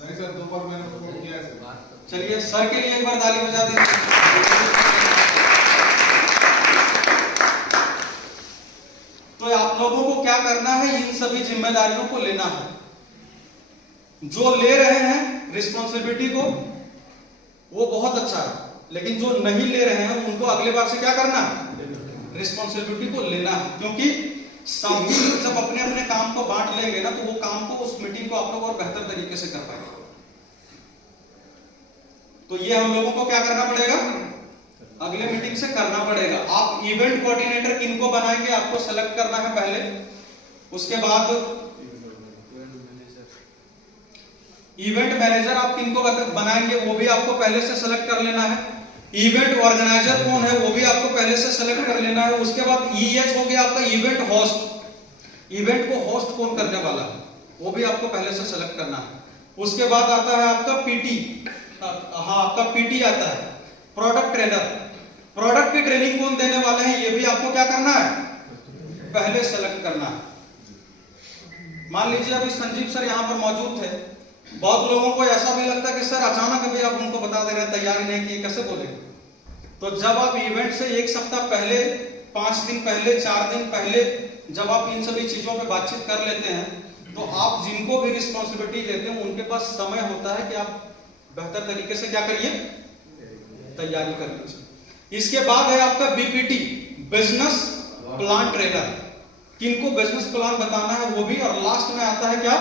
नहीं सर, 2 बार मैंने फोन किया है। चलिए सर के लिए एक बार ताली बजा दें। तो आप लोगों को क्या करना है, इन सभी जिम्मेदारियों को लेना है। जो ले रहे हैं रिस्पॉन्सिबिलिटी को वो बहुत अच्छा है, लेकिन जो नहीं ले रहे हैं उनको अगले बार से क्या करना है, रिस्पॉन्सिबिलिटी को लेना है। क्योंकि सभी जब अपने अपने काम को बांट लेंगे ना तो वो काम को, उस मीटिंग को आप लोग और बेहतर तरीके से कर पाएंगे। तो ये हम लोगों को क्या करना पड़ेगा, अगले मीटिंग से करना पड़ेगा। आप इवेंट कोऑर्डिनेटर किनको बनाएंगे आपको सेलेक्ट करना है पहले, उसके बाद इवेंट मैनेजर आप किनको बनाएंगे वो भी आपको पहले से सेलेक्ट कर लेना है। इवेंट ऑर्गेनाइजर कौन है वो भी आपको पहले से सेलेक्ट कर लेना है। उसके बाद ईएच हो गया आपका इवेंट होस्ट, इवेंट को होस्ट कौन करने वाला है वो भी आपको पहले से सेलेक्ट करना है। उसके बाद आता है आपका पीटी, हाँ आपका पीटी आता है प्रोडक्ट ट्रेनर, प्रोडक्ट की ट्रेनिंग कौन देने वाले हैं ये भी आपको क्या करना है, पहले सेलेक्ट करना है। मान लीजिए अभी संजीव सर यहाँ पर मौजूद थे, बहुत लोगों को ऐसा भी लगता है कि सर अचानक अभी आप उनको बता दे रहे हैं, तैयारी नहीं की, कैसे बोलेंगे? तो जब आप इवेंट से 1 सप्ताह पहले, 5 दिन पहले, 4 दिन पहले जब आप इन सभी चीजों पे बातचीत कर लेते हैं तो आप जिनको भी रिस्पॉन्सिबिलिटी देते हैं उनके पास समय होता है कि आप बेहतर तरीके से क्या करिए, तैयारी कर लीजिए। इसके बाद है आपका बीपीटी, बिजनेस प्लान ट्रेनर, किनको बिजनेस प्लान बताना है वो भी। और लास्ट में आता है क्या,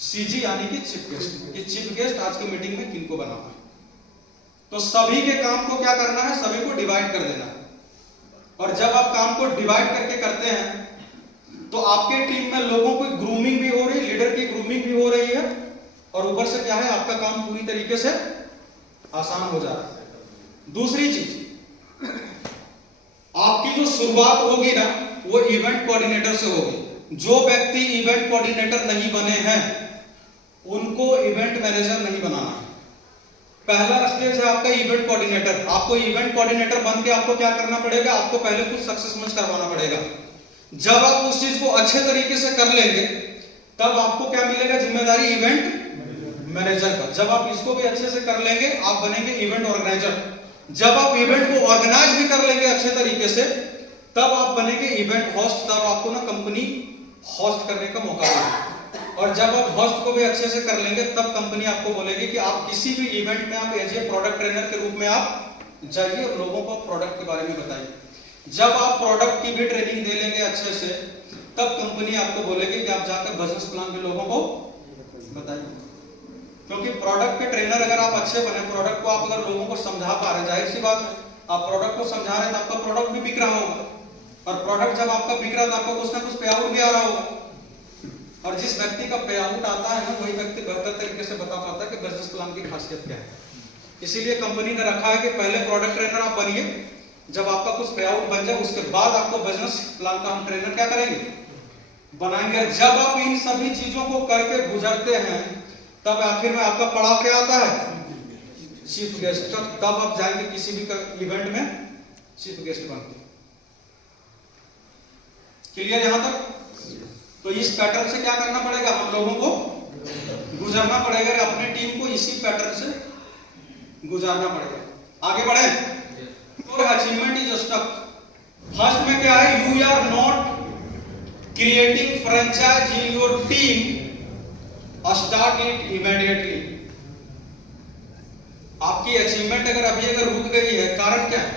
सीजी यानी कि चीफ गेस्ट, कि चीफ गेस्ट आज की मीटिंग में किनको बनाना है। तो सभी के काम को क्या करना है, सभी को डिवाइड कर देना है। और जब आप काम को डिवाइड करके करते हैं तो आपके टीम में लोगों की ग्रूमिंग भी हो रही है, लीडर की ग्रूमिंग भी हो रही है, और ऊपर से क्या है, आपका काम पूरी तरीके से आसान हो जा रहा है। दूसरी चीज, आपकी जो शुरुआत होगी ना वो इवेंट कोऑर्डिनेटर से होगी। जो व्यक्ति इवेंट कोऑर्डिनेटर नहीं बने हैं उनको इवेंट मैनेजर नहीं बनाना है। पहला स्टेज है आपका इवेंट कोऑर्डिनेटर। आपको इवेंट कोऑर्डिनेटर बन के आपको क्या करना पड़ेगा, आपको पहले कुछ सक्सेस मंच करवाना पड़ेगा। जब आप उस चीज को अच्छे तरीके से कर लेंगे तब आपको क्या मिलेगा, जिम्मेदारी इवेंट मैनेजर का। जब आप इसको भी अच्छे से कर लेंगे आप बनेंगे इवेंट ऑर्गेनाइजर। जब आप इवेंट को ऑर्गेनाइज भी कर लेंगे अच्छे तरीके से तब आप बनेंगे इवेंट होस्ट। तब आपको ना कंपनी होस्ट करने का मौका मिलेगा। और जब आप होस्ट को भी अच्छे से कर लेंगे तब कंपनी आपको बोलेगी कि आप किसी भी इवेंट में आप एज ए प्रोडक्ट ट्रेनर के रूप में आप जाइए और लोगों को प्रोडक्ट के बारे में बताइए। जब आप प्रोडक्ट की भी ट्रेनिंग दे लेंगे अच्छे से तब कंपनी आपको बोलेगी कि आप जाकर बिजनेस प्लान भी लोगों को बताइए। क्योंकि प्रोडक्ट के ट्रेनर अगर आप अच्छे बने, प्रोडक्ट को आप अगर लोगों को समझा पा रहे, जाहिर सी बात है आप प्रोडक्ट को समझा रहे हैं तो आपका प्रोडक्ट भी बिक रहा होगा। और प्रोडक्ट जब आपका बिक रहा है तो आपको कुछ ना कुछ पे आउट भी आ रहा होगा। और जिस व्यक्ति का पे आउट आता है ना वही व्यक्ति बेहतर तरीके से बता पाता है कि बिजनेस प्लान की खासियत क्या है। इसीलिए कंपनी ने रखा है कि पहले प्रोडक्ट ट्रेनर आप बनिए, जब आपका कुछ पे आउट बन जाए उसके बाद आपको बिजनेस प्लान का हम ट्रेनर क्या करेंगे, बनाएंगे। जब आप इन सभी चीजों को करके गुजरते हैं तब आखिर में आपका पड़ाव क्या आता है, चीफ गेस्ट। तब आप जाएंगे किसी भी इवेंट में चीफ गेस्ट बनते। क्लियर यहां तक? तो इस पैटर्न से क्या करना पड़ेगा, हम लोगों को गुजरना पड़ेगा, अपने टीम को इसी पैटर्न से गुजारना पड़ेगा। आगे बढ़े। तो अचीवमेंट इज स्टक। फर्स्ट में क्या है, you are not creating franchise in your team, start it immediately. आपकी अचीवमेंट अगर रुक गई है, कारण क्या है,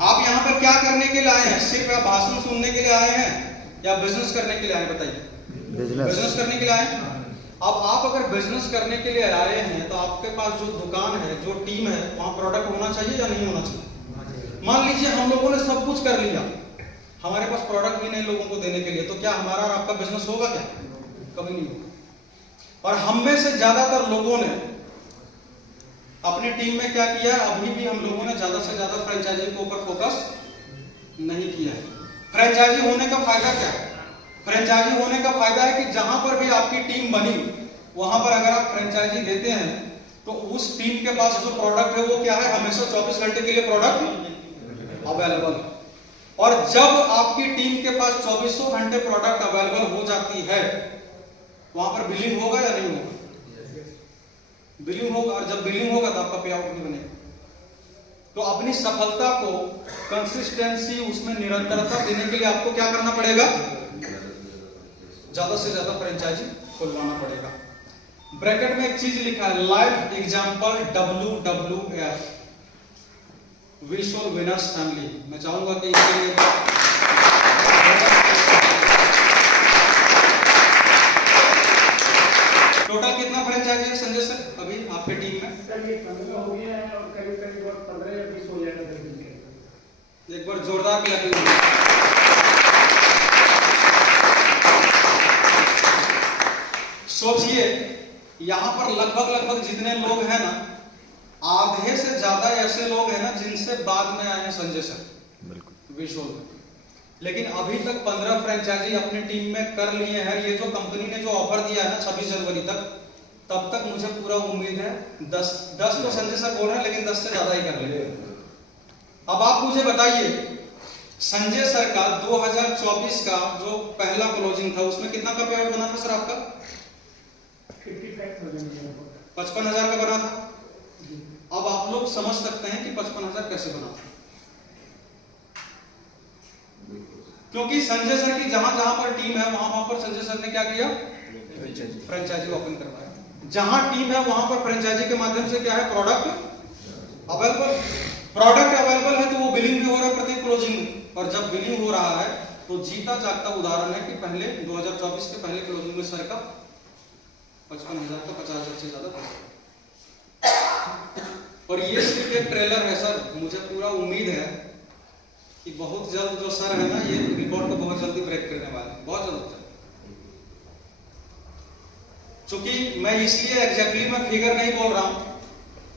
आप यहाँ पर क्या करने के लिए आए हैं? सिर्फ आप भाषण सुनने के लिए आए हैं या बिजनेस करने के लिए आए हैं? बताइए। बिजनेस करने के लिए आए हैं। अब आप अगर बिजनेस करने के लिए आए हैं तो आपके पास जो दुकान है, जो टीम है, वहां प्रोडक्ट होना चाहिए या नहीं होना चाहिए? मान लीजिए हम लोगों ने सब कुछ कर लिया, हमारे पास प्रोडक्ट भी नहीं लोगों को देने के लिए, तो क्या हमारा और आपका बिजनेस होगा क्या? कभी नहीं होगा। और हम में से ज्यादातर लोगों ने अपनी टीम में क्या किया? अभी भी हम लोगों ने ज्यादा से ज्यादा फ्रेंचाइजी के ऊपर फोकस नहीं किया है। फ्रेंचाइजी होने का फायदा क्या है? फ्रेंचाइजी होने का फायदा है कि जहां पर भी आपकी टीम बनी, वहां पर अगर आप फ्रेंचाइजी देते हैं तो उस टीम के पास जो प्रोडक्ट है वो क्या है? हमेशा 24 घंटे के लिए प्रोडक्ट अवेलेबल है। और जब आपकी टीम के पास 24 घंटे प्रोडक्ट अवेलेबल हो जाती है, वहां पर बिलिंग होगा या नहीं होगा? बिलिंग होगा। और जब बिलिंग होगा तो आपका पे आउट नहीं बनेगा। तो अपनी सफलता को, कंसिस्टेंसी, उसमें निरंतरता देने के लिए आपको क्या करना पड़ेगा? ज्यादा से ज्यादा फ्रेंचाइजी खुलवाना पड़ेगा। ब्रैकेट में एक चीज लिखा है, live example WWF, visual winners family. मैं चाहूंगा कि इसके लिए टोटल कितना फ्रेंचाइजी है संजय सर अभी आपके टीम में? सर ये 15 हो गया है और करीब करीब 15 या 20 हो जाएगा। एक बार जोरदार क्लैप कीजिए। सोचिए यहां पर लगभग जितने लोग हैं ना, आधे से ज्यादा ऐसे लोग हैं ना जिनसे बाद में आए हैं संजय सर विजुअल में। लेकिन अभी तक 15 फ्रेंचाइजी अपनी टीम में कर लिए हैं। ये जो कंपनी ने जो ऑफर दिया है ना 26 जनवरी तक, तब तक मुझे पूरा उम्मीद है 10 तो संजय सर बोल रहे हैं, लेकिन 10 से ज्यादा ही कर लेंगे। अब आप मुझे बताइए, संजय सर का 2024 का जो पहला क्लोजिंग था उसमें कितना का पे आउट बना था सर आपका? 55,000 का बना था। अब आप लोग समझ सकते हैं कि 55,000 कैसे बना था, क्योंकि संजय सर की जहां जहां पर टीम है वहां पर संजय सर ने क्या किया? फ्रेंचाइजी ओपन करवाया। जहां टीम है वहां पर फ्रेंचाइजी के माध्यम से क्या है? Product available. प्रोडक्ट अवेलेबल है तो वो बिलिंग भी हो रहा है प्रत्येक क्लोजिंग में। और जब बिलिंग हो रहा है तो जीता जागता उदाहरण है कि पहले 2024 के पहले क्लोजिंग में सर का 55,000 का 50,000 से ज्यादा पैसा। और ये सिर्फ एक ट्रेलर है सर। मुझे पूरा उम्मीद है कि बहुत जल्द जो सर है ना, ये रिकॉर्ड को बहुत जल्दी ब्रेक करने वाले हैं, बहुत जल्द। क्योंकि मैं इसलिए एग्जैक्टली मैं फिगर नहीं बोल रहा हूं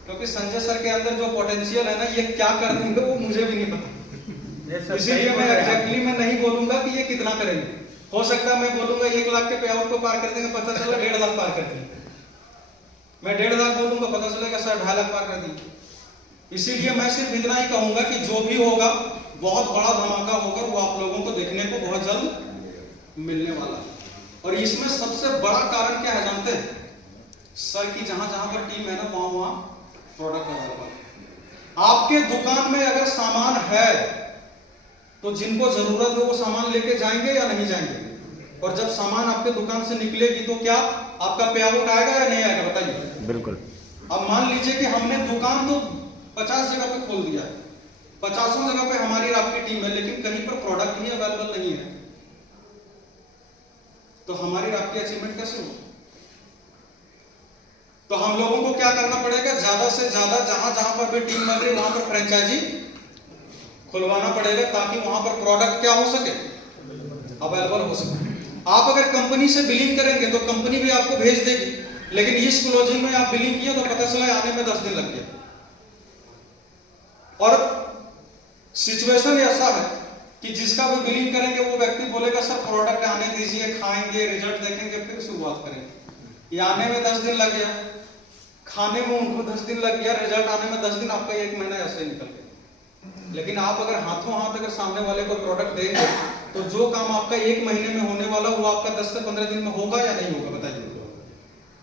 क्योंकि संजय सर के अंदर जो पोटेंशियल है ना, ये क्या कर देंगे वो मुझे भी नहीं पता। इसीलिए मैं एग्जैक्टली मैं नहीं बोलूंगा कि ये कितना करेंगे। हो सकता है मैं बोलूंगा 1 लाख के पे आउट को पार कर देंगे, पता चला 1.5 लाख पार कर देंगे। मैं 1.5 लाख बोलूंगा, पता चलेगा सर 2.5 लाख पार कर देंगे। इसीलिए मैं सिर्फ इतना ही कहूंगा कि जो भी होगा बहुत बड़ा धमाका होकर वो आप लोगों को देखने को बहुत जल्द मिलने वाला है। और इसमें सबसे बड़ा कारण क्या है जानते हैं? सर की जहां जहां पर टीम है ना, वहां वहां प्रोडक्ट अवेलेबल है। आपके दुकान में अगर सामान है तो जिनको जरूरत है वो सामान लेके जाएंगे या नहीं जाएंगे? और जब सामान आपके दुकान से निकलेगी तो क्या आपका पे आउट आएगा या नहीं आएगा? बताइए। बिल्कुल। अब मान लीजिए कि हमने दुकान तो 50 जगह पे खोल दिया है, 50 जगह पे हमारी और आपकी टीम है, लेकिन कहीं पर प्रोडक्ट ही अवेलेबल नहीं है, तो हमारी और आपकी अचीवमेंट कैसे होगी? तो हम लोगों को क्या करना पड़ेगा? ज्यादा से ज्यादा जहां जहां पर भी टीम बन रही वहां पर फ्रेंचाइजी खुलवाना पड़ेगा, ताकि वहां पर प्रोडक्ट क्या हो सके? अवेलेबल हो सके। आप अगर कंपनी से बिलिंग करेंगे तो कंपनी भी आपको भेज देगी, लेकिन इस क्लोजिंग में आप बिलिंग किया तो पता चला आने में 10 दिन लग गया। और सिचुएशन ऐसा है कि जिसका भी बिलिंग करेंगे वो व्यक्ति बोलेगा सर प्रोडक्ट आने दीजिए, खाएंगे, रिजल्ट देखेंगे, फिर शुरुआत करेंगे। ये आने में 10 दिन लग गया, खाने में उनको 10 दिन लग गया, रिजल्ट आने में 10 दिन, आपका 1 महीना ऐसे ही निकल गया। लेकिन आप अगर हाथों हाथ अगर सामने वाले को प्रोडक्ट देंगे तो जो काम आपका 1 महीने में होने वाला वो आपका 10 से 15 दिन में होगा या नहीं होगा? बताइए।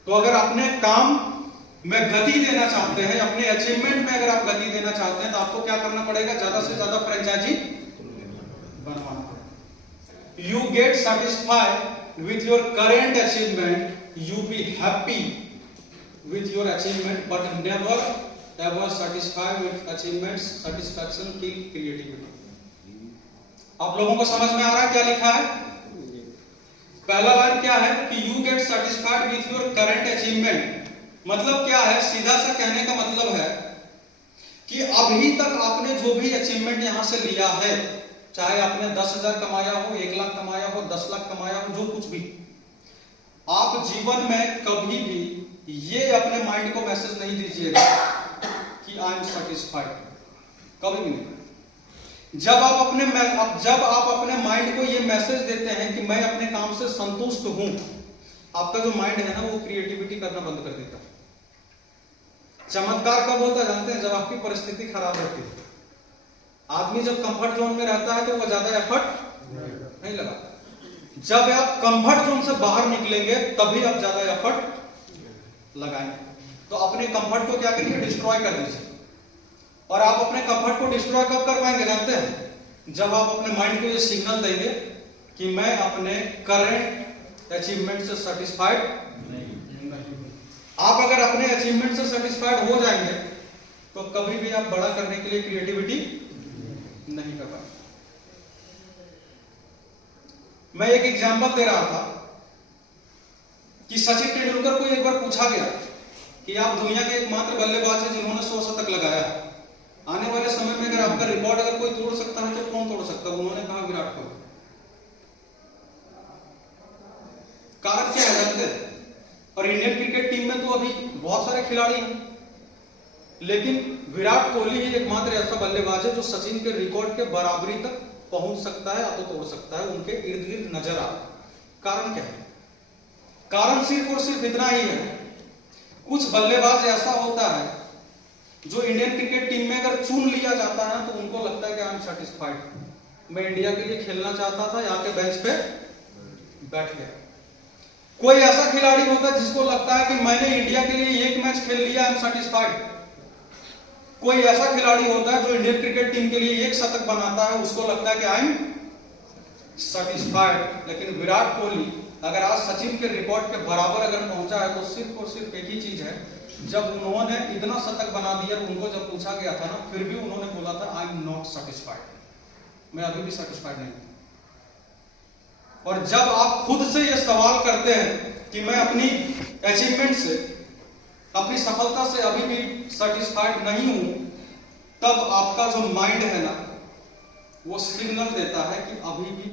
तो अगर अपने काम में गति देना चाहते हैं, अपने अचीवमेंट में अगर आप गति देना चाहते हैं, तो आपको क्या करना पड़ेगा? ज्यादा से ज्यादा फ्रेंचाइजी बनवाना पड़ेगा। You get satisfied with your current achievement, you be happy with your achievement, but never was satisfied with achievements, satisfaction की creativity। आप लोगों को समझ में आ रहा है क्या लिखा है? पहला लाइन क्या है कि you get satisfied with your current achievement। मतलब क्या है? सीधा सा कहने का मतलब है कि अभी तक आपने जो भी अचीवमेंट यहां से लिया है, चाहे आपने 10,000 कमाया हो, 1 लाख कमाया हो, 10 लाख कमाया हो, जो कुछ भी, आप जीवन में कभी भी ये अपने माइंड को मैसेज नहीं दीजिएगा कि आई एम सेटिस्फाइड, कभी भी नहीं। जब आप अपने माइंड को ये मैसेज देते हैं कि मैं अपने काम से संतुष्ट हूं, आपका जो माइंड है ना वो क्रिएटिविटी करना बंद कर देता है। चमत्कार कब होता है जानते हैं? जब आपकी परिस्थिति खराब रहती है। आदमी जब कंफर्ट जोन में रहता है तो वो ज्यादा एफर्ट नहीं लगाता। जब आप कंफर्ट जोन से बाहर निकलेंगे तभी आप ज्यादा एफर्ट लगाएंगे। तो अपने कंफर्ट को क्या करिए? डिस्ट्रॉय कर दीजिए। और आप अपने कंफर्ट को डिस्ट्रॉय कब कर पाएंगे जानते हैं? जब आप अपने माइंड को ये सिग्नल देंगे कि मैं अपने करंट अचीवमेंट से सेटिस्फाइड नहीं। आप अगर अपने अचीवमेंट से सेटिस्फाइड हो जाएंगे तो कभी भी आप बड़ा करने के लिए क्रिएटिविटी नहीं कर पाएंगे। मैं एक एग्जांपल दे रहा था कि सचिन तेंदुलकर को एक बार पूछा गया कि आप दुनिया के एकमात्र बल्लेबाज हैं जिन्होंने 100 शतक लगाया है। आने वाले समय में अगर आपका रिकॉर्ड अगर कोई तोड़ सकता है तो कौन तोड़ सकता है? उन्होंने कहा विराट कोहली। कारण क्या है जानते हैं? और इंडियन क्रिकेट टीम में तो अभी बहुत सारे खिलाड़ी हैं, लेकिन विराट कोहली ही एकमात्र ऐसा बल्लेबाज है जो सचिन के रिकॉर्ड के बराबरी तक पहुंच सकता है या तो तोड़ सकता है, उनके इर्द गिर्द नजर आ। कारण क्या है? कारण सिर्फ और सिर्फ इतना ही है, कुछ बल्लेबाज ऐसा होता है जो इंडियन क्रिकेट टीम में अगर चुन लिया जाता है तो उनको लगता है कि आई एम सेटिस्फाइड, मैं इंडिया के लिए खेलना चाहता था, यहाँ के बेंच पे बैठ गया। कोई ऐसा खिलाड़ी होता है जिसको लगता है कि मैंने इंडिया के लिए एक मैच खेल लिया, आई एम सेटिस्फाइड। कोई ऐसा खिलाड़ी होता है जो इंडियन क्रिकेट टीम के लिए 1 शतक बनाता है, उसको लगता है कि आई एम सेटिस्फाइड। लेकिन विराट कोहली अगर आज सचिन के रिकॉर्ड के बराबर अगर पहुंचा है तो सिर्फ और सिर्फ एक ही चीज है, जब उन्होंने इतना शतक बना दिया, उनको जब पूछा गया था ना, फिर भी उन्होंने बोला था आई एम नॉट सेटिस्फाइड, मैं अभी भी सेटिस्फाइड नहीं हूं। और जब आप खुद से यह सवाल करते हैं कि मैं अपनी अचीवमेंट से, अपनी सफलता से अभी भी सेटिस्फाइड नहीं हूं, तब आपका जो माइंड है ना वो सिग्नल देता है कि अभी भी